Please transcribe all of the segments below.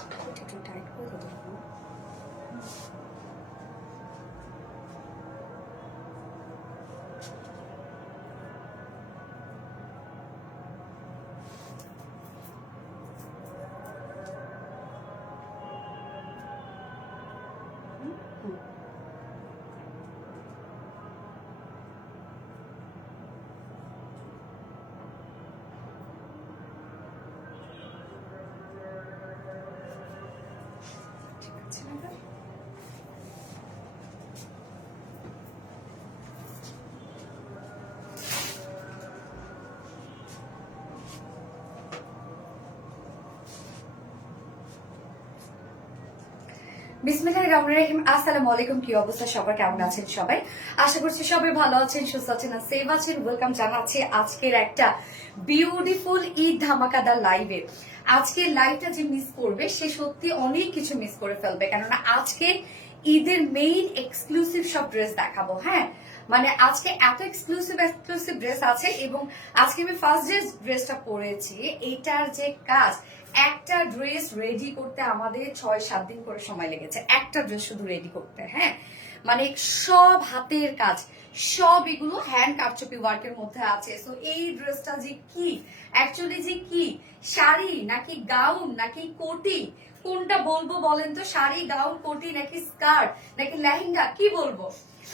একটু টাইট করে দেবো। বিসমিল্লাহির রহমানির রহিম। আসসালামু আলাইকুম। কি অবস্থা সবার, কেমন আছেন সবাই? আশা করছি সবাই ভালো আছেন, সুস্থ আছেন আর সেফ আছেন। ওয়েলকাম জানাচ্ছি আজকের একটা বিউটিফুল ঈদ ধামাকাদার লাইভে। আজকের লাইভটা যে মিস করবে সে সত্যি অনেক কিছু মিস করে ফেলবে, কেননা আজকে ঈদের মেইন এক্সক্লুসিভ সব ড্রেস দেখাবো। হ্যাঁ, মানে আজকে এত এক্সক্লুসিভ ড্রেস আছে, এবং আজকে আমি ফার্স্ট ড্রেসটা পরেছি। এইটার যে কাজ, একটা ড্রেস রেডি করতে আমাদের 6-7 দিন করে সময় লেগেছে, একটা ড্রেস শুধু রেডি করতে। হ্যাঁ, মানে সব হাতের কাজ, সব এগুলো হ্যান্ড কারচুপি ওয়ার্কের মধ্যে আছে। সো এই ড্রেসটা যে কি অ্যাকচুয়ালি, যে কি শাড়ি নাকি গাউন নাকি কোটি, কোনটা বলবো বলেন তো? শাড়ি, গাউন, কোটি নাকি স্কার্ট নাকি লেহেঙ্গা, কি বলবো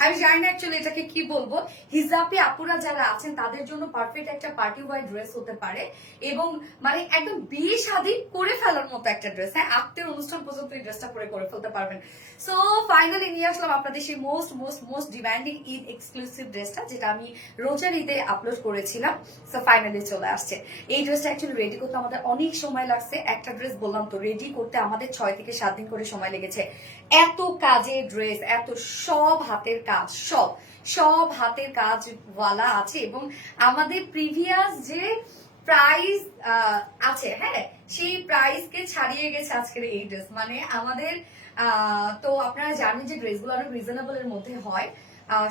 আমি জানি না অ্যাকচুয়ালি এটাকে কি বলবো। হিজাবি আপুরা যারা আছেন তাদের জন্য পারফেক্ট একটা পার্টি ওয়ার ড্রেস হতে পারে, এবং মানে একদম বিয়ে শাদী করে ফেলার মতো একটা ড্রেস। হ্যাঁ, আত্মের অনুষ্ঠান পর্যন্ত এই ড্রেসটা করে ফেলতে পারবেন। সো ফাইনালি নিয়ে আসলাম আপনাদের সেই most most most demanding Eid exclusive ড্রেসটা, যেটা আমি রোজার ঈদে আপলোড করেছিলাম। সো ফাইনালি চলে আসছে। এই ড্রেসটা অ্যাকচুয়ালি রেডি করতে আমাদের অনেক সময় লাগছে। একটা ড্রেস বললাম তো, রেডি করতে আমাদের 6 থেকে 7 দিন করে সময় লেগেছে। এত কাজের ড্রেস, এত সব হাতের কাজ, সব হাতের কাজ ওয়ালা আছে, এবং আমাদের প্রিভিয়াস যে প্রাইস আছে, হ্যাঁ, সেই প্রাইসকে ছাড়িয়ে গেছে আজকের এই ড্রেস। মানে আমাদের তো আপনারা জানেন যে ড্রেসগুলো অনেক রিজনেবল এর মধ্যে হয়।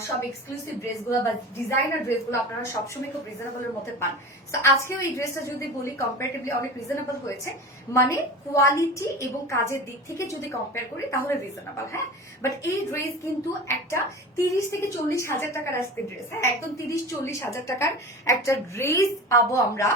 সব এক্সক্লুসিভ ড্রেসগুলো বা ডিজাইনার ড্রেসগুলো আপনারা সবসময় খুব রিজনেবল এর মধ্যে পান। তো আজকেও এই ড্রেসটা যদি বলি কম্পারেটিভলি অনেক রিজনেবল হয়েছে, মানে কোয়ালিটি এবং কাজের দিক থেকে যদি কম্পেয়ার করি তাহলে রিজনেবল। হ্যাঁ, বাট এই ড্রেস কিন্তু একটা 30 থেকে 40 হাজার টাকার আজকে ড্রেস। হ্যাঁ, একদম 30-40 হাজার টাকার একটা ড্রেস পাবো আমরা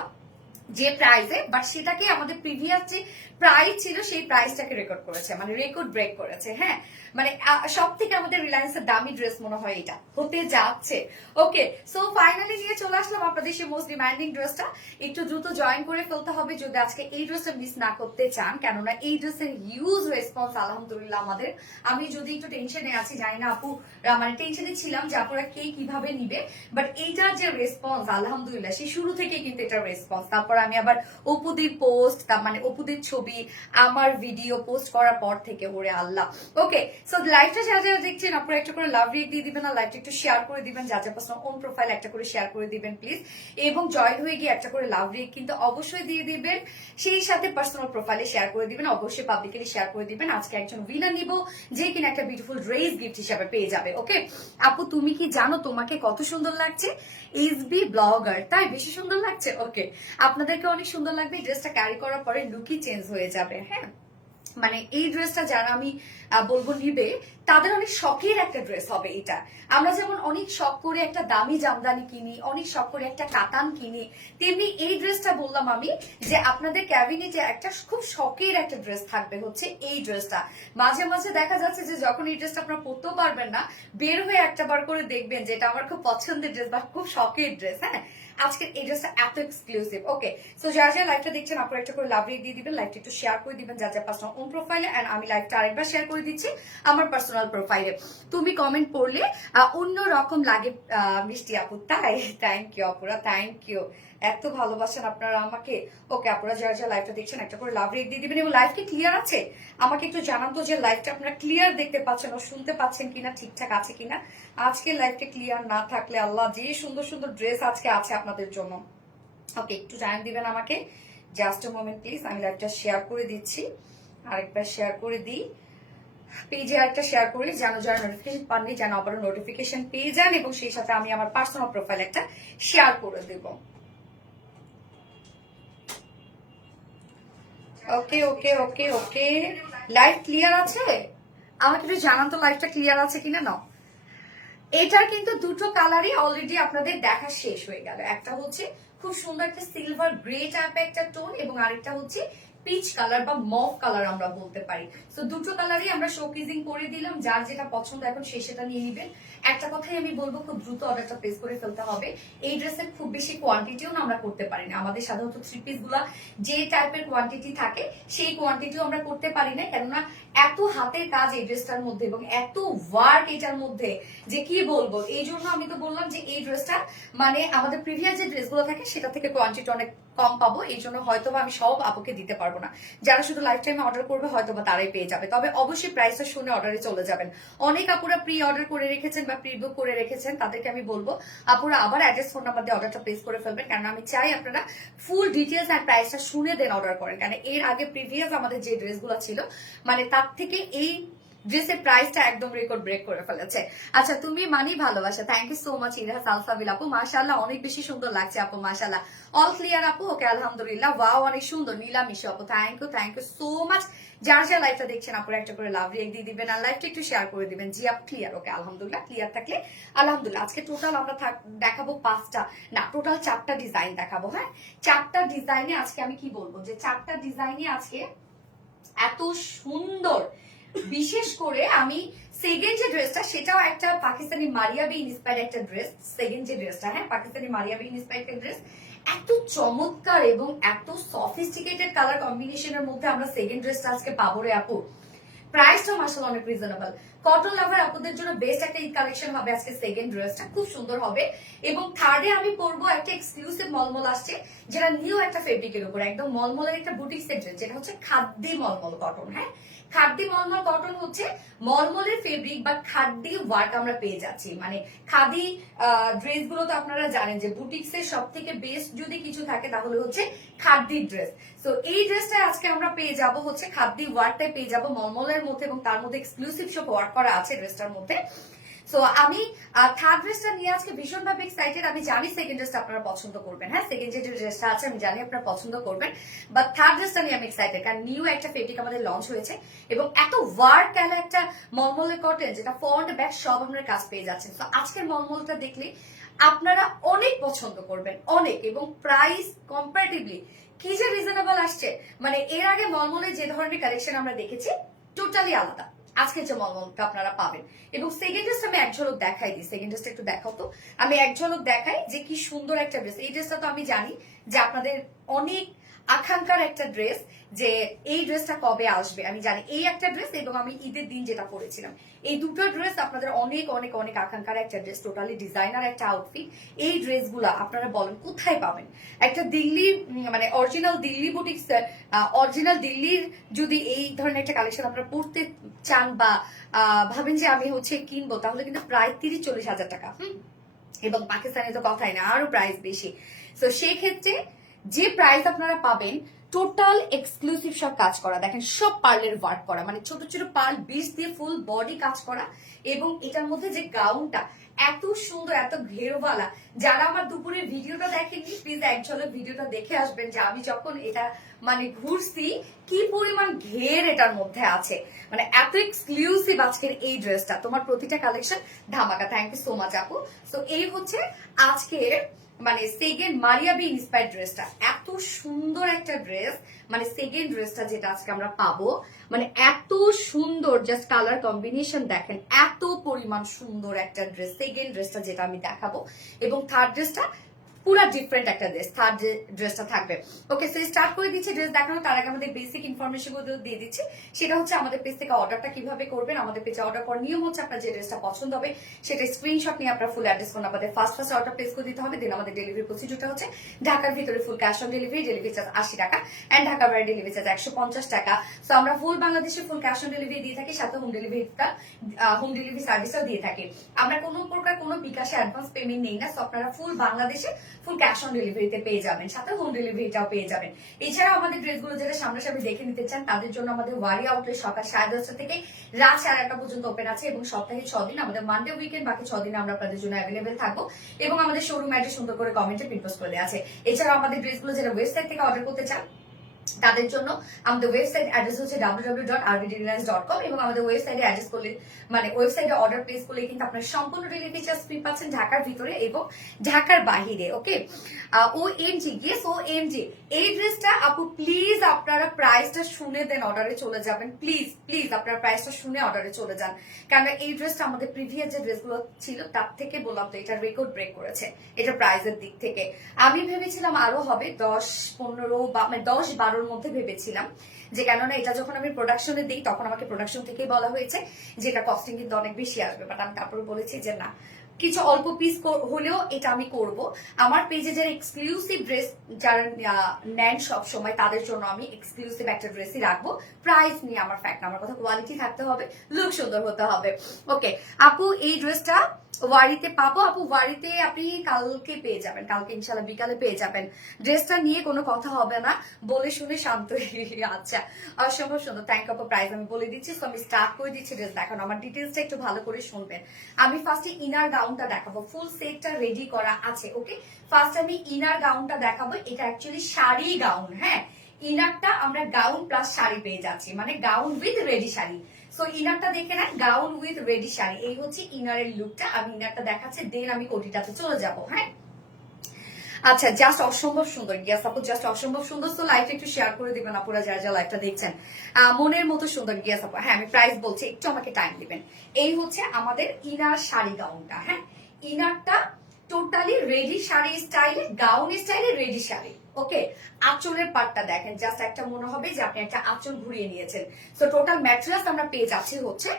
যে প্রাইসে, বাট সেটাকে আমাদের প্রিভিয়াস যে প্রাইস ছিল সেই প্রাইসটাকে রেকর্ড করেছে, মানে রেকর্ড ব্রেক করেছে। হ্যাঁ, মানে সব থেকে আমাদের রিলায়েন্সের দামি ড্রেস মনে হয় এটা হতে যাচ্ছে। ওকে, সো ফাইনালি নিয়ে চলে আসলাম আপনাদের সেই মোস্ট ডিমান্ডিং ড্রেসটা। একটু দ্রুত জয়েন করে ফেলতে হবে যদি আজকে এই ড্রেসটা মিস না করতে চান, কেননা এই ড্রেসের হিউজ রেসপন্স আলহামদুলিল্লাহ আমাদের। আমি যদি একটু টেনশনে আছি, জানি না আপু, মানে টেনশনে ছিলাম যে আপুরা কে কিভাবে নিবে, বাট এইটার যে রেসপন্স আলহামদুলিল্লাহ, সেই শুরু থেকে কিন্তু এটা রেসপন্স। তারপর আমি আবার অপুদির পোস্ট, তার মানে অপুদির ছবি, আমার ভিডিও পোস্ট করার পর থেকে ওরে আল্লাহ। ওকে, সো লাইভটা যারা যারা দেখছেন আপনারা একটা করে লাভ রিয়েক্ট দিয়ে দিবেন, আর লাইভটা একটু শেয়ার করে দিবেন, যা যা পার্সোনাল ওন প্রোফাইল একটা করে শেয়ার করে দিবেন প্লিজ, এবং জয়েন হয়ে গিয়ে একটা করে লাভ রিয়েক্ট কিন্তু অবশ্যই দিয়ে দিবেন। সেই সাথে পার্সোনাল প্রোফাইলে শেয়ার করে দিবেন, অবশ্যই পাবলিকলি শেয়ার করে দিবেন। আজকে একজন উইনার নিব যে কিনা একটা বিউটিফুল ড্রেস গিফট হিসাবে পেয়ে যাবে। ওকে আপু, তুমি কি জানো তোমাকে কত সুন্দর লাগছে? এসবি ব্লগার, তাই বেশি সুন্দর লাগছে? ওকে, আপনাদেরকে অনেক সুন্দর লাগবে। এই ড্রেসটা ক্যারি করার পরে লুকই চেঞ্জ হয়ে যাবে। হ্যাঁ, মানে এই ড্রেসটা যারা আমি বলবো নিবে তাদের অনেক শখের একটা ড্রেস হবে এটা। আমরা যেমন অনেক শখ করে একটা দামি জামদানি কিনি, অনেক শখ করে একটা কাতান কিনি, তেমনি এই ড্রেসটা বললাম আমি যে আপনাদের ক্যাবিনেটে একটা খুব শখের একটা ড্রেস থাকবে, হচ্ছে এই ড্রেসটা। মাঝে মাঝে দেখা যাচ্ছে যে যখন এই ড্রেসটা আপনারা পরতেও পারবেন না, বের হয়ে একটা বার করে দেখবেন যে এটা আমার খুব পছন্দের ড্রেস বা খুব শখের ড্রেস। হ্যাঁ, আজকের এই ড্রেসটা এত এক্সক্লুসিভ। ওকে, সো যারা যারা লাইভটা দেখছেন আপনারা একটা করে লাভ রেট দিয়ে দিবেন, লাইভটা একটু শেয়ার করে দিবেন যা যা পার্সোনাল ওন প্রোফাইলে, এন্ড আমি লাইভটা আরেকবার শেয়ার করে দিচ্ছি আমার পার্সোনাল প্রোফাইলে। তুমি কমেন্ট পড়লে অন্য রকম লাগে মিষ্টি আপু, তাই? থ্যাংক ইউ আপুরা, থ্যাংক ইউ, এত ভালোবাসেন আপনারা আমাকে। ওকে আপনারা যারা যারা লাইভটা দেখছেন একটা করে লাভ রেট দিয়ে দিবেন, এবং লাইভ কি ক্লিয়ার আছে আমাকে একটু জানান তো, যে লাইভটা আপনারা ক্লিয়ার দেখতে পাচ্ছেন ও শুনতে পাচ্ছেন কিনা, ঠিকঠাক আছে কিনা। আজকে লাইভটা ক্লিয়ার না থাকলে আল্লাহ, যে সুন্দর সুন্দর ড্রেস আজকে আছে আপনাদের জন্য। ওকে, একটু জানান দিবেন আমাকে, জাস্ট আ মোমেন্ট প্লিজ। আমি লাইভটা শেয়ার করে দিচ্ছি, আরেকবার শেয়ার করে দিই, পেজে একটা শেয়ার করি যেন যারা নোটিফিকেশন পাননি যেন আবার নোটিফিকেশন পেয়ে যান, এবং সেই সাথে আমি আমার পার্সোনাল প্রোফাইল একটা শেয়ার করে দেব। ওকে ওকে ওকে ওকে, লাইভ ক্লিয়ার আছে? আমাকে একটু জানান তো লাইভটা ক্লিয়ার আছে কিনা। না, এটার কিন্তু দুটো কালারই অলরেডি আপনাদের দেখা শেষ হয়ে গেল। একটা হচ্ছে খুব সুন্দর একটা সিলভার গ্রে টাইপের একটা টোন, এবং আরেকটা হচ্ছে পিচ কালার বা মভ কালার আমরা বলতে পারি। তো দুটো কালারই আমরা শোকেজিং করে দিলাম, যার যেটা পছন্দ এখন সে সেটা নিয়ে নিবেন। একটা কথাই আমি বলবো, খুব দ্রুত অর্ডারটা প্লেস করে ফেলতে হবে। এই ড্রেসের খুব বেশি কোয়ান্টিটিও না আমরা করতে পারি না। আমাদের সাধারণত থ্রি পিস গুলা যে টাইপের কোয়ান্টিটি থাকে সেই কোয়ান্টিটিও আমরা করতে পারি না, কেননা এত হাতের কাজ এই ড্রেসটার মধ্যে এবং এত ওয়ার্ক এটার মধ্যে যে কি বলবো। এই জন্য আমি তো বললাম যে এই ড্রেসটা মানে আমাদের প্রিভিয়াস যে ড্রেসগুলো থাকে সেটা থেকে কোয়ান্টিটি অনেক কম পাবো। এই জন্য হয়তো আমি সব আপুকে দিতে পারবো না। যারা শুধু লাইফ টাইমে অর্ডার করবে হয়তো বা তারাই পেয়ে যাবে, তবে অবশ্যই প্রাইসটা শুনে অর্ডারে চলে যাবেন। অনেক আপুরা প্রি অর্ডার করে রেখেছেন বা প্রি বুক করে রেখেছেন, তাদেরকে আমি বলবো আপুরা আবার অ্যাড্রেস ফোন নাম্বার দিয়ে অর্ডারটা প্লেস করে ফেলবেন, কারণ আমি চাই আপনারা ফুল ডিটেলস আর প্রাইসটা শুনে দেন অর্ডার করেন। কারণ এর আগে প্রিভিয়াস আমাদের যে ড্রেসগুলো ছিল মানে তার থেকে এই ড্রেসের প্রাইসটা একদম রেকর্ড ব্রেক করে ফেলেছে। আচ্ছা, তুমি মানি ভালোবাসা, thank you so much Iraha Salsabil আপু, মাশাআল্লাহ অনেক বেশি সুন্দর লাগছে আপু, মাশাআল্লাহ। অল ক্লিয়ার আপু? ওকে আলহামদুলিল্লাহ, ওয়াও অনেক সুন্দর। নীলামিশা আপু, থ্যাংক ইউ সো মাচ। যার যা লাইভটা দেখছেন আপুরা একটা করে লাভ রিয়েক্ট দিয়ে দিবেন আর লাইভটা একটু শেয়ার করে দিবেন। জি আপু ক্লিয়ার? ওকে আলহামদুলিল্লাহ, ক্লিয়ার থাকলে আলহামদুলিল্লাহ। আজকে টোটাল আমরা দেখাবো 5টা, না টোটাল 4টা ডিজাইন দেখাবো। হ্যাঁ, 4টা ডিজাইনে আজকে আমি কি বলবো যে 4টা ডিজাইনে আজকে এত সুন্দর। বিশেষ করে আমি সেকেন্ড যে ড্রেসটা সেটাও একটা পাকিস্তানি মারিয়াবি ইন্সপায়ার্ড একটা ড্রেস। সেকেন্ড যে ড্রেসটা, হ্যাঁ পাকিস্তানি মারিয়াবি ইন্সপায়ার্ড একটা ড্রেস, এত চমৎকার এবং এত সফিস্টিকেটেড কালার কম্বিনেশনের মধ্যে আমরা সেকেন্ড ড্রেসটা আজকে পাবো রে আপু। প্রাইসটা মাশাআল্লাহ অনেক রিজনেবল। কটন লাভার আপুদের জন্য বেস্ট একটা ঈদ কালেকশন হবে আজকে। সেকেন্ড ড্রেসটা খুব সুন্দর হবে। এবং থার্ডে আমি পরবো একটা এক্সক্লুসিভ মলমল আসছে, যেটা নিউ একটা ফেব্রিকের উপর একদম মলমলের একটা বুটিক সেট ড্রেস, যেটা হচ্ছে খাদ্দি মলমল কটন। হ্যাঁ, খাদ্দি মলমল কটন হচ্ছে মলমলের ফেব্রিক বা খাদ্দি ওয়ার্ক আমরা পেয়ে যাচ্ছি। মানে খাদি ড্রেস গুলো তো আপনারা জানেন যে বুটিক্স এর সব থেকে বেস্ট যদি কিছু থাকে তাহলে হচ্ছে খাদ্দি ড্রেস। তো এই ড্রেসটা আজকে আমরা পেয়ে যাব হচ্ছে খাদ্দি ওয়ার্কটাই পেয়ে যাব মলমলের মধ্যে, এবং তার মধ্যে এক্সক্লুসিভ সব ওয়ার্ক করা আছে ড্রেসটার মধ্যে। সো আমি থার্ড ড্রেসটা নিয়ে আজকে ভীষণভাবে এক্সাইটেড। আমি জানি সেকেন্ড ড্রেসটা আপনারা পছন্দ করবেন। হ্যাঁ, সেকেন্ড যে ড্রেসটা আছে আমি জানি আপনারা পছন্দ করবেন, বাট থার্ড ড্রেসটা নিয়ে আমি এক্সাইটেড, কারণ নিউ একটা ফেব্রিক আমাদের লঞ্চ হয়েছে এবং এত ওয়ার্ক কেন একটা মলমলের কটন, যেটা ফ্রন্ট ব্যাক সব আপনার কাজ পেয়ে যাচ্ছেন। তো আজকের মলমলটা দেখলে আপনারা অনেক পছন্দ করবেন, অনেক। এবং প্রাইস কম্পারেটিভলি কি যে রিজনেবল আসছে, মানে এর আগে মলমলে যে ধরনের কালেকশন আমরা দেখেছি টোটালি আলাদা আজকে যে মলমলটা আপনারা পাবেন। এবং সেকেন্ড ড্রেসটা আমি এক ঝলক দেখাই দিই। সেকেন্ড ড্রেসটা একটু দেখাও তো, আমি এক ঝলক দেখাই যে কি সুন্দর একটা ড্রেস। এই ড্রেসটা তো আমি জানি যে আপনাদের অনেক আকাঙ্ক্ষার একটা ড্রেস, যে এই ড্রেসটা কবে আসবে। আমি জানি এই একটা ড্রেস এবং আমি ঈদের দিন যেটা পরেছিলাম, এই দুটো ড্রেস আপনাদের অনেক অনেক অনেক আকাঙ্ক্ষার একটা ড্রেস, টোটালি ডিজাইনার একটা আউটফিট। এই ড্রেসগুলা আপনারা বলেন কোথায় পাবেন? একটা দিল্লি মানে অরিজিনাল দিল্লি বুটিক্স, অরিজিনাল দিল্লির যদি এই ধরনের একটা কালেকশন আপনারা পড়তে চান বা ভাবেন যে আমি হচ্ছে কিনবো, তাহলে কিন্তু প্রায় 30-40 হাজার টাকা। এবং পাকিস্তানে তো কথাই না, আরো প্রাইস বেশি। তো সেই ক্ষেত্রে যে প্রাইস আপনারা পাবেন টোটাল এক্সক্লুসিভ সব কাজ করা, দেখেন সব পার্লের ওয়ার্ক করা, মানে ছোট ছোট পার্ল বিচ দিয়ে ফুল বডি কাজ করা। এবং এটার মধ্যে যে গাউনটা এত সুন্দর, এত ঘেরওয়ালা। যারা আমার দুপুরের ভিডিওটা দেখেননি প্লিজ এক ঝলক ভিডিওটা দেখে আসবেন, যে আমি যখন এটা মানে ঘুরছি কি পরিমাণ ঘের এটার মধ্যে আছে, মানে এত এক্সক্লুসিভ আজকের এই ড্রেসটা। তোমার প্রতিটা কালেকশন ধামাকা। থ্যাংক ইউ সো মাচ আপু। তো এই হচ্ছে আজকের মানে সেকেন্ড মারিয়াবি ইন্সপায়ার্ড ড্রেসটা। এত সুন্দর একটা ড্রেস, মানে সেকেন্ড ড্রেসটা যেটা আজকে আমরা পাবো, মানে এত সুন্দর, জাস্ট কালার কম্বিনেশন দেখেন, এত পরিমাণ সুন্দর একটা ড্রেস সেকেন্ড ড্রেসটা যেটা আমি দেখাবো। এবং থার্ড ড্রেসটা পুরা ডিফারেন্ট একটা ড্রেস, থার্ড ড্রেসটা থাকবে। ওকে, সো স্টার্ট করে দিচ্ছি ড্রেস দেখানো। তার আগে আমাদের বেসিক ইনফরমেশন গুলো দিয়ে দিচ্ছি। সেটা হচ্ছে আমাদের পেজ থেকে অর্ডারটা কিভাবে করবেন। আমাদের পেজে অর্ডার করার নিয়ম হচ্ছে আপনার যে ড্রেসটা পছন্দ হবে সেটা স্ক্রিনশট নিয়ে আপনার full address phone number first order place করে দিতে হবে। দেন আমাদের ডেলিভারি প্রসিডিউরটা হচ্ছে ঢাকার ভিতরে full cash on delivery, delivery charge 80 টাকা, এন্ড ঢাকার বাইরে ডেলিভারি চার্জ 150 টাকা। সো আমরা ফুল বাংলাদেশে ফুল ক্যাশ অন ডেলিভারি দিয়ে থাকি, সাথে হোম ডেলিভারি সার্ভিসও দিয়ে থাকি। আমরা কোনো প্রকার কোনো বিকাশে অ্যাডভান্স পেমেন্ট নেই না। সো আপনারা ফুল বাংলাদেশে ফুল ক্যাশ অন ডেলিভারিতে পেয়ে যাবেন, সাথে হোম ডেলিভারিটাও পেয়ে যাবেন। এছাড়াও আমাদের ড্রেসগুলো যারা সামনাসামনি দেখে নিতে চান তাদের জন্য আমাদের ওয়ারি আউটলেট সকাল 10:30 থেকে রাত 1:30 পর্যন্ত ওপেন আছে, এবং সপ্তাহে 6 দিন, আমাদের মানডে উইকেন্ড বাকি 6 দিন আমরা আপনাদের জন্য অ্যাভেলেবেল থাকবো। এবং আমাদের শোরুম অ্যাড্রেস সুন্দর করে কমেন্টে পিন পোস্ট করে দেওয়া আছে। এছাড়াও আমাদের ড্রেসগুলো যারা ওয়েবসাইট থেকে অর্ডার করতে চান তাদের জন্য আমাদের ওয়েবসাইট অ্যাড্রেস হচ্ছে www.rvdrealise.com এবং আমাদের ওয়েবসাইটে অ্যাড্রেস করলে মানে ওয়েবসাইটে অর্ডার প্লেস করলে কিন্তু আপনারা সম্পূর্ণ ডেলিভারি চার্জ ফ্রি পাচ্ছেন ঢাকার ভিতরে এবং ঢাকার বাহিরে। ওকে, OMG, ইয়েস OMG, এই ড্রেসটা আপু প্লিজ আপনারা প্রাইসটা শুনে দেন অর্ডারে চলে যাবেন, প্লিজ প্লিজ আপনারা প্রাইসটা শুনে অর্ডারে চলে যান, কারণ এই ড্রেসটা আমাদের প্রিভিয়াস যে ড্রেসগুলো ছিল তার থেকে বললাম তো এটা রেকর্ড ব্রেক করেছে এটা প্রাইসের দিক থেকে। আমি ভেবেছিলাম আরো হবে 10-15 বা 10-12 মধ্যে ভেবেছিলাম, যে কেননা এটা যখন আমি প্রোডাকশনে দিই তখন আমাকে প্রোডাকশন থেকেই বলা হয়েছে যে এটা কস্টিং কিন্তু অনেক বেশি আসবে, বাট আমি তারপরে বলেছি যে না, কিছু অল্প পিস হলেও এটা আমি করব। আমার পেজে যারা এক্সক্লুসিভ ড্রেস যারা নেন সব সময় তাদের জন্য আমি এক্সক্লুসিভ একটা ড্রেসই রাখবো। প্রাইস নিয়ে আমার ফ্যাক্ট না, আমার কথা কোয়ালিটি থাকতে হবে, লুক সুন্দর হতে হবে। ওকে আপু, এই ড্রেসটা ওয়ারিতে পাবো? আপু ওয়ারিতে আপনি কালকে পেয়ে যাবেন, কালকে ইনশাল্লাহ বিকালে পেয়ে যাবেন। ড্রেসটা নিয়ে কোনো কথা হবে না, বলে শুনে শান্ত। আচ্ছা, অসম্ভব সুন্দর, থ্যাংক আপু। প্রাইস আমি বলে দিচ্ছি, তো আমি স্টার্ট করে দিচ্ছি ড্রেস দেখানো। আমার ডিটেলসটা একটু ভালো করে শুনবেন। আমি ফার্স্টে ইনার গাউনটা দেখাবো, ফুল সেটটা রেডি করা আছে। ওকে, ফার্স্ট আমি ইনার গাউনটা দেখাবো। এটা অ্যাকচুয়ালি শাড়ি গাউন, হ্যাঁ ইনারটা আমরা গাউন প্লাস শাড়ি পেয়ে যাচ্ছি, মানে gown with ready sari. So ইনারটা দেখে না, গাউন উইথ রেডি শাড়ি, এই হচ্ছে ইনারের লুকটা। আমি ইনারটা দেখাচ্ছি, দেন আমি কোটিটাতে চলে যাব। হ্যাঁ আচ্ছা, জাস্ট অসম্ভব সুন্দর, ইয়েস আপু জাস্ট অসম্ভব সুন্দর। তো লাইভটা একটু শেয়ার করে দিবেন আপুরা যারা যারা লাইভটা দেখছেন। মনের মতো সুন্দর, ইয়েস আপু। হ্যাঁ আমি প্রাইস বলছি, একটু আমাকে টাইম দিবেন। এই হচ্ছে আমাদের ইনার শাড়ি গাউনটা। হ্যাঁ ইনারটা টোটালি রেডি শাড়ি স্টাইলে, গাউন স্টাইলে রেডি শাড়ি। ওকে, আঁচলের পাটটা দেখেন, জাস্ট একটা মনে হবে যে আপনি একটা আঁচল ঘুরিয়ে নিয়েছেন। সো টোটাল ম্যাটেরিয়ালস আমরা পেয়ে যাচ্ছি হচ্ছে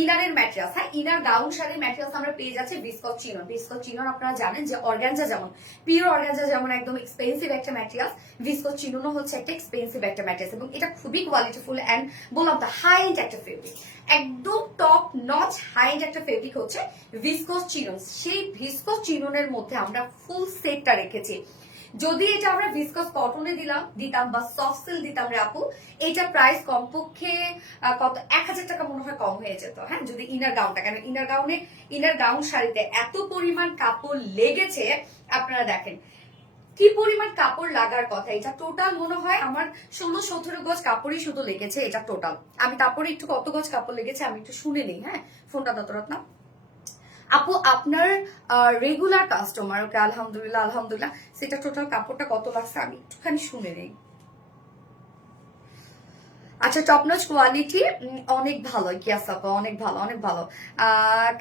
ইনারের ম্যাটেরিয়ালস। হ্যাঁ ইনার গাউন শাড়ির ম্যাটেরিয়ালস আমরা পেয়ে যাচ্ছি ভিসকস চিনন। ভিসকস চিনন আপনারা জানেন যে অর্গানজা যেমন পিওর অর্গানজা যেমন একদম এক্সপেন্সিভ একটা ম্যাটেরিয়ালস, ভিসকস চিননও হচ্ছে একটা এক্সপেন্সিভ একটা ম্যাটেরিয়ালস এবং এটা খুবই কোয়ালিটিফুল অ্যান্ড বললাম তো হাই এন্ড একটা ফেব্রিক, একদম টপ নচ হাই এন্ড একটা ফেব্রিক হচ্ছে ভিসকস চিনন। সেই ভিসকস চিননের মধ্যে আমরা ফুল সেটটা রেখেছি। যদি এটা আমরা ভিসকস কটনে দিতাম বা সফট সিল্ক দিতাম রে আপু, এটা প্রাইস কমপক্ষে কত 1000 টাকা মনে হয় কম হয়ে যেত। হ্যাঁ যদি ইনার গাউনটা, কেন ইনার গাউন শাড়িতে এত পরিমাণ কাপড় লেগেছে, আপনারা দেখেন কি পরিমাণ কাপড় লাগার কথা। এটা টোটাল মনে হয় আমার 16-17 গজ কাপড়ই শুধু লেগেছে এটা টোটাল। আমি তারপরে একটু কত গজ কাপড় লেগেছে আমি একটু শুনে নিই। হ্যাঁ ফোনটা ততরত্না আপু আপনার রেগুলার কাস্টমার। ওকে আলহামদুলিল্লাহ আলহামদুলিল্লাহ। সেটা টোটাল কাপড়টা কত লাগছে আমি একটুখানি শুনে নেই। আচ্ছা টপনচ কোয়ালিটি অনেক ভালো, ইয়াস আপু অনেক ভালো অনেক ভালো।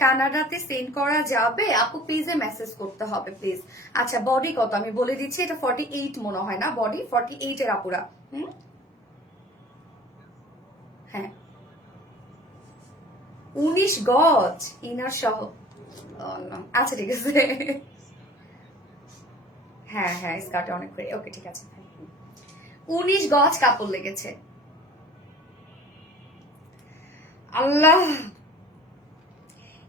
কানাডাতে সেন্ড করা যাবে আপু? পেজে মেসেজ করতে হবে প্লিজ। আচ্ছা বডি কত আমি বলে দিচ্ছি, এটা 48 মনে হয় না, বডি 48 এর আপুরা। হ্যাঁ 19 গজ ইনার সহ। আচ্ছা ঠিক আছে, হ্যাঁ হ্যাঁ স্কার্টে অনেক করে। ওকে ঠিক আছে, 19 গজ কাপড় লেগেছে। আল্লাহ,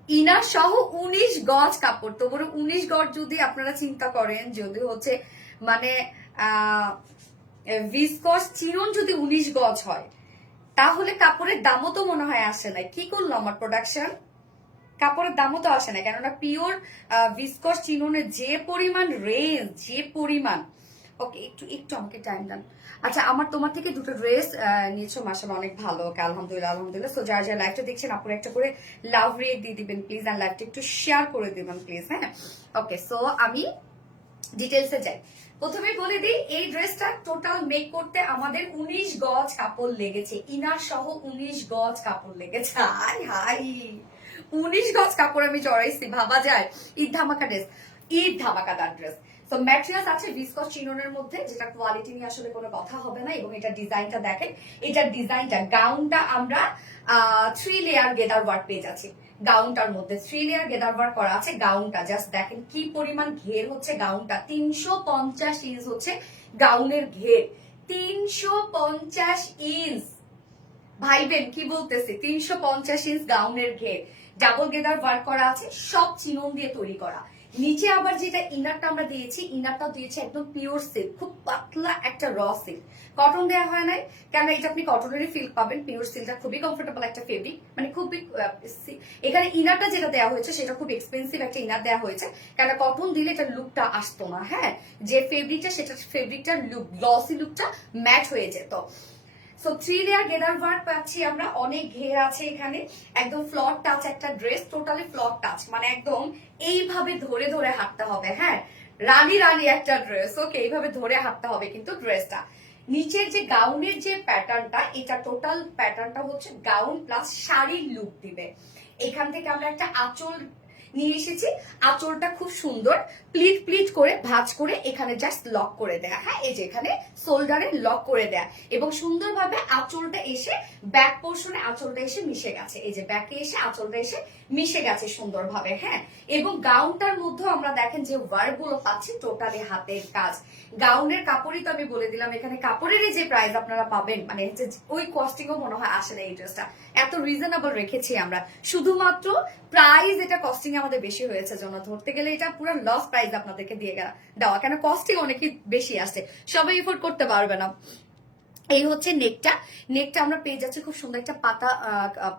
ইনার সহ 19 গজ কাপড়। তো বড় 19 গজ যদি আপনারা চিন্তা করেন, যদি হচ্ছে মানে ভিসকস চিনন যদি 19 গজ হয়, তাহলে কাপড়ের দামও তো মনে হয় আসে না। কি করলো আমার প্রোডাকশন, কাপড়ের দামও তো আসে না, কেননা পিওর ভিসকস চিননের যে পরিমাণ রেঞ্জ, যে পরিমাণ। ওকে একটু একটু আমাকে টাইম দেন। আচ্ছা আমার তোমার থেকে দুটো ড্রেস নিয়েছো মাশাআল্লাহ অনেক ভালো। ওকে আলহামদুলিল্লাহ আলহামদুলিল্লাহ। সো যারা যারা লাইভটা দেখছেন আপুরা একটা করে লাভ রিয়েক্ট দিয়ে দিবেন প্লিজ, আর লাইভটা একটু শেয়ার করে দিবেন প্লিজ। হ্যাঁ ওকে, সো আমি ডিটেলসে যাই। প্রথমে বলে দিই এই ড্রেসটা টোটাল মেক করতে আমাদের 19 গজ কাপড় লেগেছে, ইনার সহ 19 গজ কাপড় লেগেছে। হাই হাই 19 গজ কাপড় আমি জড়াইছি, ভাবা যায়। ঈদ ধামাকা ড্রেস, ঈদ ধামাকাদার ড্রেস। তো ম্যাটেরিয়ালস আছে ভিসকস চিননের মধ্যে, যেটা কোয়ালিটি নিয়ে আসলে কোনো কথা হবে না। এবং এটা ডিজাইনটা দেখেন, এটার ডিজাইনটা গাউনটা আমরা 3 লেয়ার গেদার ওয়ার্ক পেয়ে যাচ্ছি। গাউনটার মধ্যে 3 লেয়ার গেদার ওয়ার্ক করা আছে। গাউনটা জাস্ট দেখেন কি পরিমাণ ঘের হচ্ছে গাউনটা, 350 ইঞ্চ হচ্ছে গাউনের ঘের, 350 ইঞ্চ। ভাইবেন কি বলতেছে, 350 ইঞ্চ গাউনের ঘের, ডাবল গেদার ওয়ার্ক করা আছে, সব চিনন দিয়ে তৈরি করা। নিচে আবার যেটা ইনারটা আমরা দিয়েছি, ইনারটা দিয়েছি একদম পিওর সিল্ক, খুব পাতলা একটা র সিল্ক, কটন দেওয়া হয় নাই, কেন এটা আপনি কটনেরই ফিল পাবেন। পিওর সিল্কটা খুবই কমফোর্টেবল একটা ফেব্রিক, মানে খুবই এখানে ইনারটা যেটা দেওয়া হয়েছে সেটা খুব এক্সপেন্সিভ একটা ইনার দেওয়া হয়েছে, কেন কটন দিলে এটা লুকটা আসতো না। হ্যাঁ, যে ফেব্রিকটা সেটা ফেব্রিকটার লুক, গ্লসি লুকটা ম্যাচ হয়ে যেত। সো 3 লেয়ার গেদার ওয়ার্ক পাচ্ছি আমরা, অনেক ঘের আছে এখানে, একদম ফ্লট টাচ একটা ড্রেস, টোটালি ফ্লট টাচ, মানে একদম এইভাবে ধরে ধরে হাঁটতে হবে। হ্যাঁ, রানী রানী একটা ড্রেস, ওকে, এইভাবে ধরে হাঁটতে হবে কিন্তু ড্রেসটা। নিচের যে গাউনের যে প্যাটার্নটা, এটা টোটাল প্যাটার্নটা হচ্ছে গাউন প্লাস শাড়ির লুক দিবে। এখান থেকে আমরা একটা আঁচল নিয়ে এসেছি, আঁচলটা খুব সুন্দর প্লিট প্লিট করে ভাঁজ করে এখানে জাস্ট লক করে দেয়া। হ্যাঁ, এই যে এখানে শোল্ডারে লক করে দেয়া, এবং সুন্দরভাবে আঁচলটা এসে ব্যাক পোর্শনে আঁচলটা এসে মিশে গেছে, এই যে ব্যাকে এসে আঁচলটা এসে মিশে গেছে সুন্দরভাবে। হ্যাঁ, এবং গাউনটার মধ্যে আমরা দেখেন যে ওয়ার্ক গুলো পাচ্ছি টোটালি হাতের কাজ। গাউনের কাপড়ই তো আমি বলে দিলাম, এখানে কাপড়েরই যে প্রাইস আপনারা পাবেন, মানে ওই কস্টিংও মনে হয় আসে না। এই ড্রেসটা এত রিজনেবল রেখেছি আমরা, শুধুমাত্র প্রাইস এটা কস্টিং আমাদের বেশি হয়েছে জন্য, ধরতে গেলে এটা পুরো লস প্রাইস আপনাদেরকে দিয়ে দেওয়া, কেন কস্টিং অনেকই বেশি আসছে, সবাই এফোর্ড করতে পারবে না। এই হচ্ছে নেকটা, নেকটা আমরা পেয়ে যাচ্ছি খুব সুন্দর একটা পাতা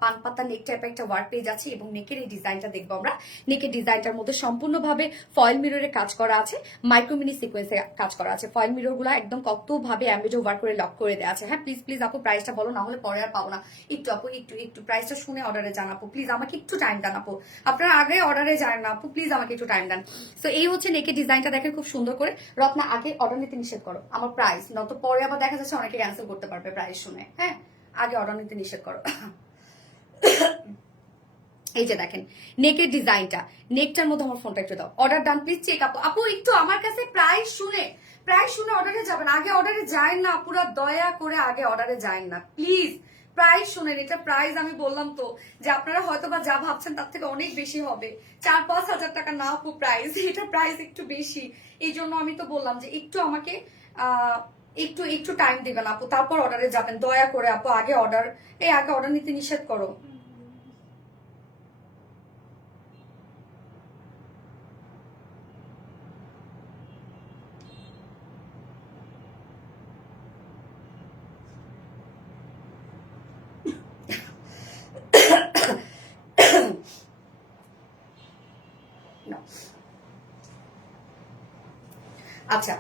পান পাতা নেক টাইপের একটা ওয়ার্ক পেয়ে যাচ্ছি, এবং নেকের এই ডিজাইনটা দেখবো আমরা। নেকের ডিজাইনটার মধ্যে সম্পূর্ণভাবে ফয়েল মিররে কাজ করা আছে, মাইক্রো মিনি সিকোয়েন্সে কাজ করা আছে। ফয়েল মিরর গুলো একদম কতভাবে অ্যাম্বিডো ওয়ার্ক করে লক করে দেওয়া আছে। হ্যাঁ, প্লিজ প্লিজ আপু প্রাইসটা বলো, না হলে পরে আর পাবো না। একটু আপু একটু প্রাইসটা শুনে অর্ডারে জানাবো প্লিজ, আমাকে একটু টাইম দেন আপু, আপনারা আগে অর্ডারে যান না আপু, প্লিজ আমাকে একটু টাইম দেন। তো এই হচ্ছে নেকের ডিজাইনটা দেখেন খুব সুন্দর করে। রত্না আগে অর্ডার নিতে নিষেধ করো আমার প্রাইস, নত পরে আবার দেখা যাচ্ছে অনেকে ক্যান্সেল করতে পারবে প্রাইস শুনে। হ্যাঁ, আগে অর্ডার নিতে নিষেধ করো। এই যে দেখেন নেকের ডিজাইনটা, নেকটার মধ্যে আমার ফোনটা একটু দাও, অর্ডার ডান প্লিজ চেক আপু। আপু একটু আমার কাছে প্রাইস শুনে অর্ডারে যাবেন, আগে অর্ডারে যায় না, পুরো দয়া করে আগে অর্ডারে যায় না প্লিজ। প্রাইস শুনেন, এটা প্রাইস আমি বললাম তো যে আপনারা হয়তো বা যা ভাবছেন তার থেকে অনেক বেশি হবে, 4-5 হাজার টাকা না আপু প্রাইস, এটা প্রাইস একটু বেশি। এই জন্য আমি তো বললাম যে একটু আমাকে একটু টাইম দিবেন আপু, তারপর অর্ডারে যাবেন দয়া করে আপু। আগে অর্ডার নিতে নিষেধ করো। আচ্ছা,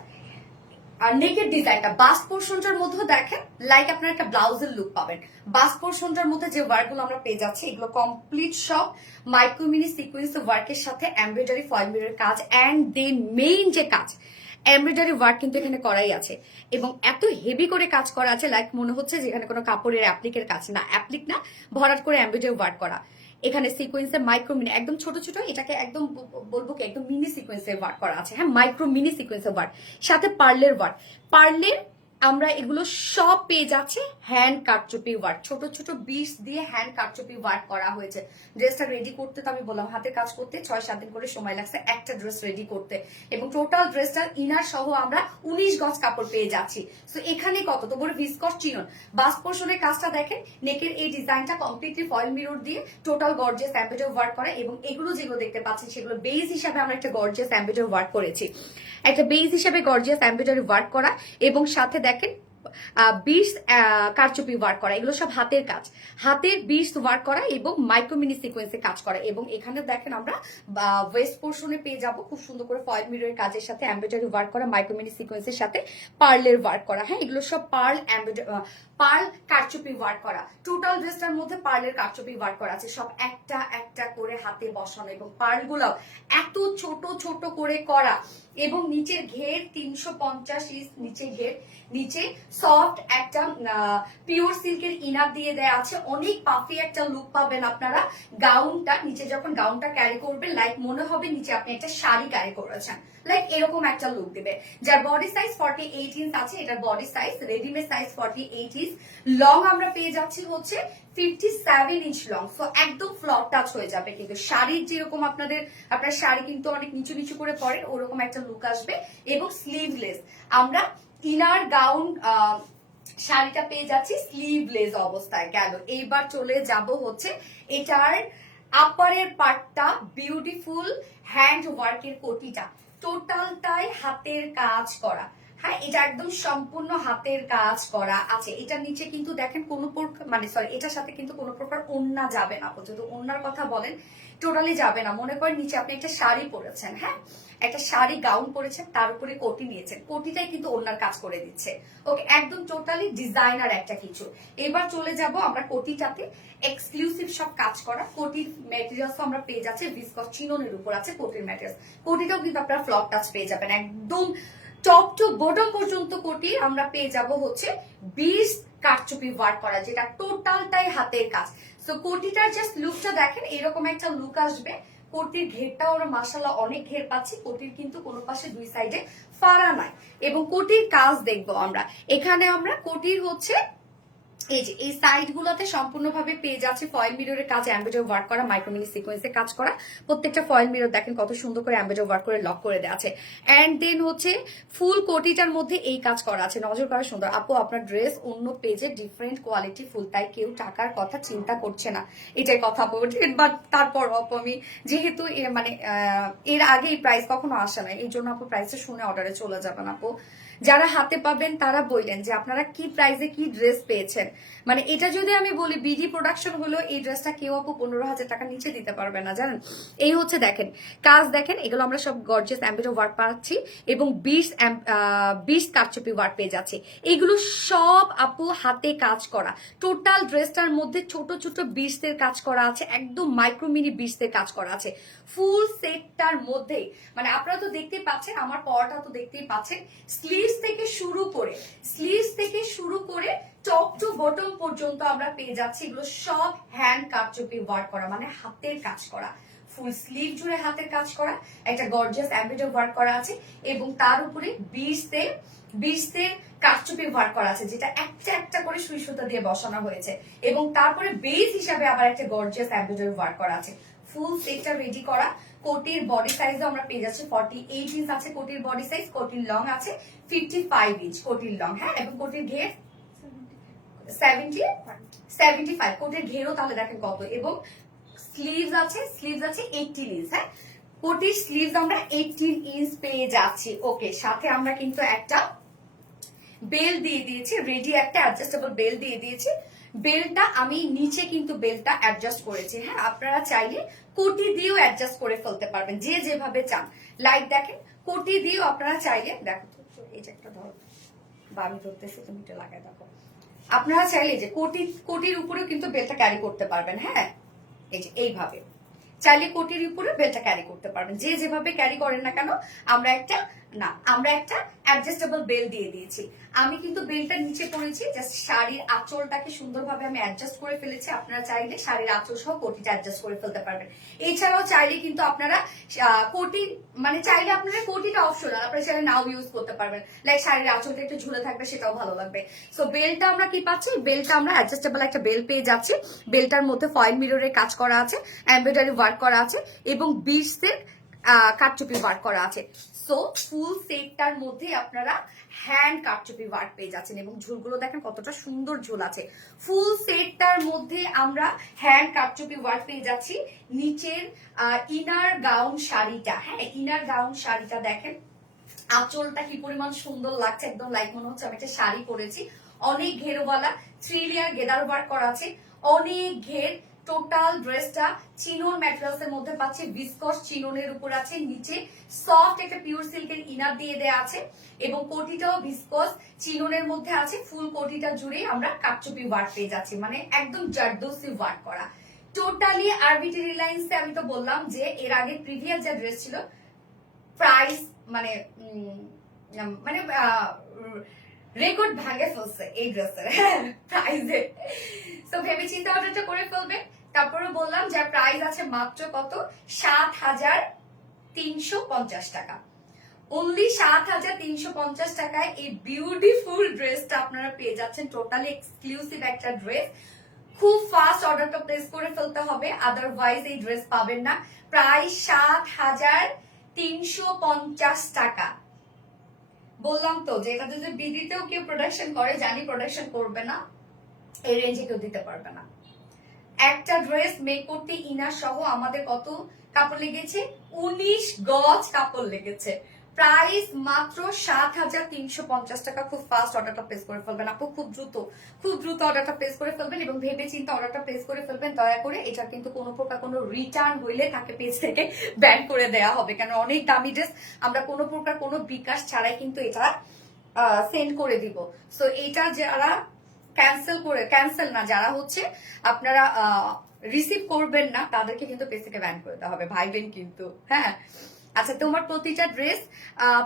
আর নেকের ডিজাইনটা বাস্ট পোর্শনটার মধ্যে দেখেন লাইক আপনার একটা ব্লাউজের লুক পাবেন। বাস্ট পোর্শনটার মধ্যে যে ওয়ার্কগুলো আমরা পেয়ে যাচ্ছি এগুলো কমপ্লিট সব মাইক্রো মিনি সিকোয়েন্স ওয়ার্কের সাথে এমব্রয়ডারি ফয়েল মিরর কাজ, এন্ড দেন মেইন যে কাজ এমব্রয়ডারি ওয়ার্ক কিন্তু এখানে করাই আছে, এবং এত হেভি করে কাজ করা আছে লাইক মনে হচ্ছে যেখানে কোনো কাপড়ের অ্যাপ্লিকের কাজ না, অ্যাপ্লিক না, ভরাট করে এমব্রয়ডারি ওয়ার্ক করা। এখানে সিকোয়েন্সে মাইক্রো মিনি একদম ছোট ছোট, এটাকে একদম বলবো কি একদম মিনি সিকোয়েন্সে ওয়ার্ক করা আছে। হ্যাঁ, মাইক্রো মিনি সিকোয়েন্সে ওয়ার্ক, সাথে পার্লের ওয়ার্ক। পার্লের আমরা এগুলো সব পেয়ে যাচ্ছে হ্যান্ড কারচুপি ওয়ার্ক, ছোট ছোট বিশ দিয়ে হ্যান্ড কারচুপি ওয়ার্ক করা হয়েছে। ড্রেসটা রেডি করতে তো আমি বললাম হাতের কাজ করতে 6-7 দিন করে সময় লাগছে একটা ড্রেস রেডি করতে, এবং টোটাল ড্রেসটার ইনার সহ আমরা 19 গজ কাপড় পেয়ে যাচ্ছি। তো এখানে কত তো বড় ভিসকস চিনন। বাস পোর্শনের কাজটা দেখেন, নেকের এই ডিজাইনটা কমপ্লিটলি ফয়েল মিরর দিয়ে টোটাল গর্জিয়াস এমব্রয়ডারি ওয়ার্ক করা, এবং এগুলো যেগুলো দেখতে পাচ্ছেন সেগুলো বেস হিসাবে আমরা একটা গর্জিয়াস এমব্রয়ডারি ওয়ার্ক করেছি, একটা বেস হিসাবে গর্জিয়াস এমব্রয়ডারি ওয়ার্ক করা, এবং সাথে দেখেন 20 কারচুপি ওয়ার্ক করা, এগুলো সব হাতের কাজ, হাতের 20 ওয়ার্ক করা এবং মাইক্রো মিনি সিকোয়েন্সে কাজ করা। এবং এখানে দেখেন আমরা ওয়েস্ট পোর্শনে পেয়ে যাব খুব সুন্দর করে ফয়েল মিররের কাজের সাথে এমব্রয়ডারি ওয়ার্ক করা, মাইক্রো মিনি সিকোয়েন্সের সাথে পার্লের ওয়ার্ক করা। হ্যাঁ, এগুলো সব পার্ল কারচুপি ওয়ার্ক করা, টোটাল ড্রেসটার মধ্যে পার্লের কারচুপি ওয়ার্ক করা আছে, সব একটা একটা করে হাতে বসানো, এবং পার্লগুলো এত ছোট ছোট করে করা, এবং নিচের ঘের 350 ইঞ্চ নিচে ঘের, নিচে সফট একটা পিওর সিল্কের ইনার দিয়ে দেয়া আছে, অনেক পাফি একটা লুক পাবেন আপনারা। গাউনটা নিচে যখন গাউনটা ক্যারি করবেন লাইক মনে হবে নিচে আপনি একটা শাড়ি ক্যারি করেছেন, লাইক এরকম একটা লুক দিবে। যার বডি সাইজ 48 ইঞ্চ আছে, এটার body size readymade size 48 inch, long আমরা পেয়ে যাচ্ছি হচ্ছে 57 ইঞ্চ লং। সো একদম ফ্লট টাচ হয়ে যাবে, কিন্তু শাড়ির যেরকম আপনার শাড়ি কিন্তু অনেক নিচু নিচু করে পরেন ওরকম একটা লুক আসবে, এবং স্লিভলেস আমরা ইনার গাউন শাড়িটা পেয়ে যাচ্ছি স্লিভলেস অবস্থায়। গেল, এইবার চলে যাব হচ্ছে এটার আপারের পার্টটা বিউটিফুল হ্যান্ড ওয়ার্কের কোটিটা টোটালটাই হাতের কাজ করা। হ্যাঁ, এটা একদম সম্পূর্ণ হাতের কাজ করা আছে। এটার নিচে কিন্তু দেখেন কোনো প্রকার মানে সরি এটার সাথে কিন্তু কোনো প্রকার ওড়না যাবে না। যদি ওড়নার কথা বলেন টোটালি যাবে না। মনে করেন নিচে আপনি একটা শাড়ি পরেছেন, হ্যাঁ একটা শাড়ি গাউন পরেছেন, তার উপরে কোটি নিয়েছেন, কোটিটাই কিন্তু ওড়নার কাজ করে দিচ্ছে। ওকে, একদম টোটালি ডিজাইনার একটা কিছু। এবার চলে যাব আমরা কোটিটাতে। এক্সক্লুসিভ সব কাজ করা কোটির ম্যাটেরিয়ালস আমরা পেয়ে যাচ্ছে ভিসকস চিননের উপর আছে কোটির ম্যাটেরিয়ালস। কোটিটাও কিন্তু আপনারা ফ্লপ টাচ পেয়ে যাবেন একদম টপ টু বটম পর্যন্ত। কোটি আমরা পেয়ে যাব হচ্ছে 20 কারচুপি ওয়ার্ক করা, যেটা টোটালটাই হাতের কাজ। সো কোটিটার জাস্ট লুকটা দেখেন, এরকম একটা লুক আসবে। কোটির ঘেরটাও আমরা মাশাআল্লাহ অনেক ঘের পাচ্ছি। কোটির কিন্তু কোনো পাশে দুই সাইডে ফাড়া নাই। এবং কোটির কাজ দেখবো আমরা এখানে। আমরা কোটির হচ্ছে এই যে এই সাইড গুলোতে সম্পূর্ণভাবে পেয়ে যাচ্ছে ফয়েল মিররের কাজ, এমব্রয়ডারি ওয়ার্ক করা, মাইক্রোমিনি সিকোয়েন্সে কাজ করা। প্রত্যেকটা ফয়েল মিরর দেখেন কত সুন্দর করে এমব্রয়ডারি ওয়ার্ক করে লক করে দেওয়া আছে। এন্ড দেন হচ্ছে ফুল কোটিটার মধ্যে এই কাজ করা আছে, নজর করা সুন্দর। আপু আপনার ড্রেস অন্য পেজে ডিফারেন্ট কোয়ালিটি ফুল, তাই কেউ টাকার কথা চিন্তা করছে না, এটাই কথা বলছেন। বাট তারপর আপু আমি যেহেতু মানে এর আগে এই প্রাইস কখনো আসে না, এই জন্য আপু প্রাইসটা শুনে অর্ডারে চলে যাবেন। আপু যারা হাতে পাবেন তারা বললেন যে আপনারা কি প্রাইসে কি ড্রেস পেয়েছেন। মানে এটা যদি আমি বলি বিডি প্রোডাকশন হলো এই ড্রেসটা কেউ আপু 15,000 টাকা নিচে দিতে পারবে না, জানেন। এই হচ্ছে দেখেন কাজ দেখেন, এগুলো আমরা সব গর্জিয়াস এমব্রয়ডারি ওয়ার্ক পাচ্ছি এবং 20 কারচুপি ওয়ার্ক পেয়ে যাচ্ছে। এগুলো সব আপু হাতে কাজ করা। টোটাল ড্রেসটার মধ্যে ছোট ছোট বিটসের কাজ করা আছে, একদম মাইক্রো মিনি বিটসের কাজ করা আছে ফুল সেটটার মধ্যেই। মানে আপনারা তো দেখতেই পাচ্ছেন, আমার পরাটা তো দেখতেই পাচ্ছেন। স্লিভস থেকে শুরু করে টপ টু বটম পর্যন্ত আমরা পেয়ে যাচ্ছি। এগুলো সব হ্যান্ড কারচুপি ওয়ার্ক করা, মানে হাতের কাজ করা। ফুল স্লিভ জুড়ে হাতের কাজ করা, একটা গর্জিয়াস এমব্রয়ডারি ওয়ার্ক করা আছে এবং তার উপরে বিশদের কারচুপি ওয়ার্ক করা আছে, যেটা একটা একটা করে সুই সুতা দিয়ে বসানো হয়েছে। এবং তারপরে বেস হিসাবে আবার একটা গর্জিয়াস এমব্রয়ডারি ওয়ার্ক করা আছে। ফুল সেটটা রেডি করা। কোটির বডি সাইজও আমরা পেয়ে যাচ্ছি 48 ইঞ্চ আছে কোটির বডি সাইজ। কোটির লং আছে 55 ইঞ্চ কোটির লং, হ্যাঁ। এবং কোটির ঘের 75। কোটির ঘেরও তাহলে দেখেন কত। এবং স্লিভস আছে 18 ইঞ্চ, হ্যাঁ। কোটির স্লিভস আমরা 18 ইঞ্চ পেয়ে যাচ্ছি। ওকে, সাথে আমরা কিন্তু একটা বেল দিয়ে দিয়েছি, রেডি একটা অ্যাডজাস্টেবল বেল দিয়ে দিয়েছি। বেলটা আমি নিচে কিন্তু বেলটা অ্যাডজাস্ট করেছি, হ্যাঁ। আপনারা চাইলে কোটি দিয়েও অ্যাডজাস্ট করে ফেলতে পারবেন, যে যেভাবে চান। লাইক দেখেন কোটি দিয়েও আপনারা চাইলে, দেখো তো এই যে একটা ধরো বা আমি ধরতেছি, তুমি এটা লাগাই দেখো। আপনারা চাইলে যে কোটির উপরেও কিন্তু বেলটা ক্যারি করতে পারবেন, হ্যাঁ। এই যে এইভাবে চাইলে কোটির উপরে বেলটা ক্যারি করতে পারবেন, যে যেভাবে ক্যারি করেন না কেন। আমরা একটা অ্যাডজাস্টেবল বেল দিয়ে দিয়েছি। আমি কিন্তু বেলটা নিচে পড়েছি, জাস্ট শাড়ির আঁচলটাকে সুন্দরভাবে আমি অ্যাডজাস্ট করে ফেলেছি। আপনারা চাইলে শাড়ির আঁচল সহ কোটিটা অ্যাডজাস্ট করে ফেলতে পারবেন। এছাড়াও চাইলে কিন্তু আপনারা কোটি মানে চাইলে আপনারা কোটিটা অপশনাল, আপনারা চাইলে নাও ইউজ করতে পারবেন। লাইক শাড়ির আঁচলটা একটু ঝুলে থাকবে, সেটাও ভালো লাগবে। সো বেলটা আমরা কি পাচ্ছি, বেলটা আমরা অ্যাডজাস্টেবল একটা বেল পেয়ে যাচ্ছি। বেলটার মধ্যে ফয়েল মিররের কাজ করা আছে, এমব্রয়ডারি ওয়ার্ক করা আছে এবং বিটসের কারচুপি ওয়ার্ক করা আছে। সো ফুল সেটটার মধ্যে আপনারা হ্যান্ড কারচুপি ওয়ার্ক পেয়ে যাচ্ছেন এবং ঝুলগুলো দেখেন কতটা সুন্দর ঝুল আছে। ফুল সেটটার মধ্যে আমরা হ্যান্ড কারচুপি ওয়ার্ক পেয়ে যাচ্ছি। নিচের ইনার গাউন শাড়িটা, হ্যাঁ ইনার গাউন শাড়িটা দেখেন আঁচলটা কি পরিমাণ সুন্দর লাগছে, একদম লাইক মনে হচ্ছে আমি একটা শাড়ি পরেছি। অনেক ঘেরওয়ালা 3 লেয়ার গেদার ওয়ার্ক করা আছে, অনেক ঘের। টোটাল ড্রেসটা চিনন ম্যাটেরিয়ালস এর মধ্যে পাচ্ছি, ভিসকস চিননের উপর আছে, নিচে সফট একটা পিওর সিল্কের ইনার দিয়ে দেয়া আছে এবং কোটিটাও ভিসকস চিননের মধ্যে আছে। ফুল কোটিটা জুড়ে আমরা কারচুপি ওয়ার্ক পেয়ে যাচ্ছি, মানে একদম জারদোসি ওয়ার্ক করা টোটালি। আরবিটি রিলায়েন্সে আমি তো বললাম যে এর আগে প্রিভিয়াস যে ড্রেস ছিল প্রাইস মানে মানে রেকর্ড ভাঙে ফেলছে এই ড্রেসের প্রাইসে। তো ভেবে চিন্তা অর্ডারটা করে ফেলবে। তারপরে বললাম যে প্রাইস আছে মাত্র কত, 7,350 টাকা। অনলি 7,350 টাকায় এই বিউটিফুল ড্রেসটা আপনারা পেয়ে যাচ্ছেন। টোটালি এক্সক্লুসিভ একটা ড্রেস। খুব ফাস্ট অর্ডারটা প্লেস করে ফেলতে হবে, আদারওয়াইজ এই ড্রেস পাবেন না। প্রাইস 7,350 টাকা। বললাম তো যে এটা যদি বিডিতেও কেউ প্রোডাকশন করে, জানি প্রোডাকশন করবে না, এই রেঞ্জে কেউ দিতে পারবে না। একটা ড্রেস মেক করতে ইনার সহ আমাদের কত কাপড় লেগেছে? 19 গজ কাপড় লেগেছে। প্রাইস মাত্র 7,350 টাকা। খুব ফাস্ট অর্ডারটা প্লেস করে ফেলবেন আপু, খুব দ্রুত অর্ডারটা প্লেস করে ফেলবেন এবং ভেবে চিন্তে অর্ডারটা প্লেস করে ফেলবেন দয়া করে। এটা কিন্তু কোনো প্রকার কোনো রিটার্ন হইলে তাকে পেজ থেকে ব্যান করে দেয়া হবে, কারণ অনেক দামি ড্রেস আমরা কোনো প্রকার কোনো বিকাশ ছাড়াই কিন্তু এটা সেন্ড করে দিব। সো এটা যারা ক্যান্সেল না, যারা হচ্ছে আপনারা রিসিভ করবেন না, তাদেরকে কিন্তু পেজ থেকে ব্যান করে দেওয়া হবে, ভাইবেন কিন্তু। হ্যাঁ, আচ্ছা, তোমার প্রতিটা ড্রেস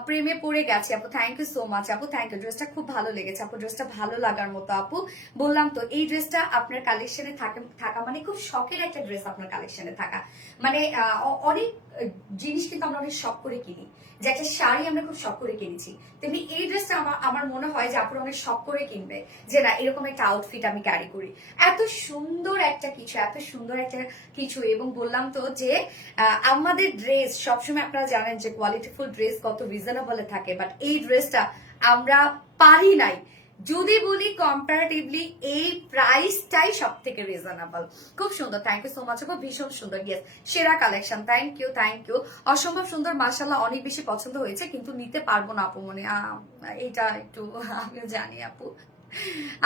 প্রেমে পড়ে গেছে আপু, থ্যাংক ইউ সো মাচ আপু, থ্যাংক ইউ। ড্রেসটা খুব ভালো লেগেছে আপু, ড্রেসটা ভালো লাগার মতো আপু। বললাম তো এই ড্রেসটা আপনার কালেকশনে থাকা মানে খুব শখের একটা ড্রেস আপনার কালেকশনে থাকা মানে অনেক জিনিস কিন্তু আমরা অনেক শখ করে কিনি, যে একটা শাড়ি আমরা খুব শখ করে কিনেছি, তেমনি এই ড্রেসটা আমার মনে হয় যে আপুরা অনেক শখ করে কিনবে, যে না এরকম একটা আউটফিট আমি ক্যারি করি। এত সুন্দর একটা কিছু এবং বললাম তো যে আমাদের ড্রেস সবসময় আপনারা জানেন যে কোয়ালিটিফুল ড্রেস কত রিজনেবলে থাকে, বাট এই ড্রেসটা আমরা পারি নাই। যদি বলি কম্পারেটিভলি এই প্রাইসটাই সব থেকে রিজনেবল। খুব সুন্দর, থ্যাংক ইউ সো মাচ আপু, ভীষণ সুন্দর। ইয়েস, সেরা কালেকশন, থ্যাংক ইউ। অসম্ভব সুন্দর, মাশাআল্লাহ, অনেক বেশি পছন্দ হয়েছে, কিন্তু নিতে পারবো না আপু, মনে এটা একটু আমিও জানি আপু,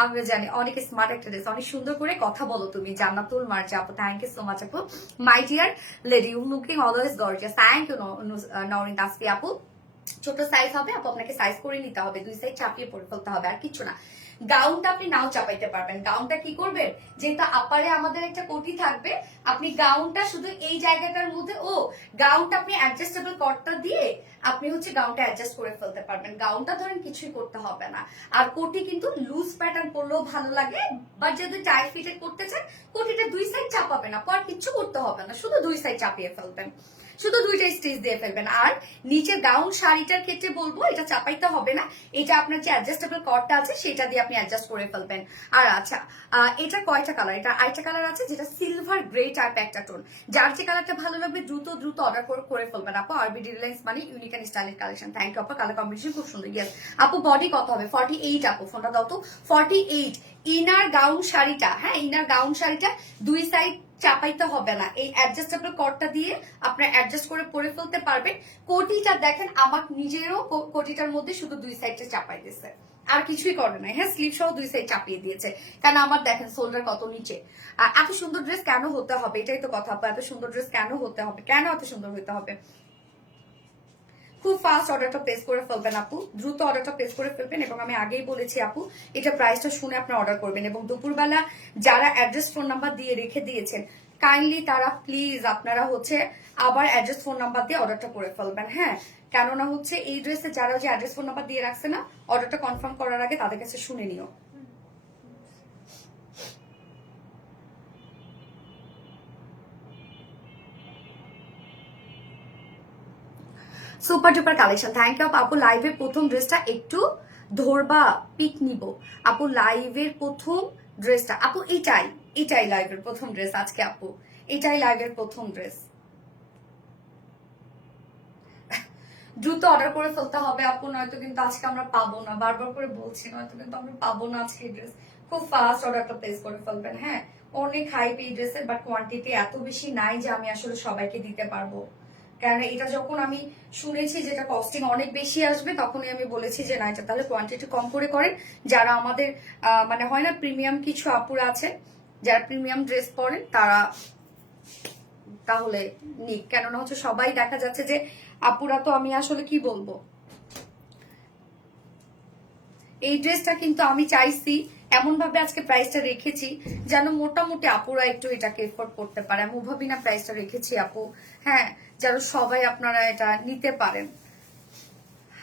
আমিও জানি। অনেক স্মার্ট একটা ড্রেস, অনেক সুন্দর করে কথা বলো তুমি, জান্নাতুল মার্জা আপু, থ্যাংক ইউ সো মাচ আপু। My dear lady, you looking always gorgeous, thank you Nowrin Tasfi আপু। ছোট সাইজ হবে আপু, আপনাকে সাইজ করে নিতে হবে, 2 সাইড চাপিয়ে পরে ফেলতে হবে, আর কিছু না। গাউনটা আপনি নাও চাপাইতে পারবেন। গাউনটা কি করবেন, যেহেতু আপারে আমাদের একটা কোটি থাকবে, আপনি গাউনটা শুধু এই জায়গাটার মধ্যে গাউনটা আপনি অ্যাডজাস্টেবল কটটা দিয়ে আপনি হচ্ছে গাউনটা অ্যাডজাস্ট করে ফেলতে পারবেন। গাউনটা ধরেন কিছুই করতে হবে না। আর কোটি কিন্তু লুজ প্যাটার্ন পরলেও ভালো লাগে, বাট যদি টাইট ফিটেড করতে চান কোটিটা 2 সাইড চাপাবেন না, পর কিছু করতে হবে না, শুধু 2 সাইড চাপিয়ে ফেলবেন, শুধু 2টা স্টিচ দিয়ে ফেলবেন। আর নিচের গাউন শাড়িটার ক্ষেত্রে বলবো এটা চাপাইতে হবে না, এটা আপনার যে অ্যাডজাস্টেবল কটটা আছে সেটা দিয়ে আপনি অ্যাডজাস্ট করে ফেলবেন। আর আচ্ছা, এটা কয়টা কালার? এটা আরেকটা কালার আছে যেটা সিলভার গ্রে টাইপ একটা টোন, যার যে কালারটা ভালো লাগবে দ্রুত অর্ডার করে ফেলবেন আপু। আরবি ডিজাইনস মানে unique and stylish collection, thank you আপু, কালার কম্বিনেশন খুব সুন্দর। ইয়েস আপু, বডি কত হবে? 48 আপু, ফোনটা দাও তো। 48 ইনার গাউন শাড়িটা, হ্যাঁ ইনার গাউন শাড়িটা 2 সাইড চাপাইতে হবে না, এই অ্যাডজাস্টেবল কটটা দিয়ে আপনারা অ্যাডজাস্ট করে পরে ফেলতে পারবেন। কোটিটা দেখেন আমার নিজেরও কোটিটার মধ্যে শুধু 2 সাইডটা চাপাই দিয়েছে, আর কিছুই করে নাই। হ্যাঁ, স্লিভ সহ 2 সাইড চাপিয়ে দিয়েছে, কারণ আমার দেখেন শোল্ডার কত নিচে। এত সুন্দর ড্রেস কেন হতে হবে, এটাই তো কথা আপু, এত সুন্দর ড্রেস কেন হতে হবে, কেন এত সুন্দর হতে হবে? খুব ফাস্ট অর্ডারটা প্লেস করে ফেলবেন আপু, দ্রুত অর্ডারটা প্লেস করে ফেলবেন। এবং আমি আগেই বলেছি আপু, এটা প্রাইসটা শুনে আপনারা অর্ডার করবেন। এবং দুপুরবেলা যারা অ্যাড্রেস ফোন নাম্বার দিয়ে রেখে দিয়েছেন, কাইন্ডলি তারা প্লিজ আপনারা হচ্ছে আবার অ্যাড্রেস ফোন নাম্বার দিয়ে অর্ডারটা করে ফেলবেন। হ্যাঁ, কেননা হচ্ছে এই ড্রেসে যারা যে অ্যাড্রেস ফোন নাম্বার দিয়ে রাখছে না, অর্ডারটা কনফার্ম করার আগে তাদের কাছে শুনে নিও। Super duper collection, thank you আপু। লাইভের প্রথম ড্রেসটা একটু ধরবা, পিক নিব আপু। লাইভের প্রথম ড্রেসটা আপু এটাই লাইভের প্রথম ড্রেস আজকে আপু, এটাই লাইভের প্রথম ড্রেস। দ্রুত অর্ডার করে ফেলতে হবে আপু, নয়তো কিন্তু আজকে আমরা পাবো না, বারবার করে বলছি, নয়তো কিন্তু আমরা পাবো না আজকে এই ড্রেস। খুব ফাস্ট অর্ডারটা প্লেস করে ফেলবেন। হ্যাঁ, অনেক হাই এই ড্রেসের, বাট কোয়ান্টিটি এত বেশি নাই যে আমি আসলে সবাইকে দিতে পারবো। কারণ এটা যখন আমি শুনেছি যেটা কস্টিং অনেক বেশি আসবে, তখনই আমি বলেছি যে না, এটা তাহলে কোয়ান্টিটি কম করে করেন। যারা আমাদের মানে হয় না প্রিমিয়াম কিছু আপুরা আছে, যারা প্রিমিয়াম ড্রেস পরেন, তারা তাহলে নিক। কেননা হচ্ছে সবাই দেখা যাচ্ছে যে আপুরা, তো আমি আসলে কি বলবো, এই ড্রেসটা কিন্তু আমি চাইছি এমন ভাবে আজকে প্রাইসটা রেখেছি যেন মোটামুটি আপুরা একটু এটাকে এফোর্ড করতে পারে। আমি ওভাবেই না প্রাইসটা রেখেছি আপু, হ্যাঁ, যেন সবাই আপনারা এটা নিতে পারেন।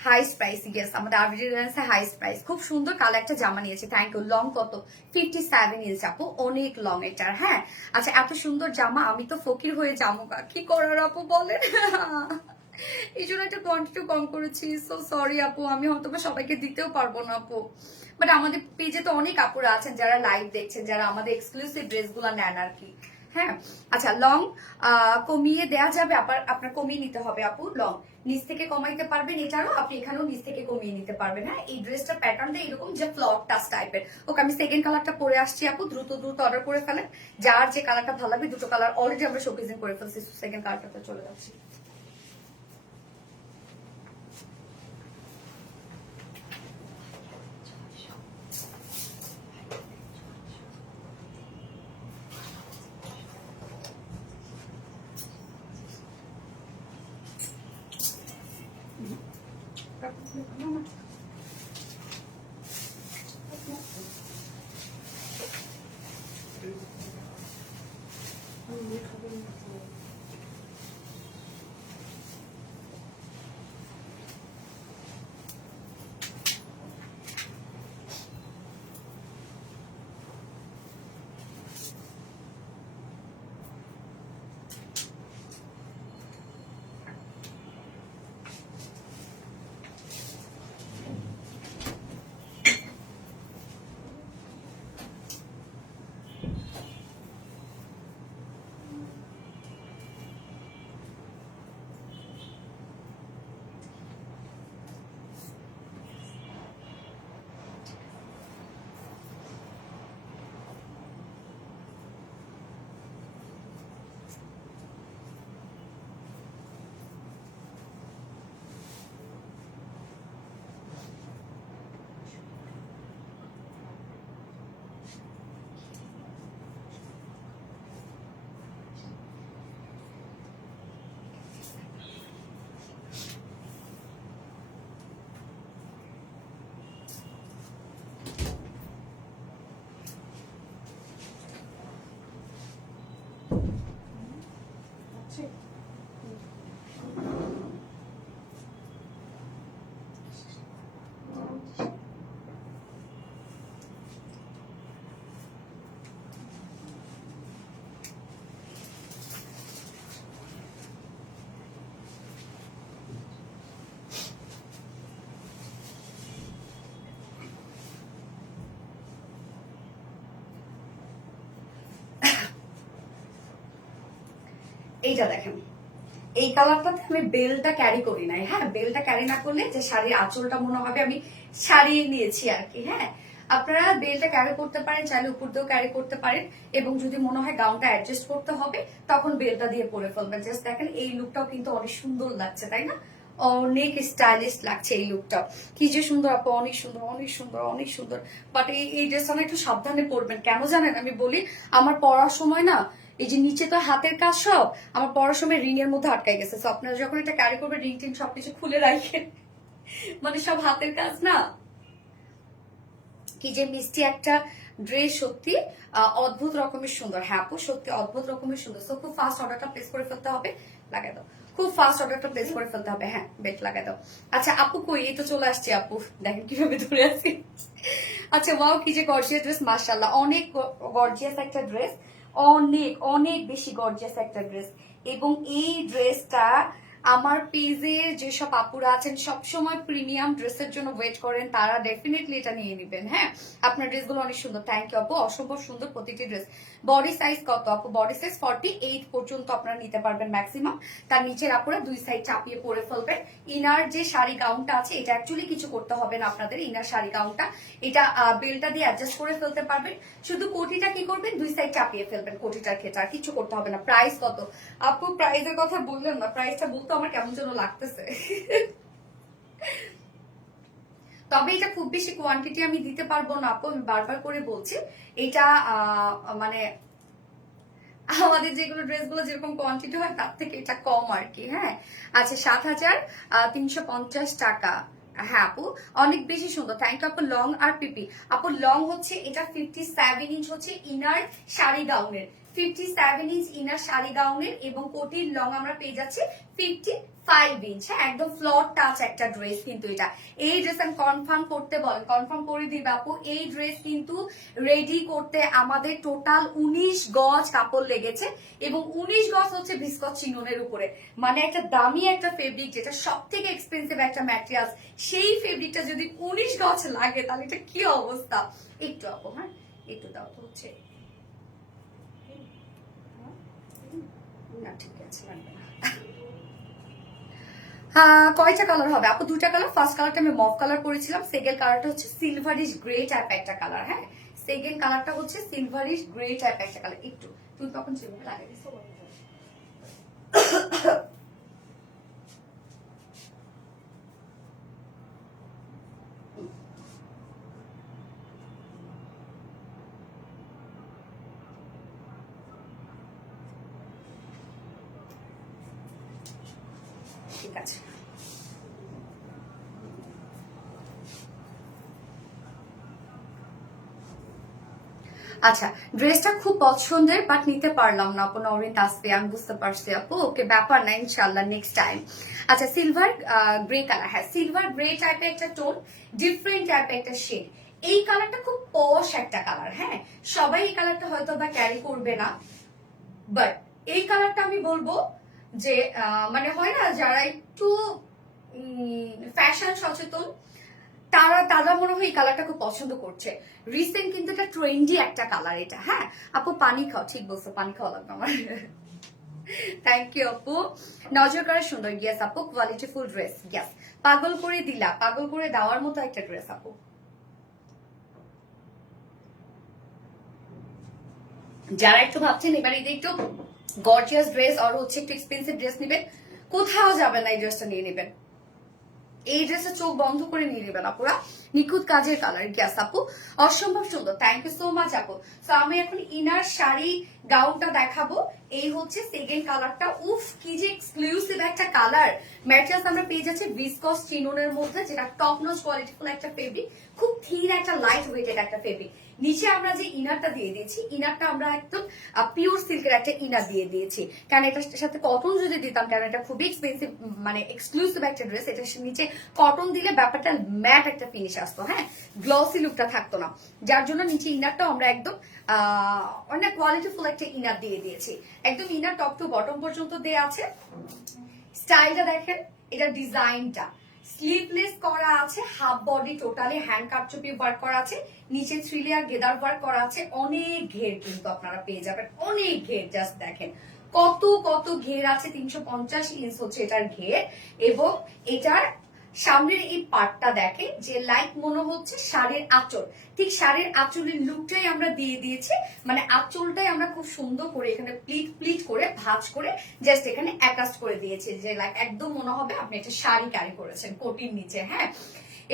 হাই প্রাইস, ইয়েস, আমাদের আরবি ডিজাইনসে হাই প্রাইস। খুব সুন্দর কালার একটা জামা নিয়েছি, থ্যাংক ইউ। লং কত? 57 ইঞ্চ আপু, অনেক লং এটার। হ্যাঁ, আচ্ছা, এত সুন্দর জামা আমি তো ফকির হয়ে যাবো, কি করার আপু বলেন। এই জন্য একটা কোয়ান্টিটি কম করেছি, সো সরি আপু, আমি হয়তো সবাইকে দিতেও পারবো না আপু। বাট আমাদের পেজে তো অনেক আপুরা আছেন যারা লাইভ দেখছেন, যারা আমাদের এক্সক্লুসিভ ড্রেসগুলো নেন আর কি। হ্যাঁ। আচ্ছা, লং কমিয়ে দেয়া যাবে, আপনার কমিয়ে নিতে হবে আপু। লং নিচ থেকে কমাইতে পারবেন, এটারও আপনি এখানেও নিচ থেকে কমিয়ে নিতে পারবেন। হ্যাঁ, এই ড্রেসটার প্যাটার্নটা এরকম যে ফ্লট টাচ টাইপের। ওকে, আমি সেকেন্ড কালারটা পরে আসছি আপু, দ্রুত দ্রুত অর্ডার করে ফেলেন। যার যে কালারটা ভালো লাগবে, দুটো কালার অলরেডি আমরা শোকেজিং করে ফেলছি, সেকেন্ড কালারটাতে চলে যাচ্ছি। এইটা দেখেন, এই কালারটাতে আমি বেলটা ক্যারি করি নাই। হ্যাঁ, বেলটা ক্যারি না করলে যে শাড়ির আঁচলটা মনে হবে আমি সারিয়ে নিয়েছি আর কি। হ্যাঁ, আপনারা বেলটা ক্যারি করতে পারেন, চাইলে উপর দিয়েও ক্যারি করতে পারেন, এবং যদি মনে হয় গাউনটা অ্যাডজাস্ট করতে হবে তখন বেলটা দিয়ে পরে ফেলবেন। জাস্ট দেখেন, এই লুকটাও কিন্তু অনেক সুন্দর লাগছে, তাই না? অনেক স্টাইলিশ লাগছে এই লুকটা। কি যে সুন্দর আপু, অনেক সুন্দর, অনেক সুন্দর, অনেক সুন্দর। বাট এই ড্রেসটা না একটু সাবধানে পরবেন। কেন জানেন? আমি বলি, আমার পরার সময় না, এই যে নিচে তো হাতের কাজ সব, আমার পরার সময় রিং এর মধ্যে আটকাই গেছে। তো আপনারা যখন এটা ক্যারি করবেন, রিং টিং সবকিছু খুলে রাখেন, মানে সব হাতের কাজ না। কি যে মিষ্টি একটা ড্রেস, সত্যি অদ্ভুত রকমের সুন্দর। হ্যাঁ আপু, সত্যি অদ্ভুত রকমের সুন্দর। তো খুব ফাস্ট অর্ডারটা প্লেস করে ফেলতে হবে, লাগাই দাও। খুব ফাস্ট অর্ডারটা প্লেস করে ফেলতে হবে। হ্যাঁ, বেট লাগাই দাও। আচ্ছা আপু, কই এই তো চলে আসছি আপু, দেখেন কিভাবে ধরে আছি। আচ্ছা, ওয়াও, কি যে গর্জিয়াস ড্রেস, মাশাআল্লাহ, অনেক গর্জিয়াস একটা ড্রেস, অনেক অনেক বেশি গর্জিয়াস একটা ড্রেস। এবং এই ড্রেসটা আমার পেজে যেসব আপুরা আছেন সবসময় প্রিমিয়াম ড্রেসের জন্য ওয়েট করেন, তারা ডেফিনেটলি এটা নিয়ে নেবেন। হ্যাঁ, আপনার ড্রেসগুলো অনেক সুন্দর। থ্যাংক ইউ আপু, অসম্ভব সুন্দর প্রতিটি ড্রেস। বডি সাইজ কত আপু? বডি সাইজ 48 পর্যন্ত আপনারা নিতে পারবেন ম্যাক্সিমাম। তার নিচের আপুরা দুই সাইড চাপিয়ে পরে ফেলবেন। ইনার যে শাড়ি গাউনটা আছে, এটা অ্যাকচুয়ালি কিছু করতে হবে না আপনাদের। ইনার শাড়ি গাউনটা এটা বেলটা দিয়ে অ্যাডজাস্ট করে ফেলতে পারবেন। শুধু কোটিটা কি করবেন, দুই সাইড চাপিয়ে ফেলবেন কোটিটার ক্ষেত্রে, আর কিছু করতে হবে না। প্রাইস কত আপু? প্রাইসের কথা বললেন না, প্রাইসটা বলতে আমার কেমন যেন লাগতেছে। তবে এটা খুব বেশি কোয়ান্টিটি আমি দিতে পারবো না আপু, আমি বারবার করে বলছি। এটা মানে আমাদের যেগুলো ড্রেসগুলো যেরকম কোয়ান্টিটি হয় তার থেকে এটা কম আর কি। হ্যাঁ, আচ্ছা, 7,350 টাকা। হ্যাঁ আপু, অনেক বেশি সুন্দর। থ্যাংক ইউ আপু। লং আর পিপি আপু, লং হচ্ছে এটা 57 ইঞ্চ হচ্ছে ইনার শাড়ি গাউনের, 57 ইঞ্চ ইনার শাড়ি গাউনের, এবং কোটির লং আমরা পেয়ে যাচ্ছি 55 ইঞ্চ। হ্যাঁ, একদম ফ্লট টাচ একটা ড্রেস কিন্তু এটা। এই ড্রেস আমি কনফার্ম করতে বলেন, কনফার্ম করে দিবে আপু। এই ড্রেস কিন্তু রেডি করতে আমাদের টোটাল 19 গজ কাপড় লেগেছে, এবং 19 গজ হচ্ছে ভিসকস চিননের উপরে। মানে একটা দামি একটা ফেব্রিক, যেটা সব থেকে এক্সপেন্সিভ একটা ম্যাটেরিয়াল, সেই ফেব্রিকটা যদি 19 গজ লাগে, তাহলে এটা কি অবস্থা। একটু আপু, হ্যাঁ একটু দাও তো, হচ্ছে না ঠিক আছে, লাগবে না। কয়টা কালার হবে আপু? দুটা কালার। ফার্স্ট কালারটা আমি মভ কালার করেছিলাম, সেকেন্ড কালারটা হচ্ছে সিলভারিশ গ্রে টাইপ একটা কালার। হ্যাঁ, সেকেন্ড কালারটা হচ্ছে সিলভারিশ গ্রে টাইপ একটা কালার। একটু তুই তখন যেভাবে লাগিয়ে দিছো ঠিক আছে। আচ্ছা, ড্রেসটা খুব পছন্দের বাট নিতে পারলাম না আপু। নরিন আসবে, আমি বুঝতে পারছি আপু। ওকে, ব্যাপার না, ইনশাল্লাহ নেক্সট টাইম। আচ্ছা, সিলভার গ্রে কালার। হ্যাঁ, সিলভার গ্রে টাইপের একটা টোন, ডিফারেন্ট টাইপের একটা শেড। এই কালারটা খুব পশ একটা কালার। হ্যাঁ, সবাই এই কালারটা হয়তো বা ক্যারি করবে না, বাট এই কালারটা আমি বলবো যে মানে হয় না যারা একটু ফ্যাশন সচেতন, তারা তারা মনে হয় এই কালারটা খুব পছন্দ করছে। রিসেন্ট কিন্তু এটা ট্রেন্ডি একটা কালার এটা। হ্যাঁ আপু, পানি খাও, ঠিক বলছো, পানি খাওয়া লাগবে আমার। থ্যাংক ইউ আপু। নজর করা সুন্দর। ইয়েস আপু, কোয়ালিটি ফুল ড্রেস। ইয়েস, পাগল করে দিলা, পাগল করে দেওয়ার মতো একটা ড্রেস আপু। যারা একটু ভাবছেন এবার ঈদে একটু গর্জিয়াস ড্রেস আর হচ্ছে একটু এক্সপেন্সিভ ড্রেস নেবেন, কোথাও যাবেন না, এই ড্রেসটা নিয়ে নেবেন। এই ড্রেসে চোখ বন্ধ করে নিয়ে নেবেন আপুরা। নিখুঁত কাজের কালার। গ্যাস আপু, অসম্ভব সুন্দর। থ্যাংক ইউ সো মাচ আপু। তো আমি এখন ইনার শাড়ি গাউনটা দেখাবো। এই হচ্ছে সেকেন্ড কালারটা। উফ, কি যে এক্সক্লুসিভ একটা কালার। ম্যাটেরিয়ালস আমরা পেয়ে যাচ্ছি ভিসকস চিননের মধ্যে, যেটা টপ নচ কোয়ালিটিফুল একটা ফেব্রিক, খুব থিন একটা লাইট ওয়েটেড একটা ফেব্রিক। নিচে আমরা যে ইনারটা দিয়ে দিয়েছি, ইনারটা আমরা একদম পিওর সিল্কের একটা ইনার দিয়ে দিয়েছি। কারণ এটার সাথে কটন যদি দিতাম, কারণ এটা খুবই এক্সপেন্সিভ মানে এক্সক্লুসিভ একটা ড্রেস, এটার নিচে কটন দিলে ব্যাপারটা ম্যাট একটা ফিনিশ আসতো। হ্যাঁ, গ্লসি লুকটা থাকতো না, যার জন্য নিচে ইনারটাও আমরা একদম অনেক কোয়ালিটিফুল একটা ইনার দিয়ে দিয়েছি। একদম ইনার টপ টু বটম পর্যন্ত দেয়া আছে। স্টাইলটা দেখেন, এটা ডিজাইনটা স্লিভলেস করা আছে, হাফ বডি টোটালি হ্যান্ড কাটচুপি ওয়ার্ক করা আছে, নিচে 3 লেয়ার গেদার ওয়ার্ক করা আছে। অনেক ঘের কিন্তু আপনারা পেয়ে যাবেন, অনেক ঘের। জাস্ট দেখেন কত কত ঘের আছে, 350 ইঞ্চ হচ্ছে এটার ঘের। এবং এটার সামনের এই পার্টটা দেখেন যে লাইক মনে হচ্ছে শাড়ির আঁচল, ঠিক শাড়ির আঁচলের লুকটাই আমরা দিয়ে দিয়েছি। মানে আঁচলটাই আমরা খুব সুন্দর করে এখানে প্লিট প্লিট করে ভাঁজ করে জাস্ট এখানে অ্যাটাচ করে দিয়েছি, যে লাইক একদম মনে হবে আপনি একটা শাড়ি ক্যারি করেছেন কোটির নিচে। হ্যাঁ,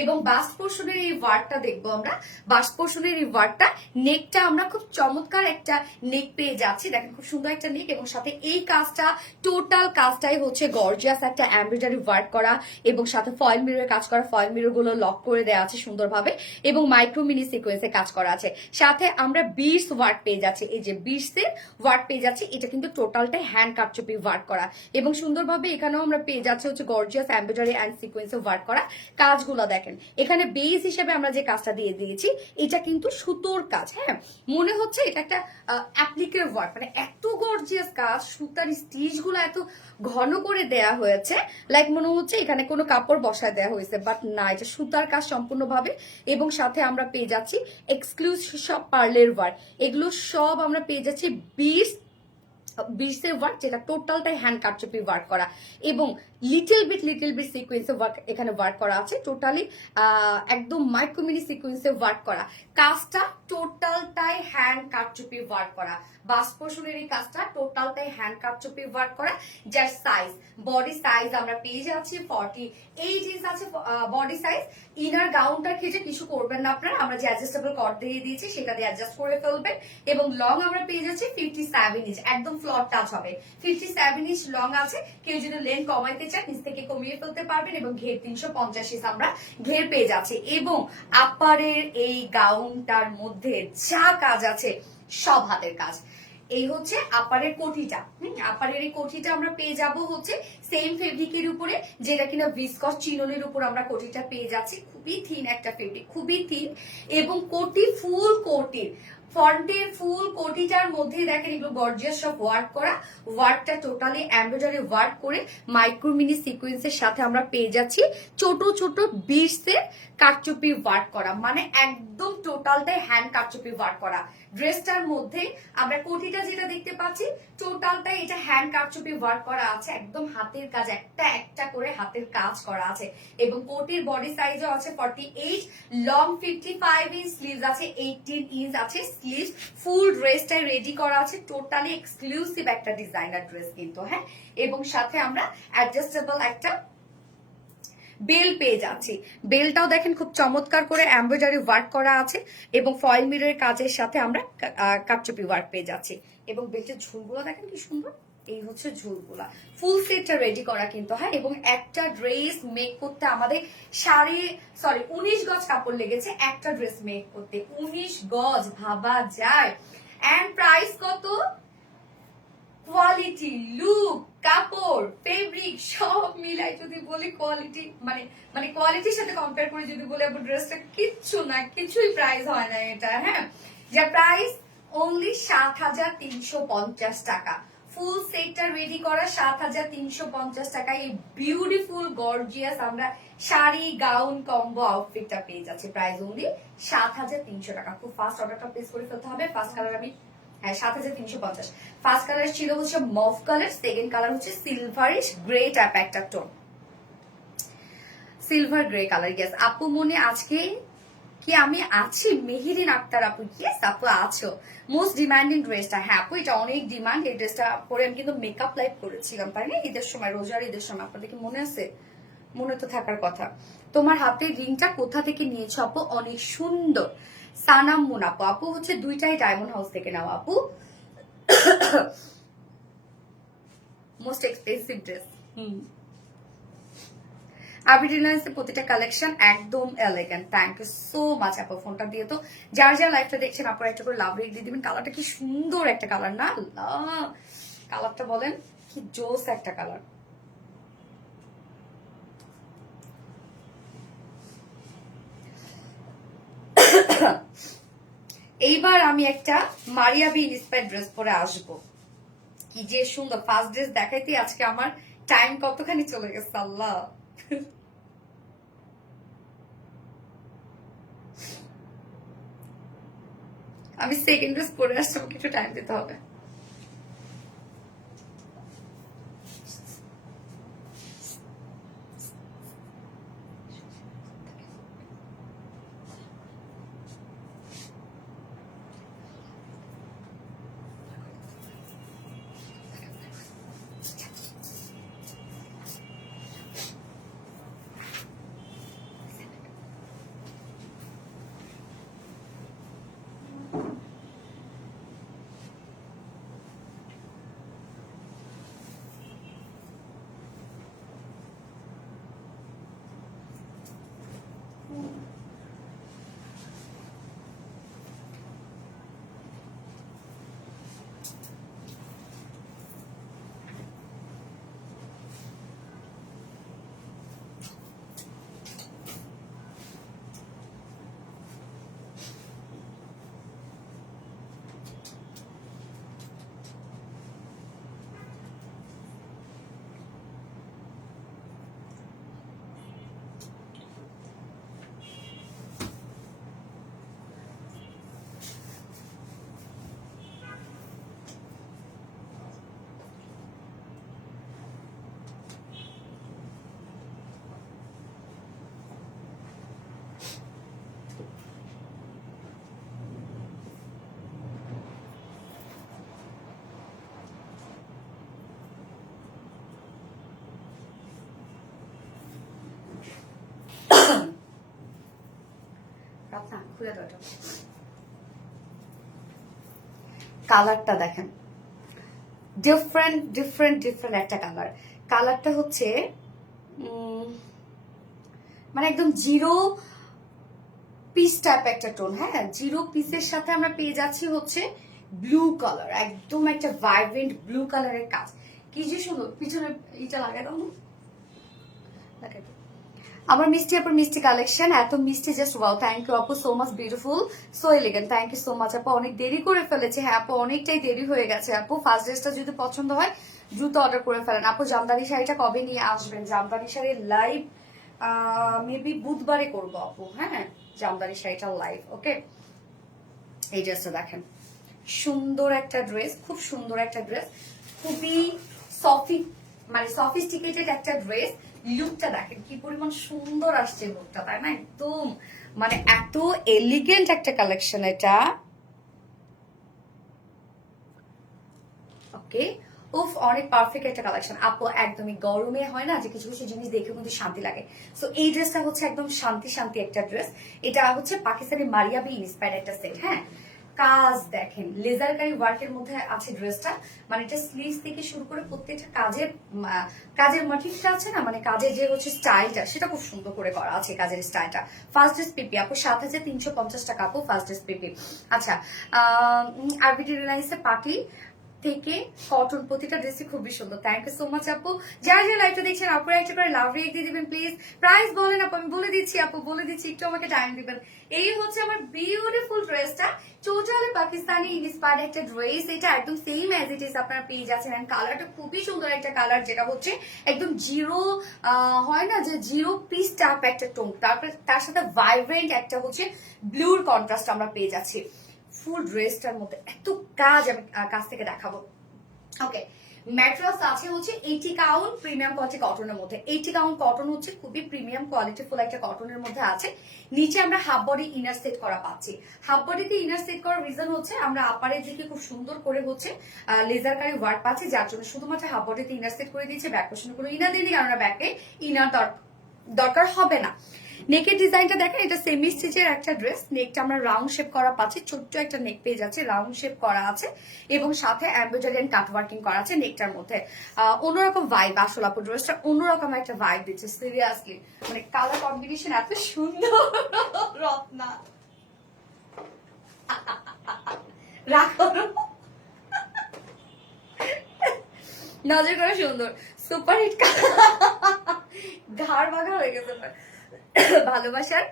এবং বাস্ট পোর্শনের এই ওয়ার্কটা দেখবো আমরা। বাস্ট পোর্শনের এই ওয়ার্কটা, নেকটা আমরা খুব চমৎকার একটা নেক পেয়ে যাচ্ছি। দেখেন খুব সুন্দর একটা নেক, এবং সাথে এই কাজটা, টোটাল কাজটাই হচ্ছে গর্জিয়াস একটা এমব্রয়ডারি ওয়ার্ক করা, এবং সাথে ফয়েল মিররের কাজ করা। ফয়েল মিরর গুলো লক করে দেওয়া আছে সুন্দরভাবে, এবং মাইক্রো মিনি সিকোয়েন্সে কাজ করা আছে। সাথে আমরা বিটস ওয়ার্ক পেয়ে যাচ্ছি, এই যে বিটসের ওয়ার্ক পেয়ে যাচ্ছি। এটা কিন্তু টোটালটাই হ্যান্ড কাটচুপি ওয়ার্ক করা, এবং সুন্দরভাবে এখানেও আমরা পেয়ে যাচ্ছি হচ্ছে গর্জিয়াস এমব্রয়ডারি অ্যান্ড সিকোয়েন্সে ওয়ার্ক করা। কাজগুলো দেখেন, এখানে বেস হিসেবে আমরা যে কাজটা দিয়ে দিয়েছি, এটা কিন্তু সুতোর কাজ। হ্যাঁ, মনে হচ্ছে এটা একটা অ্যাপ্লিকের ওয়ার্ক, মানে এত গর্জিয়াস কাজ, সুতার স্টিচ গুলো এত ঘন করে দেয়া হয়েছে, লাইক মনে হচ্ছে এখানে কোনো কাপড় বসায় দেওয়া হয়েছে, বাট না, এটা সুতার কাজ সম্পূর্ণভাবে। এবং সাথে আমরা পেয়ে যাচ্ছি এক্সক্লুসিভ সব পার্লের ওয়ার্ক, এগুলো সব আমরা পেয়ে যাচ্ছি বিটসের ওয়ার্ক, যেটা টোটালটাই হ্যান্ড কাটচুপি ওয়ার্ক করা, এবং লিটল বিট সিকোয়েন্সে ওয়ার্ক এখানে ওয়ার্ক করা আছে। টোটালি একদম মাইক্রোমিনি সিকোয়েন্সে ওয়ার্ক করা। কাজটা টোটালটাই হ্যান্ড কাটচুপি ওয়ার্ক করা। বাস্ট পোর্শনের এই কাজটা টোটালটাই হ্যান্ড কাটচুপি ওয়ার্ক করা। যার সাইজ, বডি সাইজ আমরা পেয়ে যাচ্ছি 48 ইঞ্চ আছে বডি সাইজ। ইনার গাউনটার ক্ষেত্রে কিছু করবেন না আপনারা, আমরা যে অ্যাডজাস্টেবল কট দিয়ে দিয়েছি সেটা দিয়ে অ্যাডজাস্ট করে ফেলবেন। এবং লং আমরা পেয়ে যাচ্ছি 57 ইঞ্চ, একদম ফ্লট টাচ হবে। 57 ইঞ্চ লং আছে, কেউ যদি লেন্থ কমাইতে চান নিচ থেকে কমিয়ে ফেলতে পারবেন। এবং ঘের 350 ইঞ্চ আমরা ঘের পেয়ে যাচ্ছি। এবং আপারের এই গাউনটার মধ্যে যা কাজ আছে সব হাতের কাজ। এই হচ্ছে আপারের কোটিটা। আপারের এই কোটিটা আমরা পেয়ে যাব হচ্ছে সেম ফেব্রিকের উপরে, যেটা কিনা ভিসকস চিননের উপর আমরা কোটিটা পেয়ে যাচ্ছি। খুবই থিন একটা ফেব্রিক, খুবই থিন। এবং কোটি ফুল কোটির ফ্রন্টের ফুল কোটিটার মধ্যে দেখেন এগুলো গর্জিয়াস সব ওয়ার্ক করা। ওয়ার্কটা টোটালি এমব্রয়ডারি ওয়ার্ক করে মাইক্রো মিনি সিকোয়েন্সের সাথে আমরা পেয়ে যাচ্ছি ছোট ছোট বিটসের কারচুপি ওয়ার্ক করা, মানে একদম টোটালটাই হ্যান্ড কারচুপি ওয়ার্ক করা। ড্রেসটার মধ্যে আমরা কোটিটা যেটা দেখতে পাচ্ছি টোটালটাই এটা হ্যান্ড কারচুপি ওয়ার্ক করা আছে, একদম হাতের কাজ, একটা একটা করে হাতের কাজ করা আছে। এবং কোটির বডি সাইজও আছে 48, লং 55 ইঞ্চ, স্লিভস আছে 18 ইঞ্চ আছে স্লিভস। ফুল ড্রেসটা রেডি করা আছে, টোটালি এক্সক্লুসিভ একটা ডিজাইনার ড্রেস কিন্তু, হ্যাঁ। এবং সাথে আমরা অ্যাডজাস্টেবল একটা বেল পেয়ে যাচ্ছি। বেলটাও দেখেন খুব চমৎকার করে এমব্রয়ডারি ওয়ার্ক করা আছে এবং ফয়েল মিররের কাজের সাথে আমরা কারচুপি ওয়ার্ক পেয়ে যাচ্ছি। এবং বেল্টের ঝুলগুলো দেখেন কি সুন্দর, এই হচ্ছে ঝুলগুলা। ফুল সেটটা রেডি করা কিন্তু, হ্যাঁ। এবং একটা ড্রেস মেক করতে আমাদের 19 গজ কাপড় লেগেছে একটা ড্রেস মেক করতে। 19 গজ, ভাবা যায়। এন্ড প্রাইস কত? কোয়ালিটি, লুক, কাপড়, ফেব্রিক সব মিলাই যদি বলি কোয়ালিটি, মানে কোয়ালিটির সাথে কম্পেয়ার করে যদি বলি আপনার ড্রেসটা কিচ্ছু না, কিছুই প্রাইস হয় না এটা, হ্যাঁ। যার প্রাইস অনলি 7,350 টাকা। ফুল সেটটা রেডি করা 7,350 টাকা। এই বিউটিফুল গর্জিয়াস আমরা শাড়ি, গাউন, কম্বো আউটফিটটা পেয়ে যাচ্ছি প্রাইস অনলি 7,300 টাকা। খুব ফাস্ট অর্ডারটা প্লেস করে ফেলতে হবে। ফার্স্ট কালার আমি, হ্যাঁ, 7,350। ফার্স্ট কালার ছিল হচ্ছে মভ কালার, সেকেন্ড কালার হচ্ছে সিলভারিশ গ্রে টাইপ একটা tone, silver grey colour. Yes আপু মনে আজকে কি আমি আছি? মেহেরিন আক্তার আপু, ইয়েস আপু আছো। মোস্ট ডিমান্ডিং ড্রেসটা, হ্যাঁ আপু এটা অনেক ডিমান্ড। এই ড্রেসটা পরে আমি কিন্তু মেকআপ লাইভ করেছিলাম, তাই না, ঈদের সময়, রোজার ঈদের সময়। আপনাদের কি মনে আছে? মনে তো থাকার কথা। তোমার হাতের রিংটা কোথা থেকে নিয়েছো আপু? অনেক সুন্দর। সানাম মুন আপু, আপু হচ্ছে দুইটাই ডায়মন্ড হাউস থেকে নাও আপু। Most expensive dress. আবি রিলায়েন্সের প্রতিটা কালেকশন একদম elegant. Thank you so much আপু। ফোনটা দিয়ে তো যার যার লাইফটা দেখছেন আপনারা একটা করে লাভ রেট দিয়ে দিবেন। কালারটা কি সুন্দর একটা কালার না? কালারটা বলেন কি জোস একটা কালার। এইবার আমি একটা মারিয়াবি ইন্সপায়ার্ড ড্রেস পরে আসবো। কি যে সুন্দর। ফার্স্ট ড্রেস দেখাইতে আজকে আমার টাইম কতখানি চলে গেছে আল্লাহ। আমি সেকেন্ড ড্রেস পরে আসছি, আমাকে একটু টাইম দিতে হবে। কালারটা দেখেন, ডিফারেন্ট ডিফারেন্ট ডিফারেন্ট একটা কালার। কালারটা হচ্ছে মানে একদম জিরো পিস টাইপ একটা টোন, হ্যাঁ। জিরো পিসের সাথে আমরা পেয়ে যাচ্ছি হচ্ছে ব্লু কালার, একদম একটা ভাইব্রেন্ট ব্লু কালারের কাজ। কি যে সুন্দর। পিছনে এটা লাগাই দাও, লাগাই দাও। আমার মিষ্টি আপুর মিষ্টি কালেকশন এত মিষ্টি, জাস্ট ওয়াও। থ্যাংক ইউ আপু, so much beautiful, so elegant. Thank you so much আপু। অনেক দেরি করে ফেলেছে, হ্যাঁ আপু অনেকটাই দেরি হয়ে গেছে আপু। ফার্স্ট ড্রেসটা যদি পছন্দ হয় দ্রুত অর্ডার করে ফেলেন আপু। জামদানি শাড়িটা কবে নিয়ে আসবেন? জামদানি শাড়ির লাইভ মেবি বুধবারে করবো আপু, হ্যাঁ, জামদানি শাড়িটা লাইভ। ওকে, এই ড্রেসটা দেখেন, সুন্দর একটা ড্রেস, খুব সুন্দর একটা ড্রেস, খুবই সফি মানে সফিস্টিকেটেড একটা ড্রেস। লুকটা দেখেন কি পরিমাণ সুন্দর আসছে লুকটা, তাই না? একদম মানে এত এলিগেন্ট একটা কালেকশন এটা। ওকে, উফ, অনেক পারফেক্ট একটা কালেকশন আপু। একদমই গরমে হয় না যে কিছু কিছু জিনিস দেখে কিন্তু শান্তি লাগে। সো এই ড্রেসটা হচ্ছে একদম শান্তি শান্তি একটা ড্রেস। এটা হচ্ছে পাকিস্তানি মারিয়াবি ইন্সপায়ার্ড একটা সেট। হ্যাঁ, কাজ দেখেন, লেজার কারি ওয়ার্কের মধ্যে আছে ড্রেসটা। মানে এটা স্লিভস থেকে শুরু করে প্রত্যেকটা কাজের মাটিটা আছে না, মানে কাজের যে হচ্ছে স্টাইলটা, সেটা খুব সুন্দর করে করা আছে কাজের স্টাইলটা। ফার্স্ট ড্রেস পিপি আপু 7,350 টাকা আপু, ফার্স্ট ড্রেস পিপি। আচ্ছা, আরবিডি রিলায়েন্সে পার্টি থেকে কটন, প্রতিটা ড্রেসই খুবই সুন্দর। থ্যাংক ইউ সো মাচ আপু। যারা যারা লাইভটা দেখছেন আপনারা একটা করে লাভ রেট দিয়ে দিবেন প্লিজ। প্রাইস বলেন আপু, আমি বলে দিচ্ছি আপু, বলে দিচ্ছি, একটু আমাকে টাইম দিবেন। এই হচ্ছে আমার বিউটিফুল ড্রেসটা, টোটালি পাকিস্তানি ইন্সপায়ার্ড একটা ড্রেস। এটা একদম সেম অ্যাজ ইট ইজ আপনারা পেয়ে যাচ্ছেন। এন্ড কালারটা খুবই সুন্দর একটা কালার, যেটা হচ্ছে একদম জিরো, হয় না যে জিরো পিস টাইপ একটা টোন, তারপরে তার সাথে ভাইব্রেন্ট একটা হচ্ছে ব্লুর কন্ট্রাস্ট আমরা পেয়ে যাচ্ছি ফুল ড্রেসটার মধ্যে। এত কাজ আমি কাছ থেকে দেখাবো। ওকে, ম্যাট্রাস আছে হচ্ছে 80 কাউন্ট প্রিমিয়াম কোয়ালিটি কটনের মধ্যে। 80 কাউন্ট কটন হচ্ছে খুবই প্রিমিয়াম কোয়ালিটি ফুল একটা কটনের মধ্যে আছে। নিচে আমরা হাফ বডি ইনার সেট করা পাচ্ছি। হাফ বডিতে ইনার সেট করার রিজন হচ্ছে আমরা আপারের দিকে খুব সুন্দর করে হচ্ছে লেজার কারি ওয়ার্ক পাচ্ছি, যার জন্য শুধুমাত্র হাফ বডিতে ইনার সেট করে দিয়েছে। ব্যাক পোর্শনে কোনো ইনার দিইনি, কারণ ব্যাকে ইনার দরকার হবে না। নেকের ডিজাইনটা দেখেন, এটা সেমি স্টিচের একটা ড্রেস। নেকটা আমরা রাউন্ড শেপ করা পাচ্ছি, ছোট্ট একটা নেক পেয়ে যাচ্ছে, রাউন্ড শেপ করা আছে এবং সাথে এমব্রয়ডারি এন্ড কাট ওয়ার্কিং করা আছে নেকটার মধ্যে। অন্যরকম ভাইব আসলে আপু, ড্রেসটা অন্যরকম একটা ভাইব দিচ্ছে সিরিয়াসলি। মানে কালার কম্বিনেশন এত সুন্দর, রত্না রাগ করো, নজর করা সুন্দর, সুপার হিট, ঘাড় বাঘা হয়ে গেছে। ভালোবাসার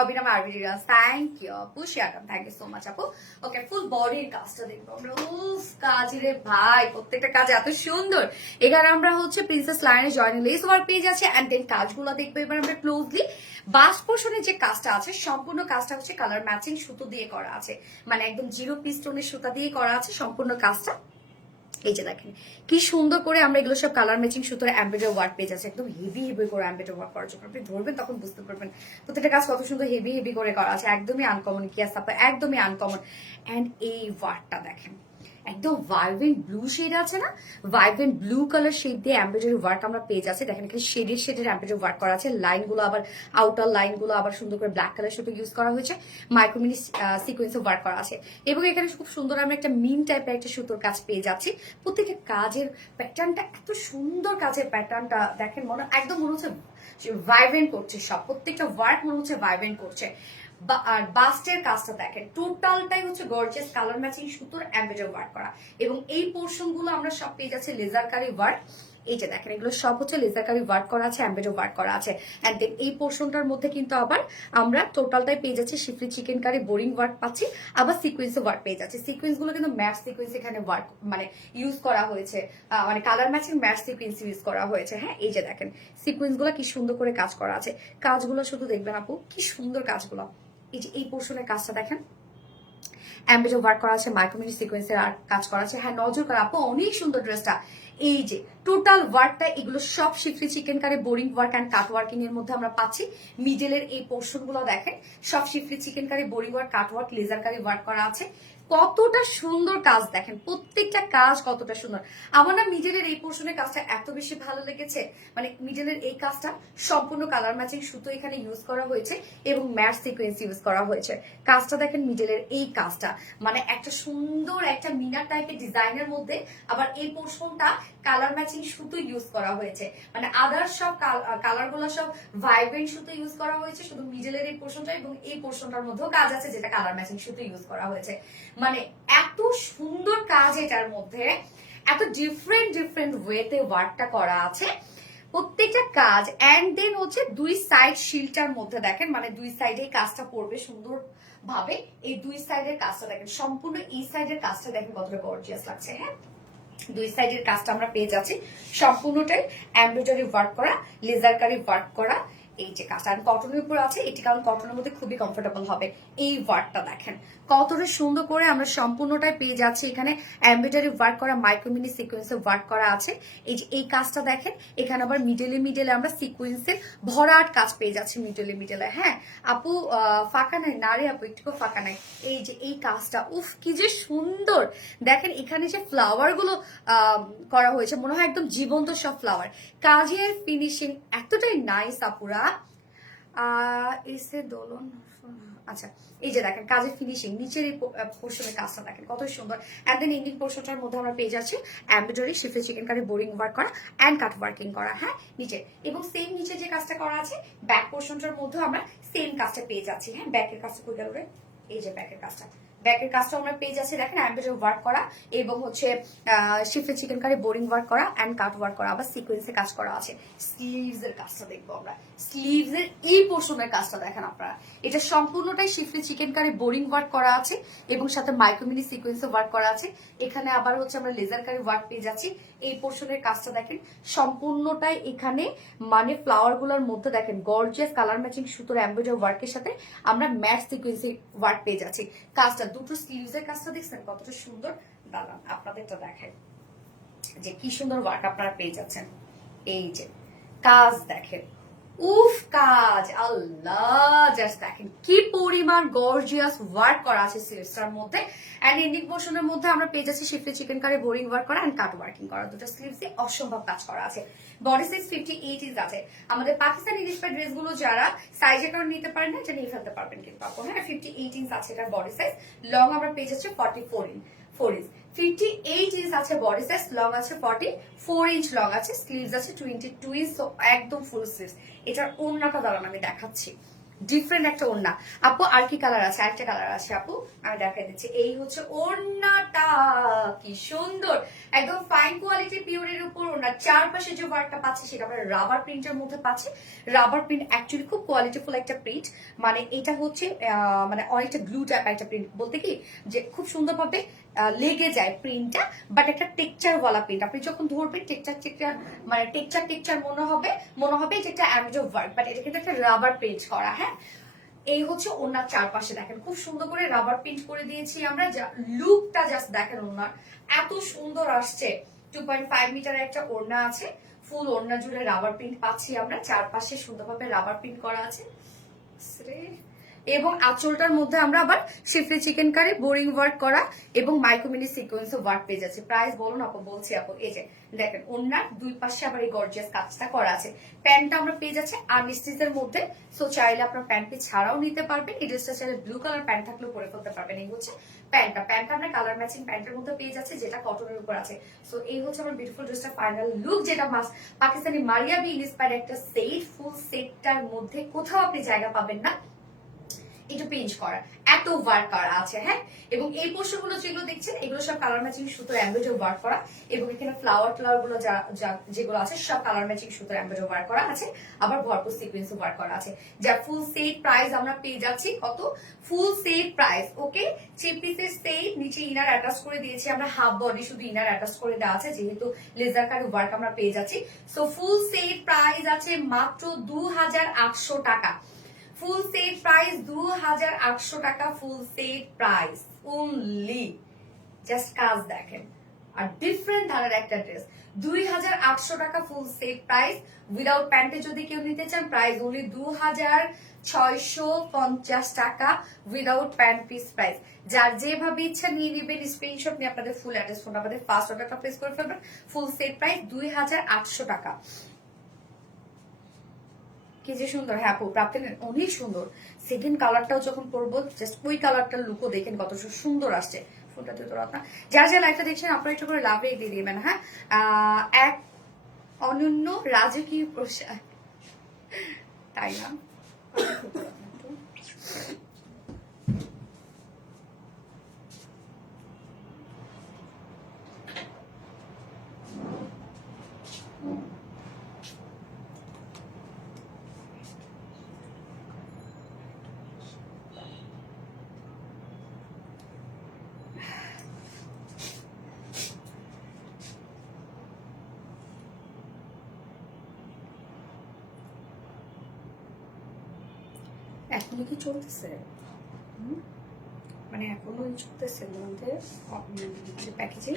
অভিনব আরবি গাছ, থ্যাংক ইউ আপু, Siyaram, thank you so much আপু। ওকে, ফুল বডির কাজটা দেখবো আমরা। উফ, কাজ রে ভাই, প্রত্যেকটা কাজ এত সুন্দর। এখানে আমরা হচ্ছে প্রিন্সেস লাইনে জয়েন লেস ওয়ার্ক পেয়ে যাচ্ছে। এন্ড দেন কাজগুলো দেখবো এবার আমরা ক্লোজলি। বাস পোর্শনের যে কাজটা আছে, সম্পূর্ণ কাজটা হচ্ছে কালার ম্যাচিং সুতো দিয়ে করা আছে, মানে একদম জিরো পিস্টনের সুতা দিয়ে করা আছে সম্পূর্ণ কাজটা। এই যে দেখেন কি সুন্দর করে আমরা এগুলো সব কালার ম্যাচিং সুতোর এমব্রয়ডারি ওয়ার্ক পেয়ে যাচ্ছে, একদম হেভি হেভি করে এমব্রয়ডারি ওয়ার্ক করা। যখন আপনি ধরবেন তখন বুঝতে পারবেন প্রত্যেকটা কাজ কত সুন্দর হেভি হেভি করে করা আছে, একদমই আনকমন। কি আছে আপনার, একদমই আনকমন। এন্ড এই ওয়ার্কটা দেখেন, একদম ভাইব্রেন্ট ব্লু শেড আছে না, ভাইব্রেন্ট ব্লু কালার শেড দিয়ে এমব্রয়ডারি ওয়ার্ক আমরা পেয়ে যাচ্ছি। দেখেন এখানে শেডের এমব্রয়ডারি ওয়ার্ক করা আছে। লাইনগুলো আবার আউটার লাইনগুলো আবার সুন্দর করে ব্ল্যাক কালার সুতো ইউজ করা হয়েছে, মাইক্রোমিনি সিকোয়েন্সে ওয়ার্ক করা আছে। এবং এখানে খুব সুন্দর আমরা একটা মিন টাইপের একটা সুতোর কাজ পেয়ে যাচ্ছি। প্রত্যেকটা কাজের প্যাটার্নটা এত সুন্দর, কাজের প্যাটার্নটা দেখেন, একদম মনে হচ্ছে ভাইব্রেন্ট করছে সব, প্রত্যেকটা ওয়ার্ক মনে হচ্ছে ভাইব্রেন্ট করছে। আর বাস্টের কাজটা দেখেন, টোটালটাই হচ্ছে গর্জিয়াস কালার ম্যাচিং সুতোর এমব্রয়ডারি ওয়ার্ক করা। এবং এই পোর্শন গুলো আমরা সব পেয়ে যাচ্ছি লেজার কারি ওয়ার্ক। এই যে দেখেন, এগুলো সব হচ্ছে লেজার কারি ওয়ার্ক করা আছে, এমব্রয়ডারি ওয়ার্ক করা আছে। এন্ড দেন এই পোর্শনটার মধ্যে কিন্তু আবার আমরা টোটালটাই পেয়ে যাচ্ছি শিফলি চিকেন কারি বোরিং ওয়ার্ক পাচ্ছি, আবার সিকোয়েন্সে ওয়ার্ক পেয়ে যাচ্ছি। সিকোয়েন্স গুলো কিন্তু ম্যাচ সিকোয়েন্স এখানে ওয়ার্ক মানে ইউজ করা হয়েছে, মানে colour matching match sequence use করা হয়েছে। হ্যাঁ, এই যে দেখেন সিকোয়েন্স গুলো কি সুন্দর করে কাজ করা আছে। কাজগুলো শুধু দেখবেন আপু, কি সুন্দর কাজগুলো। এই যে এই পোর্শনের কাজটা দেখেন, এমব্রয়ডারি ওয়ার্ক করা আছে, মাইক্রোমিনি সিকোয়েন্সের কাজ করা আছে। হ্যাঁ, নজর করা আপু, অনেক সুন্দর ড্রেসটা। এই যে টোটাল ওয়ার্কটা, এগুলো সব schiffli chikankari boring work and cut working এর মধ্যে আমরা পাচ্ছি। মিডলের এই পোর্শন গুলো দেখেন, সব schiffli chikankari boring work, cut work, laser কারি ওয়ার্ক করা আছে। কতটা সুন্দর কাজ দেখেন, প্রত্যেকটা কাজ কতটা সুন্দর। আমার না মিডলের এই পোর্শনের কাজটা এত বেশি ভালো লেগেছে, মানে মিডলের এই কাজটা সম্পূর্ণ কালার ম্যাচিং সুতো এখানে ইউজ করা হয়েছে এবং ম্যাচ সিকোয়েন্স ইউজ করা হয়েছে। কাজটা দেখেন, মিডলের এই কাজটা মানে একটা সুন্দর একটা মিনার টাইপের ডিজাইনের মধ্যে আবার এই পোর্শনটা কালার ম্যাচিং সুতো ইউজ করা হয়েছে। মানে আদার সব কালার গুলো সব ভাইব্রেন্ট সুতো ইউজ করা হয়েছে, শুধু মিডলের এই পোর্শনটা এবং এই পোর্শনটার মধ্যেও কাজ আছে যেটা কালার ম্যাচিং সুতো ইউজ করা হয়েছে। মানে এত সুন্দর কাজ এটার মধ্যে, এত ডিফারেন্ট ওয়েতে ওয়ার্কটা করা আছে প্রত্যেকটা কাজ। এন্ড দেন হচ্ছে দুই সাইড শিলটার মধ্যে দেখেন, মানে দুই সাইডে কাজটা পড়বে সুন্দর ভাবে। এই দুই সাইডের কাজটা দেখেন, সম্পূর্ণ এই সাইডের কাজটা দেখেন কতটা গর্জিয়াস লাগছে। হ্যাঁ, দুই সাইডের কাজটা আমরা পেয়ে যাচ্ছি সম্পূর্ণটাই এমব্রয়ডারি ওয়ার্ক করা, লেজার কারি ওয়ার্ক করা এই যে কাজটা আর কটনের উপর আছে এটি, কারণ কটনের মধ্যে খুবই কমফোর্টেবল হবে। এই ওয়ার্কটা দেখেন কতটা সুন্দর করে আমরা সম্পূর্ণটাই পেয়ে যাচ্ছি। এখানে এমব্রয়ডারি ওয়ার্ক করা, মাইক্রোমিনি সিকোয়েন্সে ওয়ার্ক করা আছে। এই যে এই কাজটা দেখেন, এখানে আবার মিডলে আমরা সিকোয়েন্সের ভরাট কাজ পেয়ে যাচ্ছি মিডলে। হ্যাঁ আপু ফাঁকা নাই না রে আপু, একটু ফাঁকা নাই। এই যে এই কাজটা উফ কি যে সুন্দর দেখেন, এখানে যে ফ্লাওয়ার গুলো করা হয়েছে মনে হয় একদম জীবন্ত সব ফ্লাওয়ার। কাজের ফিনিশিং এতটাই নাইস আপুরা। এসে দোলন, আচ্ছা এই যে দেখেন কাজের ফিনিশিং, নিচের এই পোর্শনের কাজটা দেখেন কত সুন্দর। এন্ড দেন এন্ডিং পোর্শনটার মধ্যে আমরা পেয়ে যাচ্ছি এমব্রয়ডারি, শিফটে চিকেন কারি, বোরিং ওয়ার্ক করা এন্ড কাট ওয়ার্কিং করা। হ্যাঁ নিচে, এবং সেম নিচে যে কাজটা করা আছে ব্যাক পোর্শনটার মধ্যে আমরা সেম কাজটা পেয়ে যাচ্ছি। হ্যাঁ ব্যাকের কাজটা কই গেল রে, এই যে ব্যাকের কাজটা আমরা পেয়ে যাচ্ছি দেখেন এমব্রয়ডারি ওয়ার্ক করা এবং হচ্ছে শিফটে চিকেন কারি, বোরিং ওয়ার্ক করা এন্ড কাট ওয়ার্ক করা, আবার সিকোয়েন্সে কাজ করা আছে। স্লিভস এর কাজটা দেখবো আমরা, স্লিভস এর এই পোর্শনের কাজটা দেখেন আপনারা, এটা সম্পূর্ণটাই শিফটে চিকেন কারি, বোরিং ওয়ার্ক করা আছে এবং সাথে মাইক্রোমিনি সিকোয়েন্সে ওয়ার্ক করা আছে। এখানে আবার হচ্ছে আমরা লেজার কারি ওয়ার্ক পেয়ে যাচ্ছি। এই পোর্শনের কাজটা দেখেন সম্পূর্ণটাই এখানে মানে ফ্লাওয়ার গুলোর মধ্যে দেখেন গর্জিয়াস কালার ম্যাচিং সুতোর এমব্রয়ডারি ওয়ার্কের সাথে আমরা ম্যাট সিকোয়েন্সে ওয়ার্ক পেয়ে যাচ্ছি। কাজটা দুটো স্লিভস এর কাজটা দেখছেন কতটা সুন্দর, দাঁড়ান আপনাদেরটা দেখাই যে কি সুন্দর ওয়ার্ক আপনারা পেয়ে যাচ্ছেন। এই যে কাজ দেখেন, উফ কাজ আল্লাহ, জাস্ট দেখেন কি পরিমাণ গর্জিয়াস ওয়ার্ক করা আছে স্লিভসটার মধ্যে। এন্ড এন্ডিং পোর্শনের মধ্যে আমরা পেয়ে যাচ্ছি শিফটে চিকেন কারি, বোরিং ওয়ার্ক করা এন্ড কাট ওয়ার্কিং করা। দুটো স্লিভসে অসম্ভব কাজ করা আছে। বডি সাইজ 58 ইঞ্চ আছে। আমাদের পাকিস্তানি ইন্সপায়ার্ড ড্রেসগুলো যারা সাইজের কারণে নিতে পারেন না, এটা নিয়ে ফেলতে পারবেন কিন্তু আপু। হ্যাঁ 58 ইঞ্চ আছে এটার বডি সাইজ, লং আমরা পেয়ে যাচ্ছি 44 ইঞ্চ। 58 ইঞ্চ আছে বডি সাইজ, লং আছে 44 ইঞ্চ লং আছে, স্লিভস আছে 22 ইঞ্চ, তো একদম ফুল স্লিভস। এটার ওড়নাটা দাঁড়ান আমি দেখাচ্ছি, ডিফারেন্ট একটা ওড়না। আপু আর কি কালার আছে, আরেকটা কালার আছে আপু আমি দেখাই দিচ্ছি। এই হচ্ছে ওড়নাটা, কি সুন্দর একদম ফাইন কোয়ালিটি পিওরের উপর ওড়না। চারপাশে যে ওয়ার্কটা পাচ্ছি সেটা আমরা রাবার প্রিন্টের মধ্যে পাচ্ছি। রাবার প্রিন্ট অ্যাকচুয়ালি খুব কোয়ালিটিফুল একটা প্রিন্ট, মানে এটা হচ্ছে মানে অনেকটা গ্লু টাইপ একটা প্রিন্ট, বলতে কি যে খুব সুন্দরভাবে লেগে যায় প্রিন্টটা, বাট একটা টেক্সচার ওয়ালা প্রিন্ট। আপনি যখন ধরবেন টেক্সচার মানে টেক্সচার মনে হবে এটা একটা এমব্রয়ডারি ওয়ার্ক, বাট এটা কিন্তু একটা রাবার প্রিন্ট করা। হ্যাঁ এই হচ্ছে ওনার চারপাশে দেখেন খুব সুন্দর করে রাবার প্রিন্ট করে দিয়েছি আমরা। লুকটা জাস্ট দেখেন, ওনার এত সুন্দর আসছে। 2.5 মিটার একটা ওড়না আছে, ফুল ওড়না জুড়ে রাবার প্রিন্ট পাচ্ছি আমরা, চারপাশে সুন্দরভাবে রাবার প্রিন্ট করা আছে। এবং আঁচলটার মধ্যে আমরা আবার শিফটে চিকেন কারি, বোরিং ওয়ার্ক করা এবং মাইক্রোমিনি সিকোয়েন্স ওয়ার্ক পেয়ে যাচ্ছে। প্রাইস বলুন আপু, বলছি আপু। এই যে দেখেন ওনার দুই পাশে আবার এই গর্জিয়াস কাজটা করা আছে। প্যান্টটা আমরা পেয়ে যাচ্ছে আনস্টিচের মধ্যে, সো চাইলে আপনার প্যান্ট ছাড়াও নিতে পারবেন। এই ড্রেসটা চাইলে ব্লু কালার প্যান্ট থাকলেও পরে ফেলতে পারবেন। এই হচ্ছে প্যান্টটা আমরা কালার ম্যাচিং প্যান্টের মধ্যে পেয়ে যাচ্ছে, যেটা কটনের উপর আছে। সো এই হচ্ছে আমার বিউটিফুল ড্রেসটা ফাইনাল লুক, যেটা পাকিস্তানি মারিয়াবি ইন্সপায়ার্ড একটা সেট। ফুল সেটটার মধ্যে কোথাও আপনি জায়গা পাবেন না একটু পেঞ্চ করা, এত ওয়ার্ক করা আছে। হ্যাঁ এবং এই পোর্শনগুলো যেগুলো দেখছেন এগুলো সব কালার ম্যাচিং সুতোর এমব্রয়ডারি ওয়ার্ক করা, এবং এখানে ফ্লাওয়ার গুলো যেগুলো আছে সব কালার ম্যাচিং সুতোর এমব্রয়ডারি ওয়ার্ক করা আছে, আবার ভরপুর সিকোয়েন্স ওয়ার্ক করা আছে। যা ফুল সেট প্রাইস আমরা পেয়ে যাচ্ছি কত, ফুল সেট প্রাইস ওকে 3 পিসের সেট, নিচে ইনার অ্যাটাচ করে দিয়েছি আমরা, হাফ বডি শুধু ইনার অ্যাটাচ করে দেওয়া আছে, যেহেতু লেজার কারি ওয়ার্ক আমরা পেয়ে যাচ্ছি। সো ফুল সেট প্রাইস আছে মাত্র 2800 টাকা। ফুল সেট প্রাইস 2800 টাকা, full set price only. Just কাজ দেখেন, আর ডিফারেন্ট ধারার একটা ড্রেস। 2800 টাকা ফুল সেট প্রাইস। উইদাউট প্যান্টে যদি কেউ নিতে চান প্রাইস অনলি 2650 টাকা, উইদাউট প্যান্ট পিস প্রাইস। যার যেভাবে ইচ্ছা নিয়ে নেবেন, স্ক্রিনশট নিয়ে আপনাদের ফুল অ্যাড্রেস ফোন আমাদের ফার্স্ট অর্ডারটা প্লেস করে ফেলবেন। ফুল সেট প্রাইস 2800 টাকা। কি যে সুন্দর। হ্যাঁ আপু প্রাপ্তি অনেক সুন্দর। সেকেন্ড কালারটাও যখন পরবো জাস্ট ওই কালারটার লুকও দেখেন কত সুন্দর আসছে। ফুলটা তো আপনার যারা লাইফটা দেখছেন আপনারা একটু করে লাভে দিয়ে দিবেন। হ্যাঁ এক অনন্য রাজকীয় পোশাক, তাই না? এখনো কি চলতেছে? মানে এখনো চলতেছে আমাদের প্যাকেজিং।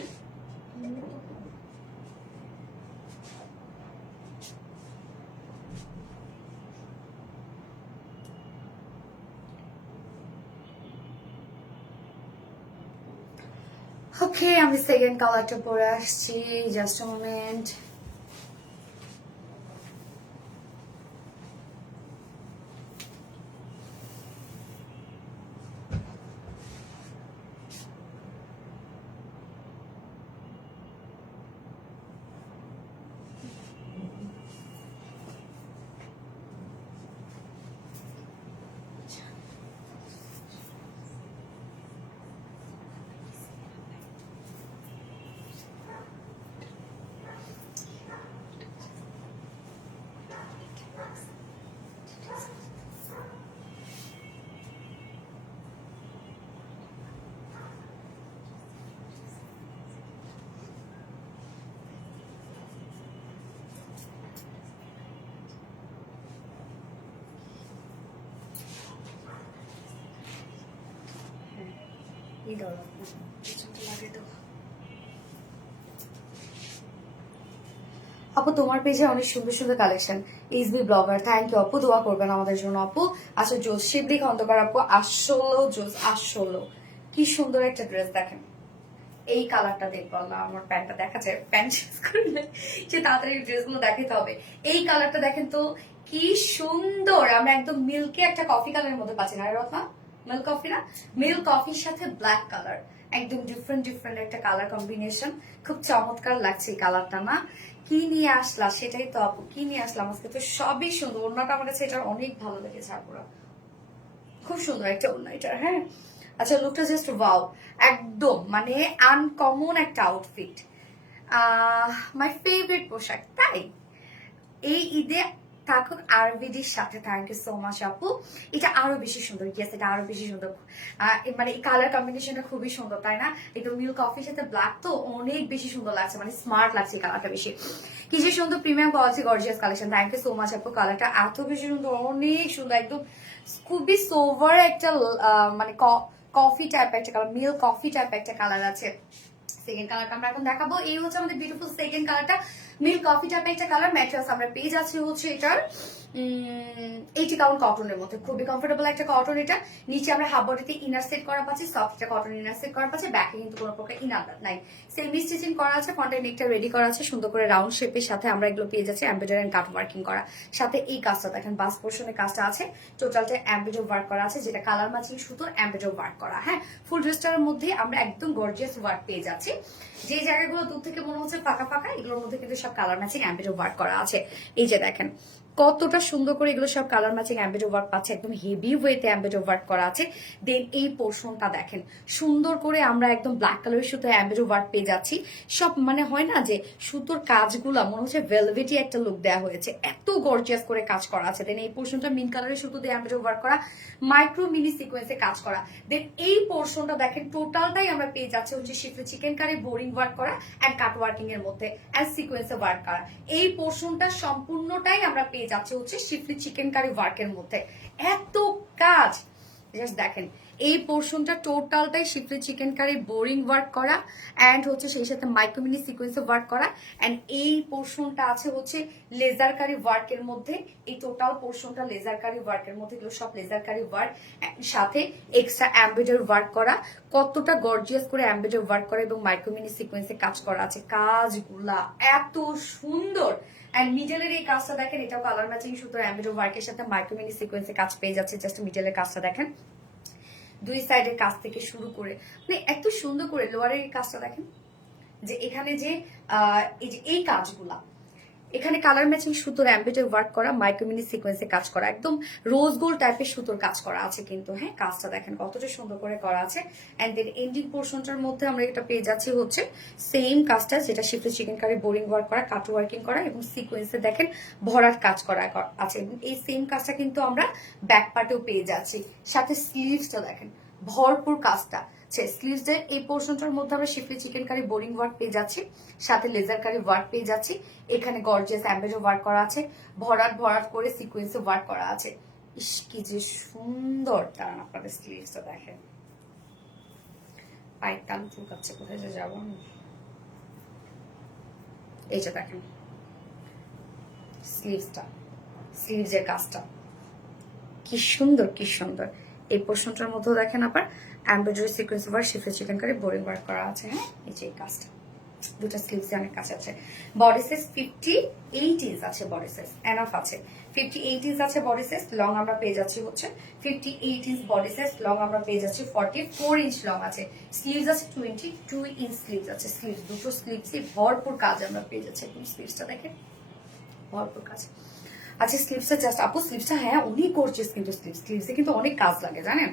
ওকে, আমি সেকেন্ড কালারটা পরে আসছি, জাস্ট আ মোমেন্ট। আপু তোমার পেজে অনেক সুন্দর সুন্দর কালেকশন, ইসবি ব্লগার, থ্যাংক ইউ আপু, দোয়া করবেন আমাদের জন্য আপু। আচ্ছা জোস, শিবলি খন্দকার আপু, আসলো জোস, আসলো কি সুন্দর একটা ড্রেস দেখেন। এই কালারটা দেখবো না, আমার প্যান্টটা দেখা যায়, প্যান্ট চেঞ্জ করলে যে তাড়াতাড়ি ড্রেসগুলো দেখাতে হবে। এই কালারটা দেখেন তো কি সুন্দর, আমরা একদম মিল্কি একটা কফি কালারের মধ্যে পাচ্ছি না রত্না? মিল্ক কফি না, মিল্ক কফির সাথে ব্ল্যাক কালার, একদম ডিফারেন্ট ডিফারেন্ট একটা কালার কম্বিনেশন, খুব চমৎকার লাগছে এই কালারটা না? কি নিয়ে আসলা সেটাই তো আপু, কি নিয়ে আসলাম আজকে? তো সবই সুন্দর, ওড়নাটা আমার কাছে এটা অনেক ভালো লেগেছে আপুরা, খুব সুন্দর একটা ওড়না এটা। হ্যাঁ আচ্ছা, লুকটা জাস্ট ওয়াও, একদম মানে আনকমন একটা আউটফিট, মাই ফেভারিট পোশাক। তাই এই ঈদে থাকুক আরবিডির সাথে, থ্যাংক ইউ সো মাচ আপু। এটা আরো বেশি সুন্দর, ইয়েস এটা আরো বেশি সুন্দর, মানে এই কালার কম্বিনেশনটা খুবই সুন্দর তাই না? একটু মিল্ক কফির সাথে ব্ল্যাক তো অনেক বেশি সুন্দর লাগছে, মানে স্মার্ট লাগছে এই কালারটা বেশি। কি যে সুন্দর premium quality gorgeous collection, thank you so much আপু। কালারটা এত বেশি সুন্দর, অনেক সুন্দর, একদম খুবই সোভার একটা মানে কফি টাইপ একটা কালার, মিল্ক কফি টাইপ একটা কালার আছে। সেকেন্ড কালারটা আমরা এখন দেখাবো, এই হচ্ছে আমাদের বিউটিফুল সেকেন্ড কালারটা, মিল্ক কফি টাইপের একটা কালার। ম্যাটেরিয়ালস আমরা পেয়ে যাচ্ছি হচ্ছে এটার 80 কাউন্ট কটনের মধ্যে, খুবই কমফোর্টেবল একটা কটন। এটা নিচে আমরা হাফ বডিতে ইনার সেট করা পাচ্ছি, সফট একটা কটন ইনার সেট করা পাচ্ছি, ব্যাকে কিন্তু কোনো প্রকার ইনার নাই, সেমি স্টিচিং করা আছে, ফ্রন্টের নেকটা রেডি করা আছে সুন্দর করে রাউন্ড শেপের সাথে। আমরা এগুলো পেয়ে যাচ্ছি এমব্রয়ডারি এন্ড কাট ওয়ার্কিং করা, সাথে এই কাজটা দেখেন বাস পোর্শনের কাজটা আছে, টোটালটা এমব্রয়ডারি ওয়ার্ক করা আছে, যেটা কালার ম্যাচিং সুতোর এমব্রয়ডারি ওয়ার্ক করা। হ্যাঁ, ফুল ড্রেসটার মধ্যে আমরা একদম গর্জিয়াস ওয়ার্ক পেয়ে যাচ্ছি। যে জায়গাগুলো দূর থেকে মনে হচ্ছে ফাঁকা ফাঁকা, এগুলোর মধ্যে কিন্তু সব কালার ম্যাচিং এমব্রয়ডারি ওয়ার্ক করা আছে। এই যে দেখেন কতটা সুন্দর করে এগুলো সব কালার ম্যাচিং এমব্রয়ডারি ওয়ার্ক পাচ্ছে, একদম হেভি ওয়েতে এমব্রয়ডারি ওয়ার্ক করা আছে। দেন এই পোর্শনটা দেখেন সুন্দর করে আমরা একদম ব্ল্যাক কালারের সুতো এমব্রয়ডারি ওয়ার্ক পেয়ে যাচ্ছি। সব মানে হয় না যে সুতোর কাজগুলা মনে হচ্ছে ভেলভেটি একটা লুক দেওয়া হয়েছে, এত গর্জিয়াস করে কাজ করা আছে। দেন এই পোর্শনটা মিন কালারের সুতো দিয়ে এমব্রয়ডারি ওয়ার্ক করা, মাইক্রো মিনি সিকোয়েন্সে কাজ করা। দেন এই পোর্শনটা দেখেন টোটালটাই আমরা পেয়ে যাচ্ছি হচ্ছে শিফটে চিকেন কারি বোরিং ওয়ার্ক করা এন্ড কাট ওয়ার্কিং এর মধ্যে এন্ড সিকোয়েন্সে ওয়ার্ক করা। এই পোর্শনটা সম্পূর্ণটাই আমরা পেয়ে যাচ্ছে হচ্ছে শিফলি চিকেন কারি ওয়ার্কের মধ্যে, এত কাজ জাস্ট দেখেন। এই পোর্শনটা টোটালটাই শিফলি চিকেন কারি বোরিং ওয়ার্ক করা এন্ড হচ্ছে সেই সাথে মাইক্রোমিনি সিকোয়েন্সে ওয়ার্ক করা এন্ড এই পোর্শনটা আছে হচ্ছে লেজার কারি ওয়ার্কের মধ্যে। এই টোটাল পোর্শনটা লেজার কারি ওয়ার্কের মধ্যে, এগুলো সব লেজার কারি ওয়ার্ক, সাথে এক্সট্রা এমব্রয়ডারি ওয়ার্ক করা, কতটা গর্জিয়াস করে এমব্রয়ডারি ওয়ার্ক করা এবং মাইক্রোমিনি সিকোয়েন্সে কাজ করা আছে। কাজগুলা এত সুন্দর এন্ড মিডলের এই কাজটা দেখেন, এটাও কালার ম্যাচিং সুতোর এমব্রয়ডারি ওয়ার্কের সাথে মাইক্রোমিনি সিকোয়েন্সে কাজ পেয়ে যাচ্ছে। জাস্ট মিডলের কাজটা দেখেন, দুই সাইডের কাজ থেকে শুরু করে মানে এত সুন্দর করে লোয়ারের এই কাজটা দেখেন, যে এখানে যে এই যে এই কাজগুলা, এখানে কালার ম্যাচিং সুতোর এমব্রয়ডারি ওয়ার্ক করা, মাইক্রোমিনি সিকোয়েন্সে কাজ করা, একদম রোজ গোল্ড টাইপের সুতোর কাজ করা আছে কিন্তু। হ্যাঁ, কাজটা দেখেন কতটা সুন্দর করে করা আছে। এন্ড দেন এন্ডিং পোর্শনটার মধ্যে আমরা এটা পেয়ে যাচ্ছি হচ্ছে সেম কাজটা, যেটা শিফটে চিকেন কারি বোরিং ওয়ার্ক করা, কাট ওয়ার্কিং করা এবং সিকোয়েন্সে দেখেন ভরাট কাজ করা আছে। এবং এই সেম কাজটা কিন্তু আমরা ব্যাক পার্টেও পেয়ে যাচ্ছি। সাথে স্লিভসটা দেখেন ভরপুর কাজটা, স্লিভসের এই পোর্শনটার মধ্যে আমরা শিফলি চিকেন কারি বোরিং ওয়ার্ক পেয়ে যাচ্ছি, সাথে লেজার কারি ওয়ার্ক পেয়ে যাচ্ছি। এখানে গর্জিয়াস এমব্রয়ডারি ওয়ার্ক করা আছে, ভরাট ভরাট করে সিকোয়েন্সে ওয়ার্ক করা আছে। ইস কি যে সুন্দর। দাঁড়ান আপনাদের স্লিভসটা দেখেন, পায়ের তালু চুলকাচ্ছে, কোথায় যে যাবো আমি। এই যে দেখেন স্লিভসটা, স্লিভসের কাজটা কি সুন্দর, কি সুন্দর। এই পোর্শনটার মধ্যেও দেখেন আবার embroidery sequence work, schiffli chikankari, boring work করা আছে। হ্যাঁ, এই যে এই কাজটা দুটো স্লিভসে অনেক কাজ আছে। বডি সাইজ 58 ইঞ্চ আছে, বডি সাইজ এনাফ আছে। 58 ইঞ্চ আছে বডি সাইজ, লং আমরা পেয়ে যাচ্ছি হচ্ছে 58 ইঞ্চ বডি সাইজ, লং আমরা পেয়ে যাচ্ছি 44 ইঞ্চ লং আছে। স্লিভস আছে 22 ইঞ্চ স্লিভস আছে। স্লিভস দুটো স্লিভসে ভরপুর কাজ আমরা পেয়ে যাচ্ছি। এখন স্লিভসটা দেখেন, ভরপুর কাজ। আচ্ছা স্লিভসটা জাস্ট আপু, স্লিভসটা হ্যাঁ অনেক গর্জিয়াস, কিন্তু স্লিভসে কিন্তু অনেক কাজ লাগে জানেন।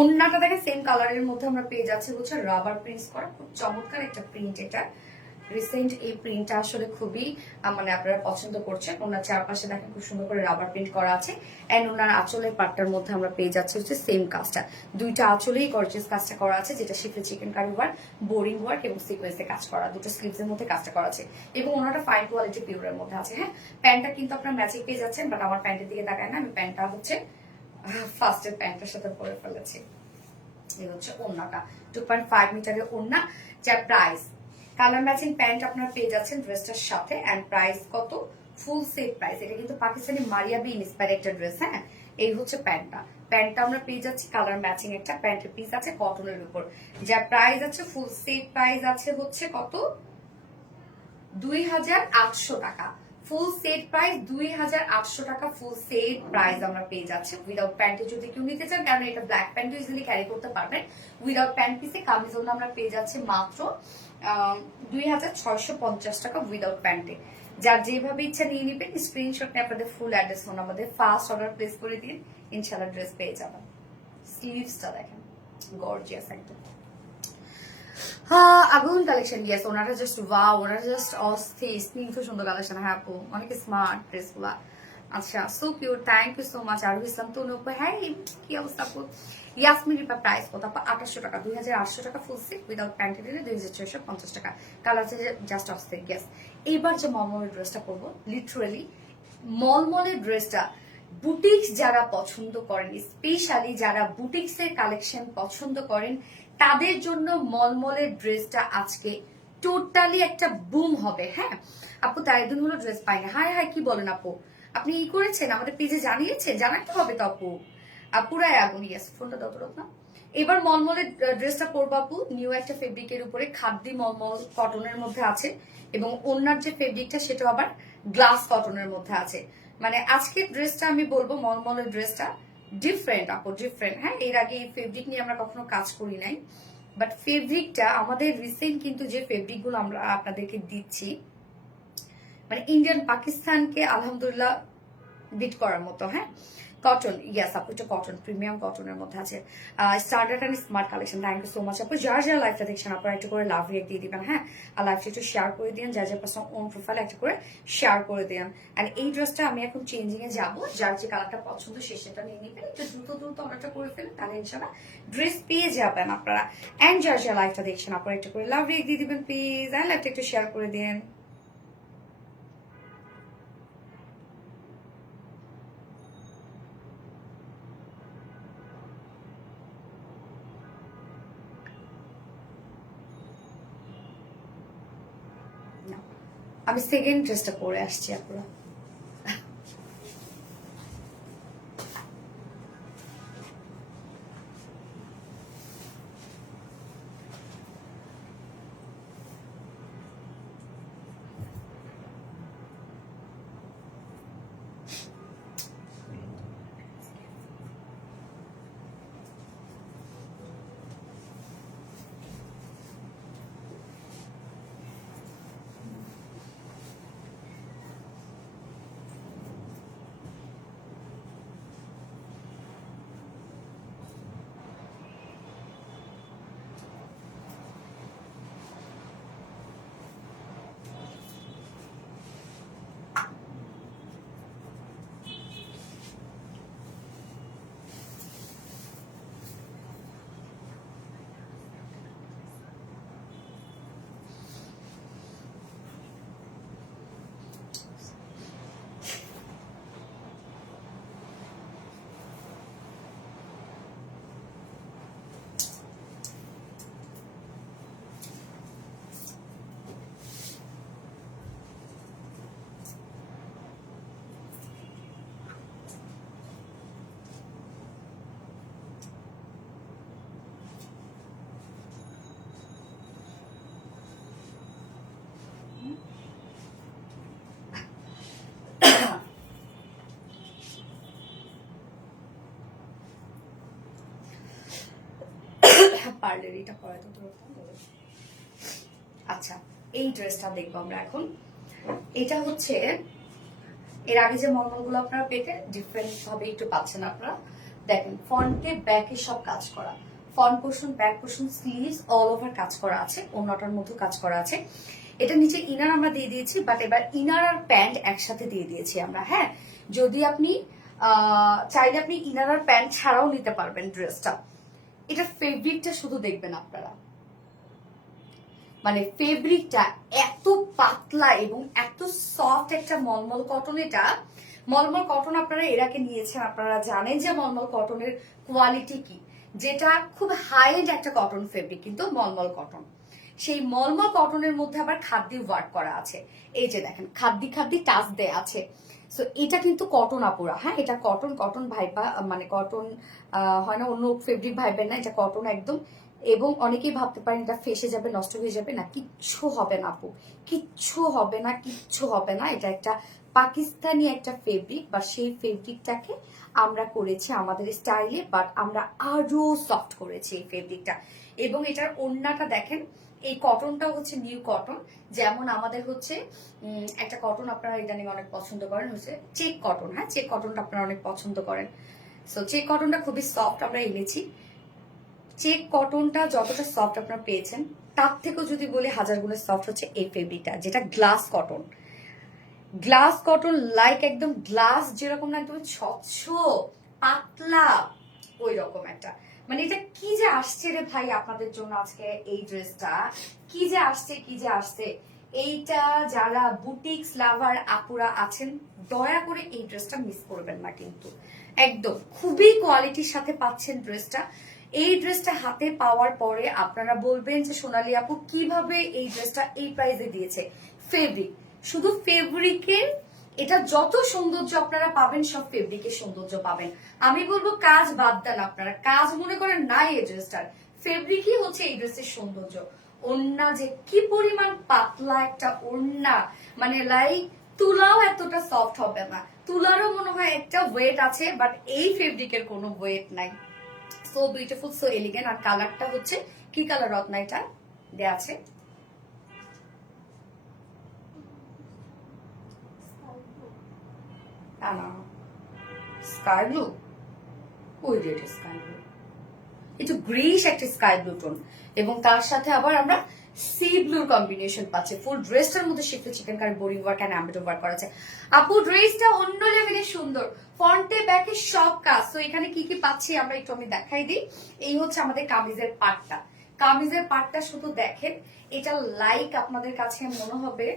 ওন্নাটা দেখেন সেম কালারের মধ্যে আমরা পেয়ে যাচ্ছি হচ্ছে রাবার প্রিন্টস করা, খুব চমৎকার একটা প্রিন্ট। এটা রিসেন্ট এই প্রিন্টটা আসলে খুবই মানে আপনারা পছন্দ করছেন। ওনার চারপাশে দেখেন খুব সুন্দর করে রাবার প্রিন্ট করা আছে। এন্ড ওনার আঁচলের পাটটার মধ্যে আমরা পেয়ে যাচ্ছি হচ্ছে সেম কাজটা। দুইটা আঁচলেই গর্জিয়াস কাজটা করা আছে, যেটা schiffli chikankari work, boring work এবং সিকোয়েন্সে কাজ করা। দুটো স্লিভসের মধ্যে কাজটা করা আছে এবং ওনাটা ফাইন কোয়ালিটি পিওরের মধ্যে আছে। হ্যাঁ, প্যান্টটা কিন্তু আপনার ম্যাচিং পেয়ে যাচ্ছেন, বাট আমার প্যান্টের দিকে তাকায় না, আমি প্যান্টটা হচ্ছে ফার্স্টের প্যান্টের সাথে পরে ফেলেছি। এই হচ্ছে ওন্নাটা 2.5 মিটারের ওন্না, যার প্রাইস কালার ম্যাচিং প্যান্ট আপনারা পেয়ে যাচ্ছেন ড্রেসটার সাথে। এন্ড প্রাইস কত? Full set price. এটা কিন্তু পাকিস্তানি মারিয়াবি ইন্সপায়ার একটা ড্রেস। হ্যাঁ, এই হচ্ছে প্যান্টটা। প্যান্টটা আমরা পেয়ে যাচ্ছি কালার ম্যাচিং একটা প্যান্টের পিস আছে কটনের উপর, যার প্রাইস আছে ফুল সেট প্রাইস আছে হচ্ছে কত? 2800 টাকা। ফুল সেট প্রাইস 2800 টাকা। ফুল সেট প্রাইস আমরা পেয়ে যাচ্ছি উইদাউট প্যান্টে যদি কেউ নিতে চান, কারণ এটা ব্ল্যাক প্যান্ট ইজিলি ক্যারি করতে পারবেন। উইদাউট প্যান্ট পিসে কামিজোল আমরা পেয়ে যাচ্ছি মাত্র 2650 টাকা উইদাউট প্যান্টে। যার যেভাবে ইচ্ছা নিয়ে নিবেন, স্ক্রিনশট নিয়ে আপনাদের ফুল অ্যাড্রেস ফোন আমাদের ফার্স্ট অর্ডার প্লেস করে দিন, ইনশাআল্লাহ ড্রেস পেয়ে যাবেন। স্লিভসটা দেখেন গর্জিয়াস একদম। হ্যাঁ, আগুন কালেকশন। ইয়েস, ওনারা জাস্ট ওয়াও, ওনারা জাস্ট অস্থির, স্নিগ্ধ সুন্দর কালেকশন। হ্যাঁ আপু, অনেক স্মার্ট ড্রেস গুলা। আচ্ছা, so cute, thank you so much. আর ইসলাম তো হ্যাঁ, কি অবস্থা আপু? ইয়াসমিন রিপা প্রাইস কত আপু? 2800 টাকা। 2800 টাকা ফুল সেট উইদাউট প্যান্ট নিলে 2650 টাকা। কালার জাস্ট অস্থির। ইয়েস, এইবার যে মলমলের ড্রেসটা পরবো, লিটারেলি মলমলের ড্রেসটা বুটিক্স যারা পছন্দ করেন, স্পেশালি যারা বুটিক্সের কালেকশন পছন্দ করেন, তাদের জন্য মলমলের ড্রেসটা আজকে টোটালি একটা বুম হবে। হ্যাঁ আপু, তাই দিন হলো ড্রেস পাই না। হায় হায়, কি বলেন আপু? আপনি ই করেছেন, আমাদের পেজে জানিয়েছেন? জানাতে হবে তো আপু। পুরাই আগুন। ইয়াস, ফোনটা দত না। এবার মলমলের ড্রেসটা পরবো আপু নিউ একটা ফেব্রিকের উপরে, খাদ্দি মলমল কটনের মধ্যে আছে এবং ওনার যে ফেব্রিকটা সেটা আবার গ্লাস কটনের মধ্যে আছে। মানে আজকের ড্রেসটা আমি বলবো মলমলের ড্রেসটা ডিফারেন্ট আপু, ডিফারেন্ট। হ্যাঁ, এর আগে এই ফেব্রিক নিয়ে আমরা কখনো কাজ করি নাই, বাট ফেব্রিকটা আমাদের রিসেন্ট কিন্তু যে ফেব্রিক গুলো আমরা আপনাদেরকে দিচ্ছি, মানে ইন্ডিয়ান পাকিস্তানকে আলহামদুলিল্লাহ বিট করার মতো। হ্যাঁ, কটন। ইয়াস আপু, এটা কটন, প্রিমিয়াম কটনের মধ্যে আছে। Standard and smart collection. Thank you so much আপু। যার যার লাইফটা দেখছেন আপনারা একটু করে লাভ রিয়েক্ট দিয়ে দিবেন। হ্যাঁ, আর লাইফটা একটু শেয়ার করে দিন, যার যার পার্সোনাল ওন প্রোফাইল একটা করে শেয়ার করে দিন। এন্ড এই ড্রেসটা আমি এখন চেঞ্জিং এ যাবো, যার যে কালারটা পছন্দ সে সেটা নিয়ে নিবেন। একটু দ্রুত দ্রুত অর্ডারটা করে ফেলেন, তাহলে ইনশাআল্লাহ ড্রেস পেয়ে যাবেন আপনারা। এন্ড যার যার লাইফটা দেখছেন আপনারা একটু করে লাভ রিয়েক্ট দিয়ে দিবেন প্লিজ, এন্ড লাইফটা একটু শেয়ার করে দিন। আমি সেকেন্ড ড্রেসটা পরে আসছি আপনারা। পার্লের এটা পরে তো আচ্ছা এই ড্রেসটা দেখবো আমরা এখন। এটা হচ্ছে এর আগে যে মলমলগুলো আপনারা পেতে ডিফারেন্ট ভাবে একটু পাচ্ছেন আপনারা। দেখেন ফ্রন্টে ব্যাকে সব কাজ করা, front portion back portion sleeves all over কাজ করা আছে, ওন্নাটার মধ্যে কাজ করা আছে। এটা নিচে ইনার আমরা দিয়ে দিয়েছি, বাট এবার ইনার আর প্যান্ট একসাথে দিয়ে দিয়েছি আমরা। হ্যাঁ, যদি আপনি চাইলে আপনি ইনার আর প্যান্ট ছাড়াও নিতে পারবেন ড্রেসটা। এটা ফেব্রিকটা শুধু দেখবেন আপনারা, মানে ফেব্রিকটা এত পাতলা এবং এত সফট একটা মলমল কটন। এটা মলমল কটন আপনারা এর আগে নিয়েছেন, আপনারা জানেন যে মলমল কটনের কোয়ালিটি কি, যেটা খুব হাই এন্ড একটা কটন ফেব্রিক কিন্তু মলমল কটন। সেই মলমল কটনের মধ্যে আবার খাদ্দি ওয়ার্ক করা আছে। এই যে দেখেন খাদ্দি খাদ্দি টাচ দেয়া আছে। সো এটা কিন্তু কটন আপুরা, হ্যাঁ এটা কটন, কটন ভাইবা, মানে কটন হয় না অন্য ফেব্রিক ভাইবেন না, এটা কটন একদম। এবং অনেকেই ভাবতে পারেন এটা ফেসে যাবে, নষ্ট হয়ে যাবে, না কিচ্ছু হবে না আপু, কিচ্ছু হবে না, কিচ্ছু হবে না। এটা একটা পাকিস্তানি একটা ফেব্রিক, বা সেই ফেব্রিকটাকে আমরা করেছি আমাদের স্টাইলে, বাট আমরা আরো সফট করেছি এই ফেব্রিকটা। এবং এটার ওড়নাটা দেখেন, এই কটনটা হচ্ছে নিউ কটন। যেমন আমাদের হচ্ছে একটা কটন আপনারা ইদানিং অনেক পছন্দ করেন, হচ্ছে চেক কটন। হ্যাঁ, চেক কটনটা আপনারা অনেক পছন্দ করেন। সো চেক কটনটা খুবই সফট আমরা এনেছি। চেক কটনটা যতটা সফট আপনারা পেয়েছেন, তার থেকেও যদি বলি হাজার গুণে সফট হচ্ছে এই ফেব্রিকটা, যেটা glass cotton. Glass cotton like একদম গ্লাস যেরকম না, একদম স্বচ্ছ পাতলা ওই রকম একটা, মানে এটা কি যে আসছে রে ভাই আপনাদের জন্য আজকে এই ড্রেসটা, কি যে আসছে, কি যে আসছে। এইটা যারা বুটিক্স লাভার আপুরা আছেন, দয়া করে এই ড্রেসটা মিস করবেন না কিন্তু। একদম খুবই কোয়ালিটির সাথে পাচ্ছেন ড্রেসটা। এই ড্রেসটা হাতে পাওয়ার পরে আপনারা বলবেন যে সোনালী আপু কিভাবে এই ড্রেসটা এই প্রাইসে দিয়েছে। ফেব্রিক, শুধু ফেব্রিকের এটা যত সৌন্দর্য আপনারা পাবেন, সব ফেব্রিকের সৌন্দর্য পাবেন। আমি বলবো কাজ বাদ দেন আপনারা, কাজ মনে করেন নাই এই ড্রেসটার, ফেব্রিকই হচ্ছে এই ড্রেসের সৌন্দর্য। ওড়না যে কি পরিমাণ পাতলা একটা ওড়না, মানে লাইক তুলাও এতটা সফট হবে না, তুলারও মনে হয় একটা ওয়েট আছে, বাট এই ফেব্রিকের কোনো ওয়েট নাই। So beautiful, so elegant. আর কালারটা হচ্ছে কি কালার রত্না এটা দেয়া আছে, স্কাই ব্লু, ওই রেড স্কাই ব্লু, একটু গ্রেইশ একটা স্কাই ব্লু টোন, এবং তার সাথে আবার আমরা সি ব্লুর কম্বিনেশন পাচ্ছি। ফুল ড্রেসটার মধ্যে শিফট chikankari boring work and অ্যাম্বিট ওয়ার্ক করা আছে। আপু ড্রেসটা অন্য লেভেলের সুন্দর, ফ্রন্টে ব্যাকে সব কাজ। তো এখানে কি কি পাচ্ছি আমরা একটু আমি দেখাই দিই। এই হচ্ছে আমাদের কামিজের পার্টটা, কামিজের পার্টটা শুধু দেখেন, এটা লাইক আপনাদের কাছে মনে হবে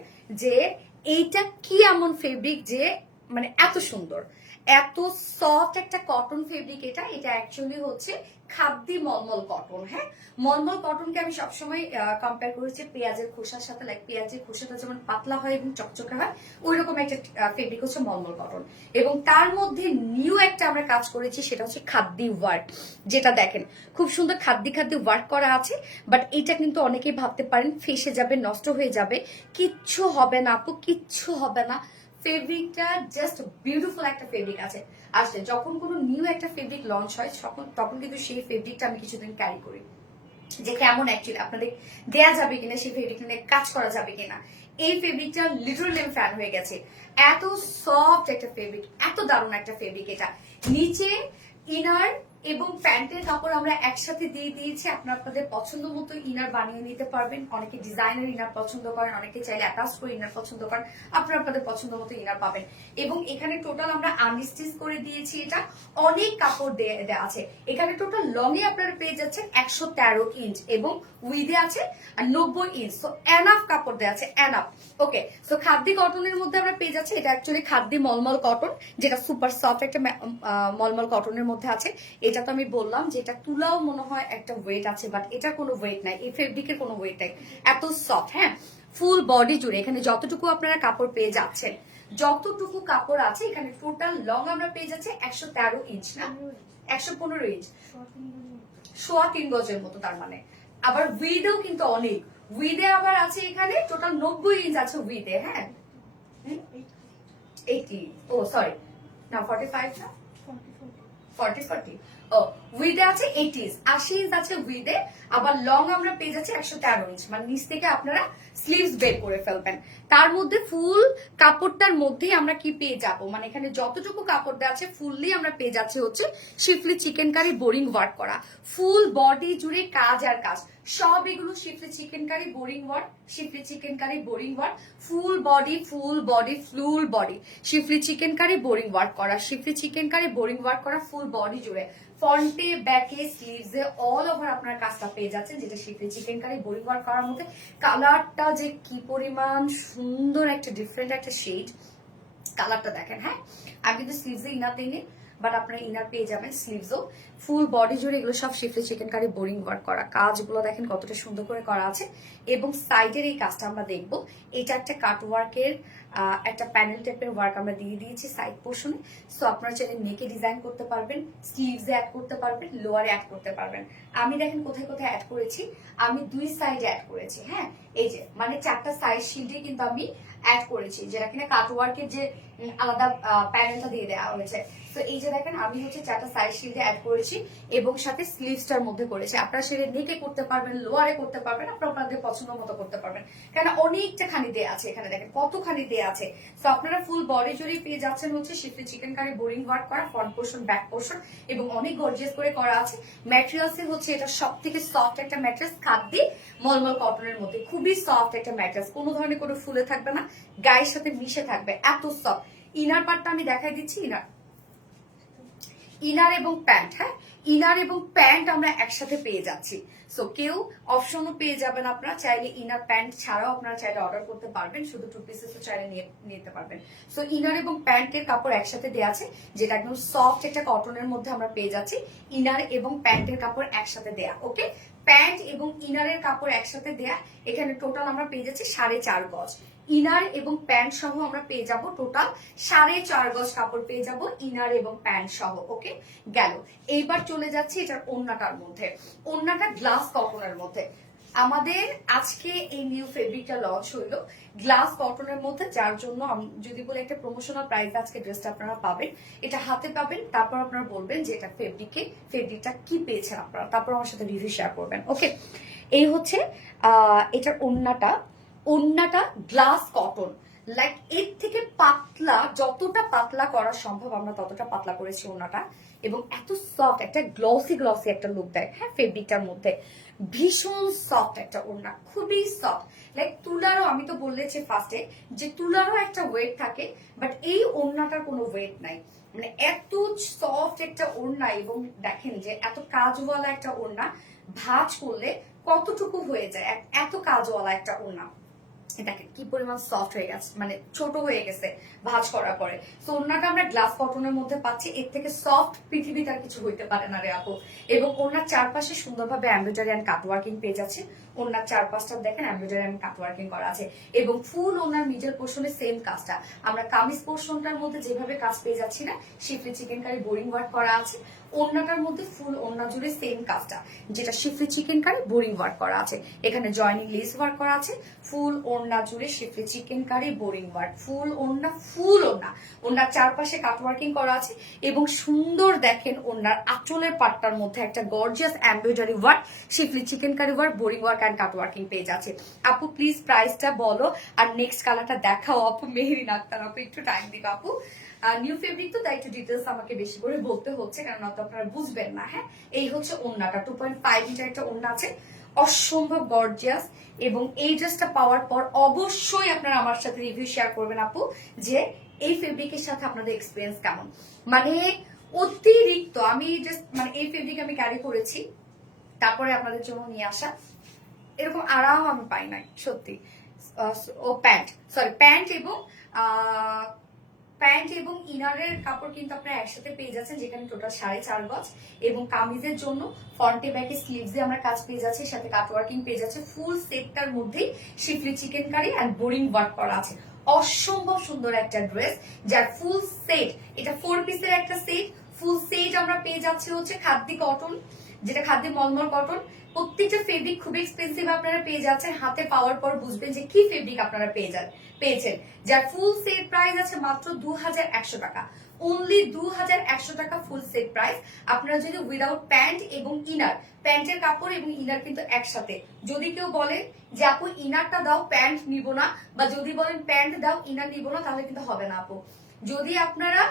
যে এইটা কি এমন ফেব্রিক যে মানে এত সুন্দর, এত সফট একটা কটন ফেব্রিক। এটা এটা অ্যাকচুয়ালি হচ্ছে খাদ্দি মলমল কটন। হ্যাঁ, মলমল কটনকে আমি সবসময় কম্পেয়ার করেছি পেঁয়াজের খোসার সাথে। লাইক পেঁয়াজের খোসাটা যেমন পাতলা হয় এবং চকচকে হয়, ওই রকম একটা ফেব্রিক হচ্ছে মলমল কটন। এবং তার মধ্যে নিউ একটা আমরা কাজ করেছি, সেটা হচ্ছে খাদ্দি ওয়ার্ক। যেটা দেখেন খুব সুন্দর খাদ্দি খাদ্দি ওয়ার্ক করা আছে, বাট এটা কিন্তু অনেকেই ভাবতে পারেন ফেসে যাবে, নষ্ট হয়ে যাবে। কিচ্ছু হবে না আপু, কিচ্ছু হবে না। ফেব্রিকটা জাস্ট বিউটিফুল একটা ফেব্রিক আছে। আসলে যখন কোনো নিউ একটা ফেব্রিক লঞ্চ হয় তখন কিন্তু সেই ফেব্রিকটা আমি কিছুদিন ক্যারি করি, যে কেমন অ্যাকচুয়ালি আপনাদের দেয়া যাবে কিনা, সেই ফেব্রিকটা নিয়ে কাজ করা যাবে কিনা। এই ফেব্রিকটা লিটারালি আমি ফ্যান হয়ে গেছে। এত সফট একটা ফেব্রিক, এত দারুণ একটা ফেব্রিক। এটা নিচে ইনার এবং প্যান্টের কাপড় আমরা একসাথে দিয়ে দিয়েছি। আপনাদের পছন্দ মতো ইনার বানিয়ে নিতে পারবেন। অনেকে ডিজাইনার ইনার পছন্দ করেন, অনেকে চাইলে অ্যাটাচ করে ইনার পছন্দ করেন, আপনাদের পছন্দ মতো ইনার পাবেন। এবং এখানে টোটাল আমরা আনস্টিচ করে দিয়েছি, এটা অনেক কাপড় দেওয়া আছে। এখানে টোটাল লং এ আপনারা পেয়ে যাচ্ছেন 113 ইঞ্চ এবং উইথে আছে 90 ইঞ্চ। সো এনাফ কাপড় দেওয়া আছে, এনাফ। ওকে, সো খাদ্দি কটনের মধ্যে আমরা পেয়ে যাচ্ছি, এটা অ্যাকচুয়ালি খাদ্দি মলমল কটন, যেটা সুপার সফট একটা মলমল কটনের মধ্যে আছে। এটা তো আমি বললাম যে এটা তুলাও মনে হয় একটা ওয়েট আছে, বাট এটার কোনো ওয়েট নাই, এই ফেব্রিকের কোনো ওয়েট নাই, এত সফট। হ্যাঁ, ফুল বডি জুড়ে এখানে যতটুকু আপনারা কাপড় পেয়ে যাচ্ছেন, যতটুকু কাপড় আছে এখানে টোটাল লং আমরা পেয়ে যাচ্ছি 113 ইঞ্চ, না 115 ইঞ্চ, 3.25 গজের মতো। তার মানে আবার উইথেও কিন্তু অনেক, উইথে আবার আছে এখানে টোটাল 90 ইঞ্চ আছে উইথে। হ্যাঁ, 80, ও সরি না 45 না 40 ও উইথে আছে 80 ইঞ্চ আছে উইথে, আবার লং আমরা পেয়ে যাচ্ছি 113 ইঞ্চ, মানে নিচ থেকে আপনারা স্লিভস বের করে ফেলবেন। তার মধ্যে ফুল কাপড়টার মধ্যেই আমরা কি পেয়ে যাব, মানে এখানে যতটুকু কাপড় দেওয়া আছে ফুললি আমরা পেয়ে যাচ্ছি হচ্ছে schiffli chikankari boring work করা, ফুল বডি জুড়ে কাজ আর কাজ, সব এগুলো schiffli chikankari boring work, schiffli chikankari boring work, full body full body schiffli chikankari boring work করা, schiffli chikankari boring work করা ফুল বডি জুড়ে, ফ্রন্টে ব্যাকে স্লিভসে অল ওভার আপনার কাজটা পেয়ে যাচ্ছেন, যেটা শিফলি চিকেন কারি বোরিং ওয়ার্ক করার মধ্যে কালারটা যে কি পরিমাণ সুন্দর, একটা ডিফারেন্ট একটা শেড, কালারটা দেখেন। হ্যাঁ, আমি কিন্তু স্লিভসে ইনার দিইনি, বাট আপনারা ইনার পেয়ে যাবেন স্লিভসও, ফুল বডি জুড়ে এগুলো সব schiffli chikankari boring work করা, কাজগুলো দেখেন কতটা সুন্দর করে করা আছে। এবং সাইডের এই কাজটা আমরা দেখব, এটা একটা কাট ওয়ার্কের একটা প্যানেল টাইপের ওয়ার্ক আমরা দিয়ে দিয়েছি সাইড পোর্শনে। সো আপনারা চাইলে নেকে ডিজাইন করতে পারবেন, স্লিভসে অ্যাড করতে পারবেন, লোয়ারে অ্যাড করতে পারবেন। আমি দেখেন কোথায় কোথায় অ্যাড করেছি, আমি 2 সাইডে অ্যাড করেছি। হ্যাঁ, এই যে মানে 4টা সাইড শিল্ডে কিন্তু আমি অ্যাড করেছি, যেটা কিনা কাট ওয়ার্কের যে আলাদা প্যানেলটা দিয়ে দেওয়া হয়েছে। তো এই যে দেখেন আমি হচ্ছে 4টা সাইড শিল্ডে অ্যাড করেছি এবং সাথে স্লিভসটার মধ্যে করেছি। আপনারা সেটা নেকে করতে পারবেন, লোয়ারে করতে পারবেন, আপনাদের পছন্দ মতো করতে পারবেন, কেন অনেকটা খানি দেয়া আছে এখানে, দেখেন কতখানি দেয়া আছে। তো আপনারা ফুল বডি জুড়ে পেয়ে যাচ্ছেন হচ্ছে schiffli chikankari boring work করা, ফ্রন্ট পোর্শন ব্যাক পোর্শন, এবং অনেক গর্জিয়াস করে করা আছে। ম্যাটেরিয়ালস হচ্ছে এটা সব থেকে সফট একটা ম্যাট্রেস, খাদ্যি মলমল কটনের মধ্যে, খুবই সফট একটা ম্যাট্রেস, কোনো ধরনের কোনো ফুলে থাকবে না, গায়ের সাথে মিশে থাকবে, এত সফট। ইনার পার্টটা আমি দেখাই দিচ্ছি, ইনার এবং প্যান্ট। হ্যাঁ, ইনার এবং প্যান্ট আমরা একসাথে পেয়ে যাচ্ছি। সো কেউ অপশনও পেয়ে যাবেন, আপনারা চাইলে ইনার প্যান্ট ছাড়াও আপনারা চাইলে অর্ডার করতে পারবেন, শুধু 2 পিসেসও চাইলে নিতে পারবেন। সো ইনার এবং প্যান্টের কাপড় একসাথে দেওয়া আছে, যেটা একদম সফট একটা কটনের মধ্যে আমরা পেয়ে যাচ্ছি, ইনার এবং প্যান্টের কাপড় একসাথে দেয়া। ওকে, প্যান্ট এবং ইনারের কাপড় একসাথে দেয়া, এখানে টোটাল আমরা পেয়ে যাচ্ছি 4.5 গজ। ইনার এবং প্যান্ট সহ আমরা পেয়ে যাব টোটাল 4.5 গজ কাপড় পেয়ে যাব ইনার এবং প্যান্ট সহ। ওকে, গেল। এইবার চলে যাচ্ছে এটার ওড়নাটার মধ্যে, ওড়নাটা গ্লাস কটনের মধ্যে। আমাদের আজকে এই নিউ ফেব্রিকটা লঞ্চ হইলো গ্লাস কটনের মধ্যে, যার জন্য যদি বলে একটা প্রমোশনাল প্রাইস আজকে ড্রেসটা আপনারা পাবেন, এটা হাতে পাবেন, তারপর আপনারা বলবেন যে এটা ফেব্রিকটা কি পেয়েছেন আপনারা, তারপর আমার সাথে রিভিউ শেয়ার করবেন। ওকে, এই হচ্ছে এটার ওড়নাটা গ্লাস কটন, লাইক এর থেকে পাতলা, যতটা পাতলা করা সম্ভব আমরা ততটা পাতলা করেছি ওড়নাটা, এবং এত সফট একটা গ্লসি একটা লুক দেয়। হ্যাঁ, ফেব্রিকটার মধ্যে ভীষণ সফট একটা ওড়না, খুবই সফট, লাইক তুলারও, আমি তো বলেছি ফার্স্টে যে তুলারও একটা ওয়েট থাকে, বাট এই ওড়নাটার কোনো ওয়েট নাই, মানে এত সফট একটা ওড়না। এবং দেখেন যে এত কাজওয়ালা একটা ওড়না ভাঁজ করলে কতটুকু হয়ে যায়, এত কাজওয়ালা একটা ওড়না, দেখেন কি পরিমাণ সফট হয়ে গেছে, মানে ছোট হয়ে গেছে ভাঁজ করার পরে। তো ওড়নাটা আমরা গ্লাস কটনের মধ্যে পাচ্ছি, এর থেকে সফট পৃথিবীতে আর কিছু হইতে পারে না রে আপু। এবং ওড়নার চারপাশে সুন্দরভাবে এমব্রয়ডারি এন্ড কাট ওয়ার্কিং পেয়ে যাচ্ছে, ওড়নার চারপাশটা দেখেন এমব্রয়ডারি এন্ড কাট ওয়ার্কিং করা আছে, এবং ফুল ওড়নার মিডল পোর্শনে সেম কাজটা আমরা কামিজ পোর্শনটার মধ্যে যেভাবে কাজ পেয়ে যাচ্ছি না, শিফলি চিকেন কারি বোরিং ওয়ার্ক করা আছে, ওড়নাটার মধ্যে ফুল ওড়না জুড়ে সেম কাজটা, যেটা শিফলি চিকেন কারি বোরিং ওয়ার্ক করা আছে, এখানে জয়নিং লেস ওয়ার্ক করা আছে, ফুল ওড়না জুড়ে শিফলি চিকেন কারি বোরিং ওয়ার্ক, ফুল ওড়নার চারপাশে কাট ওয়ার্কিং করা আছে, এবং সুন্দর দেখেন ওড়নার আঁচলের পাটটার মধ্যে একটা gorgeous embroidery work, schiffli chikankari work, boring work and cut working পেয়ে যাচ্ছে। আপু প্লিজ প্রাইসটা বলো, আর নেক্সট কালারটা দেখাও আপু, মেহেরিন আক্তার আপু, একটু টাইম দিবা আপু। নিউ ফেব্রিক তো তাই একটু ডিটেলস আমাকে বেশি করে বলতে হচ্ছে, কারণ তো আপনারা বুঝবেন না। হ্যাঁ, এই হচ্ছে ওড়নাটা, 2.5 মিটার একটা ওড়না আছে, অসম্ভব গর্জিয়াস। এবং এই ড্রেসটা পাওয়ার পর অবশ্যই আপনারা আমার সাথে রিভিউ শেয়ার করবেন আপু, যে এই ফেব্রিকের সাথে আপনাদের এক্সপিরিয়েন্স কেমন, মানে অতিরিক্ত। আমি জাস্ট মানে এই ফেব্রিক আমি ক্যারি করেছি, তারপরে আপনাদের জন্য নিয়ে আসা, এরকম আরাম আমি পাই নাই সত্যি। ও প্যান্ট এবং ইনারের কাপড় কিন্তু আপনারা একসাথে পেয়ে যাচ্ছেন, যেখানে টোটাল 4.5 গজ, এবং কামিজের জন্য ফ্রন্টে ব্যাকে স্লিভসে আমরা কাজ পেয়ে যাচ্ছি, সাথে কাট ওয়ার্কিং পেয়ে যাচ্ছে, ফুল সেটটার মধ্যেই schiffli chikankari and boring work করা আছে। অসম্ভব সুন্দর একটা ড্রেস, যার ফুল সেট, এটা 4 পিসের একটা সেট, ফুল সেট আমরা পেয়ে যাচ্ছি হচ্ছে খাদ্যি কটন, যেটা খাদ্যি মলমল কটন, প্রত্যেকটা ফেব্রিক খুব এক্সপেন্সিভ আপনারা পেয়ে যাচ্ছেন, হাতে পাওয়ার পর বুঝবেন যে কি ফেব্রিক আপনারা পেয়েছেন। যার ফুল সেট প্রাইস আছে মাত্র 2100 টাকা, অনলি 2100 টাকা ফুল সেট প্রাইস। আপনারা যদি উইদাউট প্যান্ট এবং ইনার, প্যান্টের কাপড় এবং ইনার কিন্তু একসাথে, যদি কেউ বলে যে আপু ইনারটা দাও প্যান্ট নিব না, বা যদি বলেন প্যান্ট দাও ইনার নিব না, তাহলে কিন্তু হবে না আপু। যদি আপনারা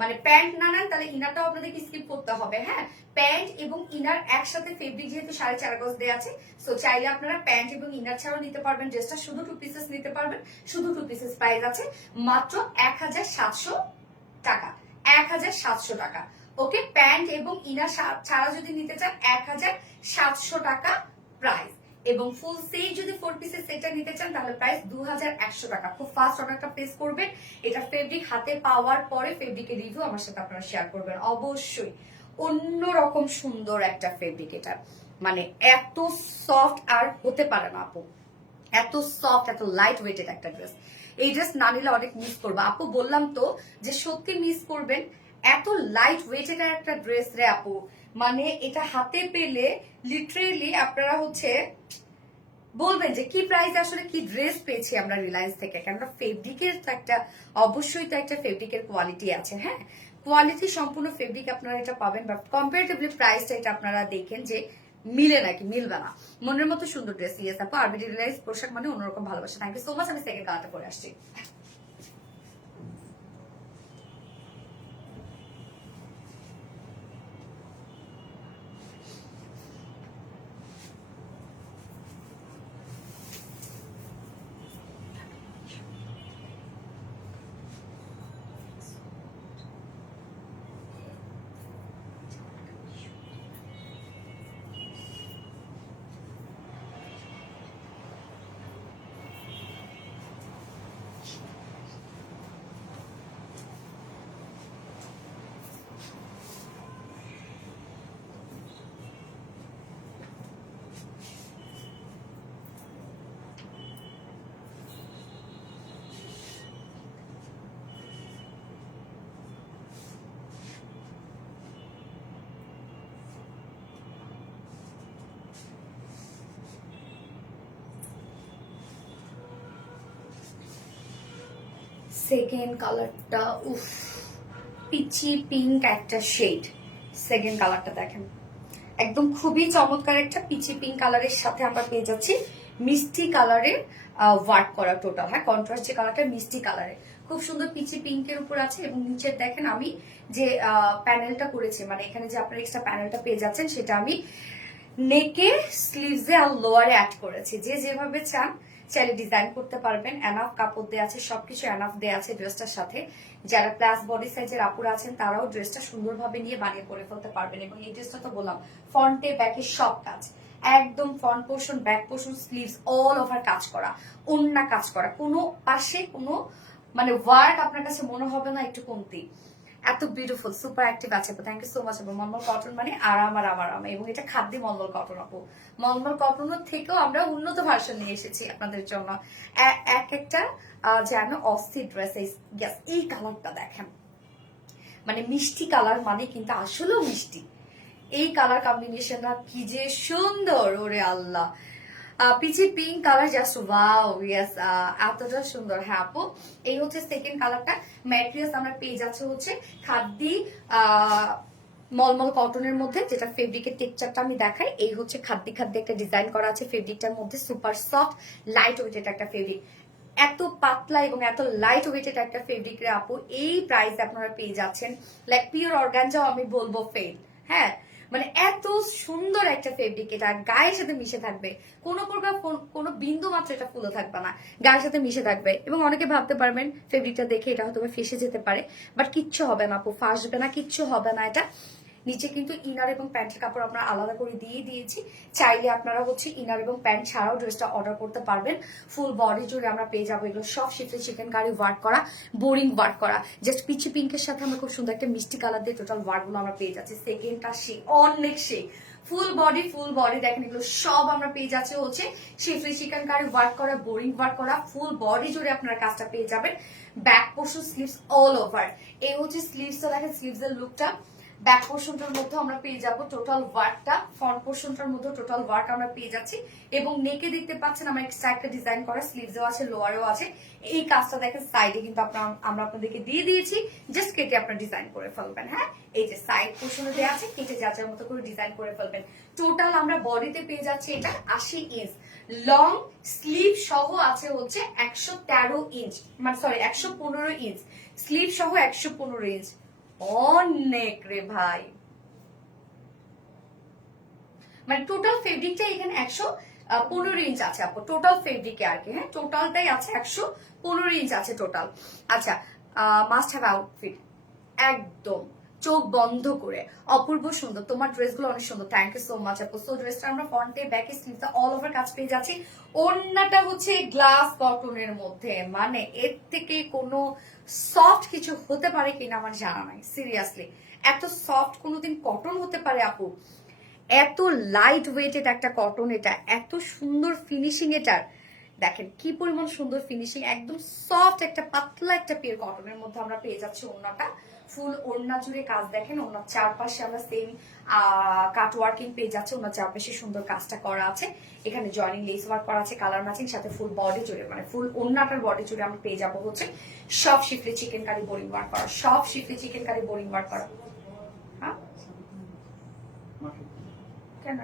মানে প্যান্ট না নেন তাহলে ইনারটাও আপনাদেরকে স্কিপ করতে হবে। হ্যাঁ, প্যান্ট এবং ইনার একসাথে ফেব্রিক যেহেতু 4.5 গজ দেওয়া আছে, সো চাইলে আপনারা প্যান্ট এবং ইনার ছাড়াও নিতে পারবেন। ড্রেসটা শুধু 2 পিসেস নিতে পারবেন, শুধু 2 পিসেস প্রাইস আছে মাত্র 1700 টাকা, 1700 টাকা। ওকে, প্যান্ট এবং ইনার ছাড়া যদি নিতে চান 1700 টাকা প্রাইস, এবং ফুল সেট যদি 4 পিসের সেটটা নিতে চান তাহলে প্রাইস 2100 টাকা। খুব ফাস্ট অর্ডারটা প্লেস করবেন। এটা ফেব্রিক হাতে পাওয়ার পরে ফেব্রিকের রিভিউ আমার সাথে আপনারা শেয়ার করবেন অবশ্যই। অন্যরকম সুন্দর একটা ফেব্রিক, এটা মানে এত সফট আর হতে পারে না আপু, এত সফট, এত লাইট ওয়েটেড একটা ড্রেস। এই ড্রেস না নিলে অনেক মিস করবো আপু, বললাম তো যে সত্যি মিস করবেন। এত লাইট ওয়েটেড একটা ড্রেস রে আপু, মানে এটা হাতে পেলে লিটারেলি আপনারা বলবেন যে কি প্রাইস আসলে কি ড্রেস পেয়েছি আমরা রিলায়েন্স থেকে। কেননা ফেব্রিকের তো একটা, অবশ্যই তো একটা ফেব্রিকের কোয়ালিটি আছে। হ্যাঁ, কোয়ালিটি সম্পূর্ণ ফেব্রিক আপনারা এটা পাবেন, বাট কম্পারেটিভলি প্রাইসটা এটা আপনারা দেখেন যে মিলে নাকি মিলবে না। মনের মতো সুন্দর ড্রেস। ইয়েস আপু, আরবিডি রিলায়েন্স পোশাক মানে অন্যরকম ভালোবাসা। Thank you so much. আমি সেকেন্ড কালারটা পরে আসছি। সেকেন্ড কালারটা উফ, পিচি পিঙ্ক একটা শেড। সেকেন্ড কালারটা দেখেন, একদম খুবই চমৎকার একটা পিচি পিঙ্ক কালারের সাথে আমরা পেয়ে যাচ্ছি মিষ্টি কালারের ওয়ার্ক করা টোটাল। হ্যাঁ, কন্ট্রাস্ট যে কালারটা মিষ্টি কালারের, খুব সুন্দর পিচি পিঙ্কের উপর আছে। এবং নিচের দেখেন আমি যে প্যানেলটা করেছি, মানে এখানে যে আপনার এক্সট্রা প্যানেলটা পেয়ে যাচ্ছেন সেটা আমি নেকে, স্লিভসে আর লোয়ারে অ্যাড করেছি। যে যেভাবে চান চাইলে ডিজাইন করতে পারবেন। এনাফ কাপড় দেওয়া আছে, সবকিছু এনাফ দেওয়া আছে ড্রেসটার সাথে। যারা প্লাস বডি সাইজের আপুরা আছেন তারাও ড্রেসটা সুন্দরভাবে নিয়ে বানিয়ে পরে ফেলতে পারবেন। এবং এই ড্রেসটা তো বললাম ফ্রন্টে ব্যাকে সব কাজ, একদম front portion, back portion, sleeves all over কাজ করা, ওন্না কাজ করা, কোনো পাশে কোনো মানে ওয়ার্ক আপনার কাছে মনে হবে না একটু কমতি। এত বিউটিফুল সুপার অ্যাক্টিভ আছে আপু, থ্যাংক ইউ সো মাচ আপু। মলমল কটন মানে আরাম আর আরাম, এবং এটা খাদ্যি মলমল কটন আপু। মলমল কটনের থেকেও আমরা উন্নত ভার্সন নিয়ে এসেছি আপনাদের জন্য। এক একটা যেন অস্থির ড্রেস। এই কালারটা দেখেন, মানে মিষ্টি কালার মানে কিন্তু আসলেও মিষ্টি। এই কালার কম্বিনেশনটা কি যে সুন্দর, ওরে আল্লাহ। Peachy pink colour, just wow, yes, এতটা সুন্দর। হ্যাঁ আপু, এই হচ্ছে সেকেন্ড কালারটা। ম্যাটেরিয়ালস আমরা পেয়ে যাচ্ছে খাদ্যি মলমল কটনের মধ্যে, যেটা ফেব্রিকের টেক্সচারটা আমি দেখাই। এই হচ্ছে খাদ্যি একটা ডিজাইন করা আছে ফেব্রিকটার মধ্যে, সুপার সফট লাইট ওয়েটেড একটা ফেব্রিক। এত পাতলা এবং এত লাইট ওয়েটেড একটা ফেব্রিক রে আপু, এই প্রাইসে আপনারা পেয়ে যাচ্ছেন। লাইক পিওর অর্গানজাও আমি বলবো ফেল। হ্যাঁ, মানে এত সুন্দর একটা ফেব্রিক, এটা গায়ের সাথে মিশে থাকবে, কোনো প্রকার কোনো বিন্দু মাত্র এটা ফুলে থাকবে না, গায়ের সাথে মিশে থাকবে। এবং অনেকে ভাবতে পারবেন ফেব্রিকটা দেখে এটা হয়তো ফেসে যেতে পারে, বাট কিচ্ছু হবে না আপু, ফাঁসবে না, কিচ্ছু হবে না। এটা নিচে কিন্তু ইনার এবং প্যান্টের কাপড় আমরা আলাদা করে দিয়ে দিয়েছি। চাইলে আপনারা ইনার এবং প্যান্ট ছাড়াও ড্রেসটা অর্ডার করতে পারবেন। ফুল বডি জুড়ে আমরা পেয়ে যাবো এগুলো সব শিফটে চিকেন কারি ওয়ার্ক করা, বোরিং ওয়ার্ক করা। জাস্ট পিচি পিঙ্কের সাথে আমরা খুব সুন্দর একটা মিষ্টি কালার দিয়ে টোটাল ওয়ার্ক গুলো আমরা পেয়ে যাচ্ছি। সেকেন্ডটা অনেক ফুল বডি দেখেন, এগুলো সব আমরা পেয়ে যাচ্ছে শিফটে চিকেন কারি ওয়ার্ক করা, বোরিং ওয়ার্ক করা। ফুল বডি জুড়ে আপনারা কাজটা পেয়ে যাবেন। Back portion, sleeves all over. এই হচ্ছে স্লিভসটা দেখেন, স্লিভস এর লুকটা ব্যাক পোর্শনটার মধ্যে আমরা পেয়ে যাব টোটাল ওয়ার্কটা, ফ্রন্ট পোর্শনটার মধ্যে টোটাল ওয়ার্ক আমরা পেয়ে যাচ্ছি এবং নেকে দেখতে পাচ্ছেন আমার এক্সট্রা একটা ডিজাইন করা, স্লিভসও আছে, লোয়ারও আছে। এই কাজটা দেখেন সাইডে কিন্তু আমরা আপনাদেরকে দিয়ে দিয়েছি, জাস্ট কেটে আপনারা ডিজাইন করে ফেলবেন। হ্যাঁ, এই যে সাইড পোর্শনে দেওয়া আছে, কেটে যাচার মতো করে ডিজাইন করে ফেলবেন। টোটাল আমরা বডিতে পেয়ে যাচ্ছি এটা 80 ইঞ্চ লং, স্লিভ সহ আছে হচ্ছে 113 ইঞ্চ, মানে সরি 115 ইঞ্চ, স্লিভ সহ 115 ইঞ্চ। অনেক রে ভাই, মানে টোটাল ফেব্রিকটা এখানে 115 ইঞ্চ আছে আপু, টোটাল ফেব্রিকে আর কি। হ্যাঁ, টোটালটাই আছে 115 ইঞ্চ আছে টোটাল। আচ্ছা, মাস্ট হ্যাভ আউটফিট, একদম চোখ বন্ধ করে, অপূর্ব সুন্দর। তোমার ড্রেসগুলো অনেক সুন্দর, থ্যাংক ইউ সো মাচ আপু। সো ড্রেসটা আমরা ফ্রন্টে, ব্যাকে, স্লিভটা অল ওভার কাজ পেয়ে যাচ্ছি। ওড়নাটা হচ্ছে গ্লাস কটনের মধ্যে, মানে এর থেকে কোনো সফট কিছু হতে পারে কিনা আমার জানা নাই, সিরিয়াসলি। এত সফট কোনোদিন কটন হতে পারে আপু? এত লাইট ওয়েটেড একটা কটন, এটা এত সুন্দর ফিনিশিং এটার, দেখেন কি পরিমাণ সুন্দর ফিনিশিং, একদম সফট একটা পাতলা একটা পিওর কটনের মধ্যে আমরা পেয়ে যাচ্ছি। ওড়নাটা ফুল ওড়না জুড়ে কাজ, দেখেন ওড়নার চারপাশে আমরা সেম কাট ওয়ার্কিং পেয়ে যাচ্ছে। ওড়নার চারপাশে সুন্দর কাজটা করা আছে, এখানে জয়েনিং লেস ওয়ার্ক করা আছে, কালার ম্যাচিং, সাথে ফুল বডি জুড়ে, মানে ফুল ওড়নাটার বডি জুড়ে আমরা পেয়ে যাবো হচ্ছে সব schiffli chikankari boring work করা, সব schiffli chikankari boring work করা। হ্যাঁ, কেন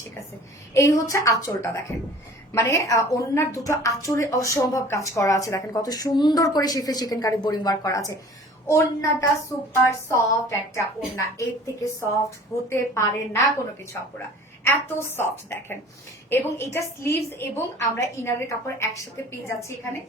ঠিক আছে। এই হচ্ছে আঁচলটা, দেখেন মানে ওনার দুটো আঁচলে অসম্ভব কাজ করা আছে, দেখেন কত সুন্দর করে শিফলি চিকেন কারি বোরিং ওয়ার্ক করা আছে। ওড়নাটা সুপার সফট একটা ওড়না, এর থেকে সফট হতে পারে না কোনো কিছু আপুরা, এত সফট দেখেন। এবং এটা স্লিভস এবং আমরা ইনারের কাপড় একসাথে পেয়ে যাচ্ছি এখানে,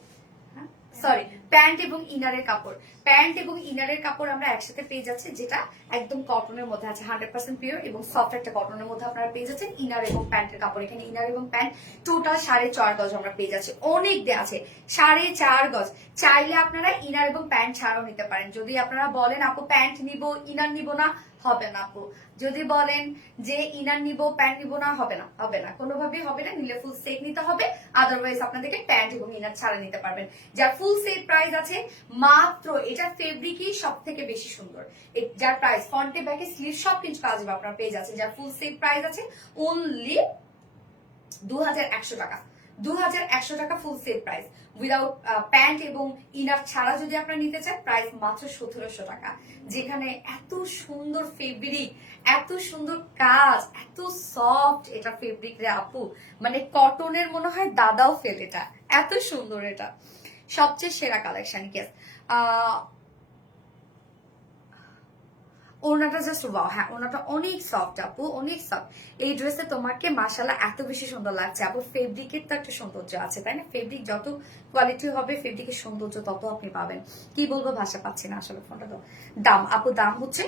সরি প্যান্ট এবং ইনারের কাপড়, প্যান্ট এবং ইনারের কাপড় আমরা একসাথে পেয়ে যাচ্ছি, যেটা একদম কটনের মধ্যে আছে, 100% পিওর এবং সফট একটা কটনের মধ্যে আপনারা পেয়ে যাচ্ছেন ইনার এবং প্যান্টের কাপড়। এখানে ইনার এবং প্যান্ট টোটাল 4.5 গজ আমরা পেয়ে যাচ্ছি, অনেক দেয়া আছে 4.5 গজ। চাইলে আপনারা ইনার এবং প্যান্ট ছাড়াও নিতে পারেন। যদি আপনারা বলেন আপু প্যান্ট নিব ইনার নিব না, হবে না আপু। যদি বলেন যে ইনার নিব প্যান্ট নিব না, হবে না, হবে না, কোনোভাবেই হবে না। নিলে ফুল সেট নিতে হবে, আদারওয়াইজ আপনাদেরকে প্যান্ট এবং ইনার ছাড়া নিতে পারবেন। যার ফুল সেট প্রাইস আছে মাত্র, এটা ফেব্রিকই সব থেকে বেশি সুন্দর, যার প্রাইস ফ্রন্টে ব্যাকে স্লিভ সব কিছু কাজ হবে আপনার পেয়ে যাচ্ছে, যার ফুল সেট প্রাইস আছে অনলি 2100 টাকা। 2100 টাকা full set price, without pant এবং ইনার ছাড়া যদি আপনারা নিতে চান প্রাইস মাত্র 1700 টাকা। যেখানে এত সুন্দর ফেব্রিক, এত সুন্দর কাজ, এত সফট এটা ফেব্রিক রে আপু, মানে কটনের মনে হয় দাদাও ফেল, এটা এত সুন্দর, এটা সবচেয়ে সেরা কালেকশন। ইয়েস, ওড়নাটা জাস্ট ওয়াও। হ্যাঁ, ওড়নাটা অনেক সফট আপু, অনেক সফট। এই ড্রেসে তোমাকে মাশাআল্লাহ এত বেশি সুন্দর লাগছে আপু। ফেব্রিকের তো একটা সৌন্দর্য আছে, তাই না? ফেব্রিক যত কোয়ালিটি হবে ফেব্রিকের সৌন্দর্য তত আপনি পাবেন। কি বলবো, ভাষা পাচ্ছি না আসলে। ফোনটা তো দাম আপু, দাম হচ্ছে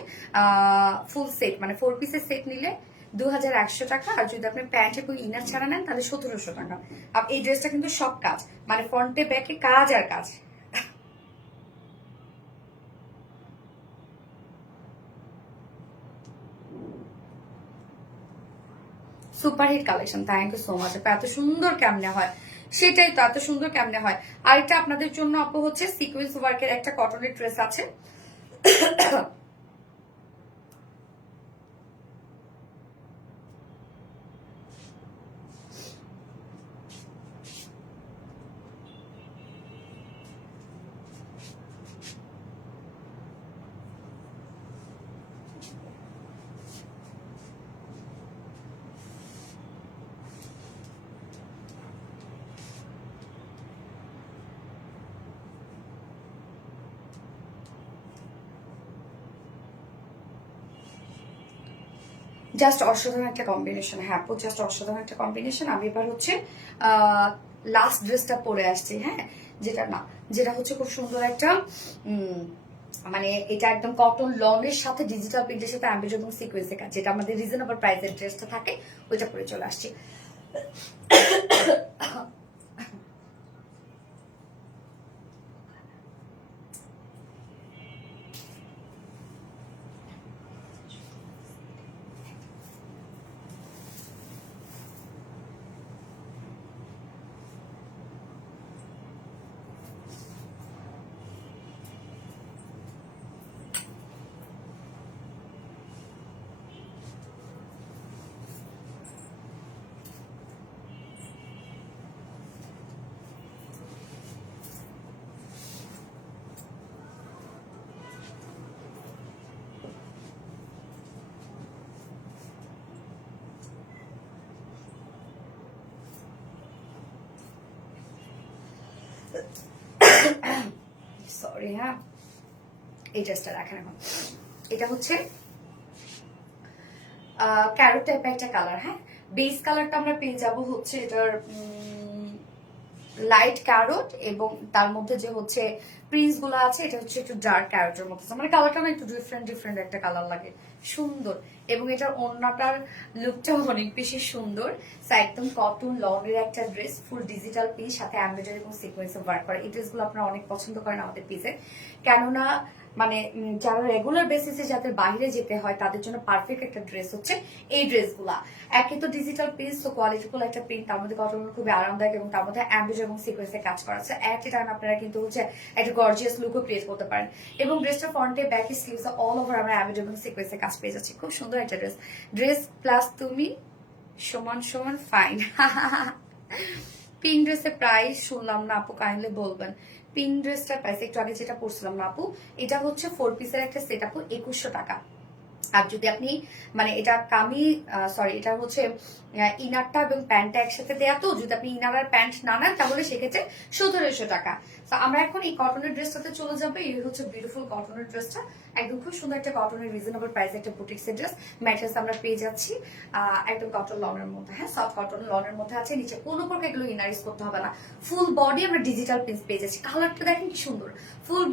ফুল সেট মানে 4 পিসের সেট নিলে 2100 টাকা, আর যদি আপনি প্যান্ট এবং ইনার ছাড়া নেন তাহলে 1700 টাকা। আর এই ড্রেসটা কিন্তু সব কাজ, মানে ফ্রন্টে ব্যাকে কাজ আর কাজ। Superhit collection, thank you so much. এত সুন্দর কেমনে হয়, সেটাই তো, এত সুন্দর কেমনে হয়। আরেকটা আপনাদের জন্য আপু হচ্ছে সিকোয়েন্স ওয়ার্কের একটা কটনের ড্রেস আছে। জাস্ট অসাধারণ একটা কম্বিনেশন। হ্যাঁ আপু, জাস্ট অসাধারণ একটা কম্বিনেশন। আমি এবার হচ্ছে লাস্ট ড্রেসটা পরে আসছি। হ্যাঁ, যেটা না, যেটা হচ্ছে খুব সুন্দর একটা মানে এটা একদম কটন লনের সাথে ডিজিটাল প্রিন্টের সাথে অ্যাম্বিজ এবং সিকোয়েন্সের কাজ, যেটা আমাদের রিজনেবল প্রাইসের ড্রেসটা থাকে, ওইটা পরে চলে আসছি। সরি হ্যাঁ, এই ড্রেসটা রাখেন এখন। এটা হচ্ছে ক্যারট টাইপের একটা কালার। হ্যাঁ, বেস কালারটা আমরা পেয়ে যাব হচ্ছে এটার লাইট ক্যারট, এবং তার মধ্যে যে হচ্ছে প্রিন্স গুলো আছে এটা হচ্ছে একটু ডার্ক ক্যারটের মধ্যে, মানে কালারটা না একটু ডিফারেন্ট ডিফারেন্ট একটা কালার লাগে, সুন্দর। এবং এটার ওড়নাটার লুকটাও অনেক বেশি সুন্দর। একদম কটন লনের একটা ড্রেস, ফুল ডিজিটাল পিস, সাথে এমব্রয়ডারি এবং সিকোয়েন্সে ওয়ার্ক করে। এই ড্রেসগুলো আপনারা অনেক পছন্দ করেন আমাদের পিসে, কেননা মানে যারা রেগুলার বেসিসে যাদের বাইরে যেতে হয় তাদের জন্য পারফেক্ট একটা ড্রেস হচ্ছে এই ড্রেসগুলা। একে তো ডিজিটাল পিস, তো কোয়ালিটিফুল একটা প্রিন্ট, তার মধ্যে কটন খুবই আরামদায়ক, এবং তার মধ্যে এমব্রয়ডারি এবং সিকোয়েন্সে কাজ করা আছে। এট এ টাইম আপনারা কিন্তু হচ্ছে একটা গর্জিয়াস লুকও ক্রিয়েট করতে পারেন। এবং ড্রেসটা ফ্রন্টে ব্যাকে স্লিভস অল ওভার আমরা এমব্রয়ডারি এবং সিকোয়েন্সে কাজ পেয়ে যাচ্ছি। খুব সুন্দর একটা ড্রেস। ড্রেস প্লাস তুমি সমান সমান ফাইন। পিঙ্ক ড্রেসের প্রাইস শুনলাম না আপু, কাইন্ডলি বলবেন। পিঙ্ক ড্রেসটার প্রাইস একটু আগে যেটা পড়ছিলাম না আপু, এটা হচ্ছে 4 পিসের একটা সেট আপু, 2100 টাকা। আর যদি আপনি মানে এটা কামি সরি এটা হচ্ছে ইনারটা এবং প্যান্টটা একসাথে দেয়া, তো যদি আপনি ইনার আর প্যান্ট না নেন তাহলে সেক্ষেত্রে 1700 টাকা। তো আমরা এখন এই কটনের ড্রেসটাতে চলে যাবো। এই হচ্ছে বিউটিফুল কটনের ড্রেসটা, একদম খুব সুন্দর একটা কটনের রিজনেবল প্রাইস একটা বুটিক্সের ড্রেস। ম্যাট্রেস আমরা পেয়ে যাচ্ছি একদম কটন লনের মধ্যে। হ্যাঁ, সফট কটন লনের মধ্যে আছে, নিচে কোনো প্রকার এগুলো ইনারিজ করতে হবে না। ফুল বডি আমরা ডিজিটাল প্রিন্স পেয়ে যাচ্ছি। কালারটা দেখেন কি সুন্দর, ফুল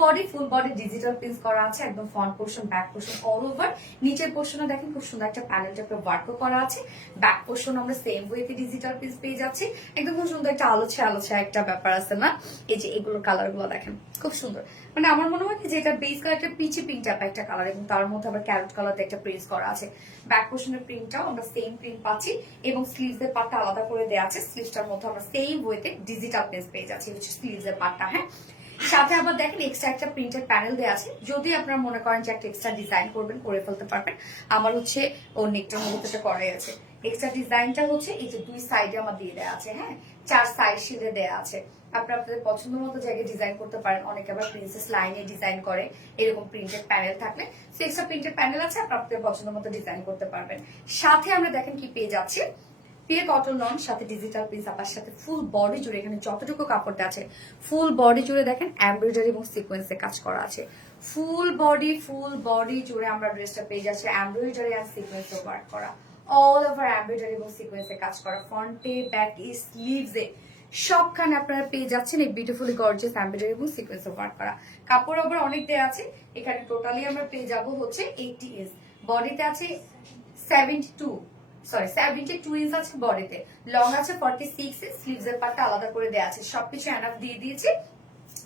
বডি ডিজিটাল প্রিন্স করা আছে, একদম front portion back portion all over. নিচের পোর্শনে দেখেন খুব সুন্দর একটা প্যানেল টাইপের ওয়ার্কও করা আছে। ব্যাক পোর্শন আমরা সেম ওয়েতে ডিজিটাল পিস পেয়ে যাচ্ছি, একদম খুব সুন্দর একটা আলোচা একটা ব্যাপার আছে না। এই যে এগুলোর কালার গুলো দেখেন খুব সুন্দর, মানে আমার মনে হয় কি যে এটা বেস কালারটা পিচি পিঙ্ক টাইপ একটা কালার, এবং তার মধ্যে আবার ক্যারট কালার একটা প্রিন্ট করা আছে। ব্যাক পোর্শনের প্রিন্টটাও আমরা সেম প্রিন্ট পাচ্ছি, এবং স্লিভস এর পার্টটা আলাদা করে দেওয়া আছে। স্লিভসটার মধ্যে আমরা সেম ওয়েতে ডিজিটাল প্রিন্ট পেয়ে যাচ্ছি, হচ্ছে স্লিভস এর পার্টটা। হ্যাঁ, সাথে আবার দেখেন এক্সট্রা একটা প্রিন্টেড প্যানেল দেওয়া আছে। যদি আপনারা মনে করেন যে একটা এক্সট্রা ডিজাইন করবেন, করে ফেলতে পারবেন। আমার হচ্ছে ও নেকটার মধ্যে করাই আছে। এক্সট্রা ডিজাইনটা হচ্ছে এই যে দুই সাইডে আমার দিয়ে দেওয়া আছে। হ্যাঁ, 4 সাইড শিলে দেওয়া আছে। আপনারা আপনাদের পছন্দ মতো জায়গায় ডিজাইন করতে পারেন। অনেকে আবার প্রিন্সেস লাইনে ডিজাইন করে, এরকম প্রিন্টেড প্যানেল থাকলে এক্সট্রা প্রিন্টেড প্যানেল আছে, আপনারা আপনাদের পছন্দ মতো ডিজাইন করতে পারবেন। সাথে আমরা দেখেন কি পেয়ে যাচ্ছি, পিওর কটন লন, সাথে ডিজিটাল প্রিন্স, আবার সাথে ফুল বডি জুড়ে এখানে যতটুকু কাপড়টা আছে ফুল বডি জুড়ে দেখেন এমব্রয়ডারি এবং সিকোয়েন্সে কাজ করা আছে। ফুল বডি জুড়ে আমরা ড্রেসটা পেয়ে যাচ্ছি এমব্রয়ডারি আর সিকোয়েন্সে ওয়ার্ক করা, অল ওভার এমব্রয়ডারি এবং সিকোয়েন্সে কাজ করা। ফ্রন্টে ব্যাকে স্লিভসে সবখানে আপনারা পেয়ে যাচ্ছেন এই বিউটিফুলি গর্জিয়াস এমব্রয়ডারি এবং সিকোয়েন্সে ওয়ার্ক করা। কাপড় আবার অনেক দেয়া আছে এখানে। টোটালি আমরা পেয়ে যাব হচ্ছে 80 ইঞ্চ, বডিতে আছে 72 ইঞ্চ আছে, বডিতে লং আছে 46 ইঞ্চ, স্লিভস এর পার্টটা আলাদা করে দেওয়া আছে। সবকিছু এনাফ দিয়ে দিয়েছি।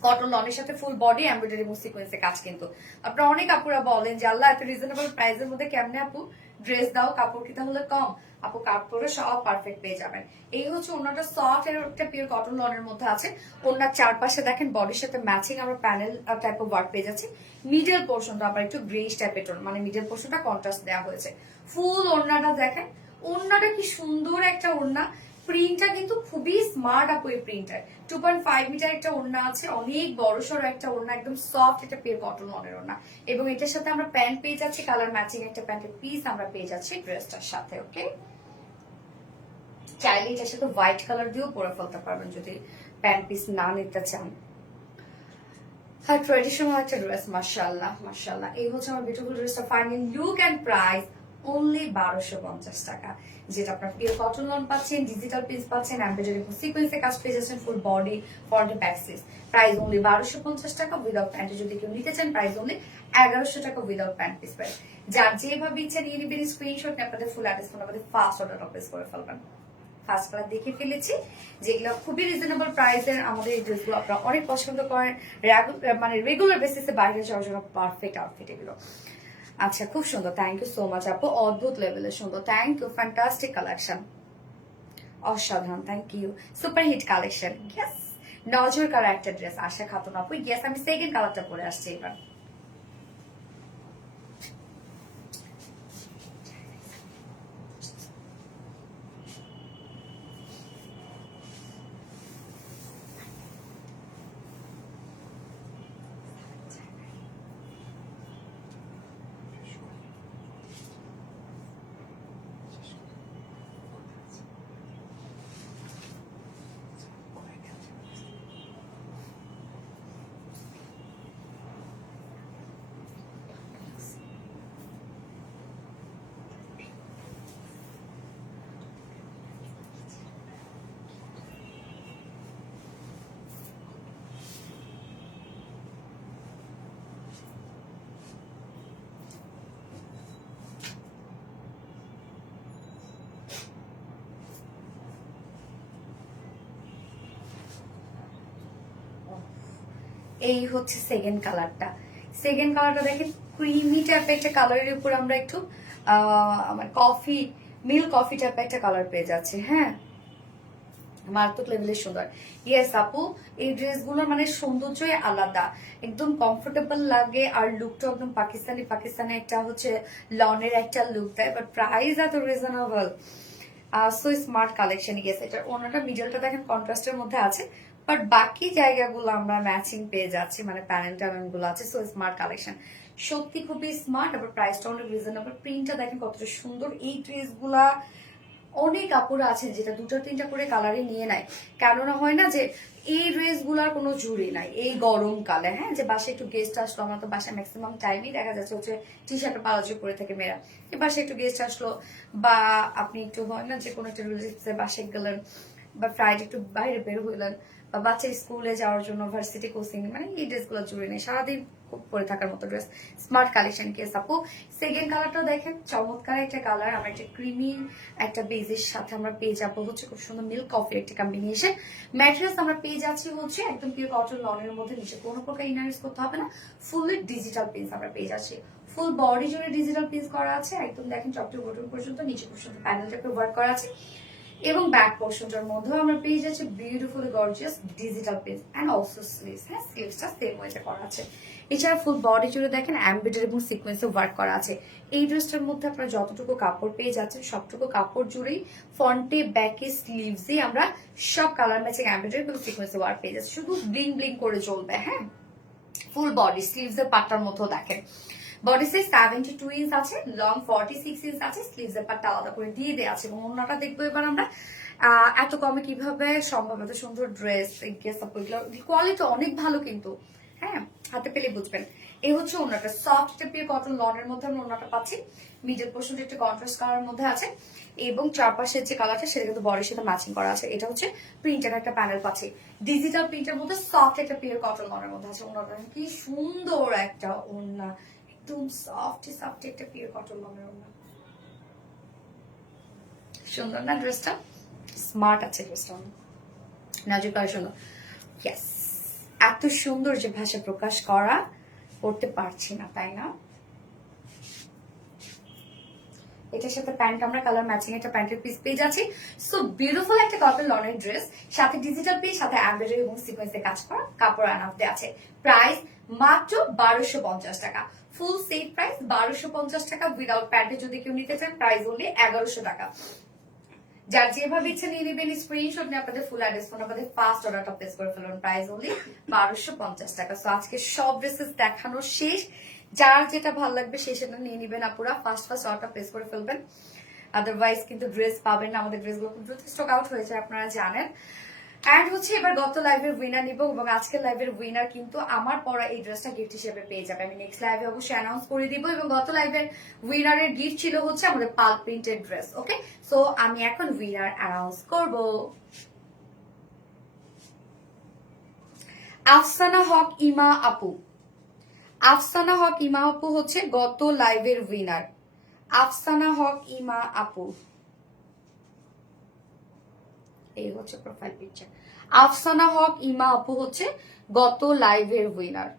কটন লনের সাথে ফুল বডি এমব্রয়ডারি এবং সিকোয়েন্সে কাজ। কিন্তু আপনারা অনেক আপুরা বলেন যে আল্লাহ এত রিজনেবল প্রাইসের মধ্যে কেমনে আপু ড্রেস দাও, কাপড় কি তাহলে কম? আপু কাপড়ে সব পারফেক্ট পেয়ে যাবেন। এই হচ্ছে ওনাটা সফট এর একটা পিওর কটন লনের মধ্যে আছে। ওনার চারপাশে দেখেন বডির সাথে ম্যাচিং আমরা প্যানেল টাইপ অফ ওয়ার্ক পেয়ে যাচ্ছি। মিডল পোর্শনটা আবার একটু গ্রেইশ টাইপের টোন, মানে মিডল পোর্শনটা কন্ট্রাস্ট দেওয়া হয়েছে। ফুল ওড়নাটা দেখেন, ওড়নাটা কি সুন্দর একটা ওড়না। প্রিন্টটা কিন্তু খুবই স্মার্ট আপু। এই প্রিন্টার 2.5 মিটার একটা ওড়না আছে, অনেক বড় সড়ো একটা ওড়না, একদম সফট একটা পিওর কটন লনের ওড়না। এবং এটার সাথে আমরা প্যান্ট পেয়ে যাচ্ছি, কালার ম্যাচিং একটা প্যান্টের পিস আমরা পেয়ে যাচ্ছি ড্রেসটার সাথে। ওকে, চাইলে এটার সাথে হোয়াইট কালার দিয়েও পরে ফেলতে পারবেন যদি প্যান্ট পিস না নিতে চান। হ্যাঁ, ট্রেডিশনাল একটা ড্রেস, মাশাআল্লাহ মাশাআল্লাহ। এই হচ্ছে আমার বিউটিফুল ড্রেসটা। Final look and price only 1250 টাকা, যেটা আপনার পিওর কটন লন পাচ্ছেন, ডিজিটাল পিস পাচ্ছেন, এমব্রয়ডারি এবং সিকোয়েন্সে কাজ পেয়ে যাচ্ছেন, full body front back sleeve. Price only 1250 টাকা। উইদাউট প্যান্ট যদি কেউ নিতে চান প্রাইস অনলি 1100 টাকা উইদাউট প্যান্ট পিস পাই। যার যেভাবে ইচ্ছা নিয়ে নিবেন স্ক্রিনশট, আপনাদের ফুল অ্যাড্রেস ফোন আমাদের ফার্স্ট অর্ডার প্লেস করে ফেলবেন। ফার্স্ট কালার দেখে ফেলেছি, যেগুলো খুবই রিজনেবল প্রাইসের। আমাদের এই ড্রেসগুলো আপনারা অনেক পছন্দ করেন, মানে রেগুলার বেসিসে বাইরে যাওয়ার জন্য পারফেক্ট আউটফিট এগুলো। আচ্ছা, খুব সুন্দর, থ্যাংক ইউ সো মাচ আপু, অদ্ভুত লেভেলের সুন্দর, থ্যাংক ইউ, ফ্যান্টাস্টিক কালেকশন, অসাধারণ, thank you, super hit collection. Yes, নজর কালার একটা ড্রেস, আশা খাতুন আপু। ইয়েস, আমি সেকেন্ড কালারটা পরে আসছি এবার। এই হচ্ছে সেকেন্ড কালারটা। সেকেন্ড কালারটা দেখেন ক্রিমি টাইপের একটা কালারের উপর আমরা একটু আমার কফি মিল্ক কফি টাইপের একটা কালার পেয়ে যাচ্ছে। হ্যাঁ, মারাত্মক লেভেলের সুন্দর। ইয়েস আপু, এই ড্রেসগুলোর মানে সৌন্দর্যই আলাদা, একদম কমফোর্টেবল লাগে আর লুকটা একদম পাকিস্তানি একটা হচ্ছে লনের একটা লুক দেয়, বাট প্রাইস এত reasonable. So smart collection. Yes, এটা ওনাটা মিডলটা দেখেন কন্ট্রাস্টের মধ্যে আছে, বাট বাকি জায়গাগুলো আমরা ম্যাচিং পেয়ে যাচ্ছি, মানে প্যানেল ট্যানেল গুলো আছে। সো স্মার্ট কালেকশন, সত্যি খুবই স্মার্ট। আবার প্রাইসটা অনেক রিজনেবল, প্রিন্টটা দেখেন কতটা সুন্দর। এই ড্রেসগুলা অনেক কাপড় আছে যেটা দুটো তিনটা করে কালারে নিয়ে নেয়, কেননা হয় না যে এই ড্রেস গুলার কোনো জুড়ি নাই এই গরমকালে। হ্যাঁ, যে বাসায় একটু গেস্ট আসলো, আমরা তো বাসায় ম্যাক্সিমাম টাইমই দেখা যাচ্ছে হচ্ছে টি শার্ট পালাজো করে থাকে মেয়েরা, বাসায় একটু গেস্ট আসলো বা আপনি একটু হয় না যে কোনো একটা রিলেটিভসের বাসায় গেলেন বা ফ্রাইডে একটু বাইরে বের হইলেন বা বাচ্চার স্কুলে যাওয়ার জন্য ভার্সিটি কোচিং, মানে এই ড্রেসগুলো জুড়ে নেই, সারাদিন পরে থাকার মতো ড্রেস। স্মার্ট কালেকশন কে আপু। সেকেন্ড কালারটা দেখেন চমৎকার একটা কালার, আমরা একটা ক্রিমি একটা বেজের সাথে আমরা পেয়ে যাবো হচ্ছে খুব সুন্দর মিল্ক কফি একটা কম্বিনেশন। ম্যাটেরিয়ালস আমরা পেয়ে যাচ্ছি হচ্ছে একদম পিওর কটন লনের মধ্যে, নিচে কোনো প্রকার ইনার ইউজ করতে হবে না, ফুললি ডিজিটাল প্রিন্ট আমরা পেয়ে যাচ্ছি। ফুল বডি জুড়ে ডিজিটাল প্রিন্ট করা আছে, একদম দেখেন টপ টু বটন পর্যন্ত, নিচে খুব সুন্দর প্যানেলটাকে ওয়ার্ক করা আছে এবং ব্যাক পোর্শনটার মধ্যেও আমরা পেয়ে যাচ্ছি beautiful gorgeous digital print and also sleeves. হ্যাঁ, স্লিভসটা সেম ওয়েতে করা আছে। এছাড়া ফুল বডি জুড়ে দেখেন এমব্রয়ডারি এবং সিকোয়েন্সে ওয়ার্ক করা আছে। এই ড্রেসটার মধ্যে আপনারা যতটুকু কাপড় পেয়ে যাচ্ছেন সবটুকু কাপড় জুড়েই ফ্রন্টে ব্যাকে স্লিভসে আমরা সব কালার ম্যাচিং এমব্রয়ডারি এবং সিকোয়েন্সে ওয়ার্ক পেয়ে যাচ্ছি, শুধু ব্লিং ব্লিং করে চলবে। হ্যাঁ, ফুল বডি স্লিভস এর পাটটার মতো দেখেন বডি সাইজ 72 ইঞ্চ আছে, লং 46 ইঞ্চ আছে, স্লিভস এর পাটটা আলাদা করে দিয়ে দেওয়া আছে। এবং অন্যটা দেখবো এবার আমরা এত কমে কিভাবে সম্ভব, এত সুন্দর ড্রেস। কোয়ালিটি অনেক ভালো কিন্তু, হ্যাঁ হাতে পেলে বুঝবেন। এই হচ্ছে ওনাটা সফট টেপির কটন লনের মধ্যে আমরা ওনাটা পাচ্ছি, মিডল পোর্শনটা একটা কন্ট্রাস্ট কালার মধ্যে আছে এবং চারপাশের যে কালারটা সেটা কিন্তু বডির সাথে ম্যাচিং করা আছে। এটা হচ্ছে প্রিন্টের একটা প্যানেল পাচ্ছি, ডিজিটাল প্রিন্টের মধ্যে সফট একটা পিওর কটন লনের মধ্যে আছে। ওনাটা কি সুন্দর একটা ওড়না, একদম সফট একটা পিওর কটন লনের ওড়না। সুন্দর না ড্রেসটা? স্মার্ট আছে ড্রেসটা, নাজুক আর সুন্দর। ইয়েস, এত সুন্দর যে ভাষা প্রকাশ করা করতে পারছি না, তাই না? এটার সাথে প্যান্ট আমরা কালার ম্যাচিং একটা প্যান্টের পিস পেয়ে যাচ্ছি। সো বিউটিফুল একটা কটন লনের ড্রেস, সাথে ডিজিটাল পিস, সাথে এমব্রয়ডারি এবং সিকোয়েন্সে কাজ করা, কাপড় আনাতে আছে। প্রাইস মাত্র 1250 টাকা, ফুল সেট প্রাইস 1250 টাকা। উইদাউট প্যান্টে যদি কেউ নিতে চান প্রাইস অনলি 1100 টাকা। যার যেভাবে ইচ্ছে নিয়ে নেবেন, স্ক্রিনশট নিয়ে আপনাদের ফুল অ্যাড্রেস ফোন আপনাদের ফার্স্ট অর্ডারটা প্লেস করে ফেলুন, প্রাইস অনলি 1250 টাকা। সো আজকে সব ড্রেসেস দেখানো শেষ, যার যেটা ভালো লাগবে সে সেটা নিয়ে নিবেন আপুরা, ফার্স্ট অর্ডার প্লেস করে ফেলবেন, আদারওয়াইজ কিন্তু ড্রেস পাবেন না। আমাদের ড্রেসগুলো খুব দ্রুত স্টক আউট হয়েছে আপনারা জানেন। অ্যান্ড হচ্ছে এবার গত লাইভের উইনার নিব এবং আজকের লাইভের উইনার কিন্তু আমার পরা এই ড্রেসটা গিফট হিসেবে পেয়ে যাবে, আমি নেক্সট লাইভে অবশ্যই অ্যানাউন্স করে দিব। এবং গত লাইভের উইনারের গিফট ছিল হচ্ছে আমাদের পাল প্রিন্টেড ড্রেস। ওকে, সো আমি এখন উইনার অ্যানাউন্স করব। আফসানা হক ইমা আপু, আফসানা হক ইমা আপু হচ্ছে গত লাইভের উইনার। আফসানা হক ইমা আপু, এই হচ্ছে প্রোফাইল পিকচার। আফসানা হক ইমা আপু হচ্ছে গত লাইভের উইনার।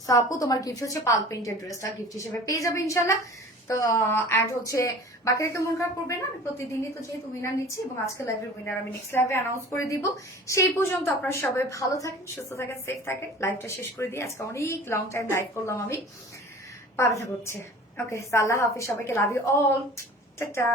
সো আপু তোমার গিফট হচ্ছে পাল প্রিন্টেড ড্রেসটা গিফট হিসেবে পেয়ে যাবে ইনশাল্লাহ। তো অ্যাড হচ্ছে বাকি একটা মন খারাপ করবে না, আমি প্রতিদিনই তো যেহেতু উইনার নিচ্ছি এবং আজকে লাইভের উইনার আমি নেক্সট লাইভে অ্যানাউন্স করে দিব। সেই পর্যন্ত আপনারা সবাই ভালো থাকেন, সুস্থ থাকেন, সেফ থাকেন। লাইভটা শেষ করে দিয়ে আজকে অনেক লং টাইম লাইভ করলাম আমি, পা ব্যথা করছে। ওকে, আল্লাহ হাফিজ সবাইকে, লাভ ইউ অল, টাটা।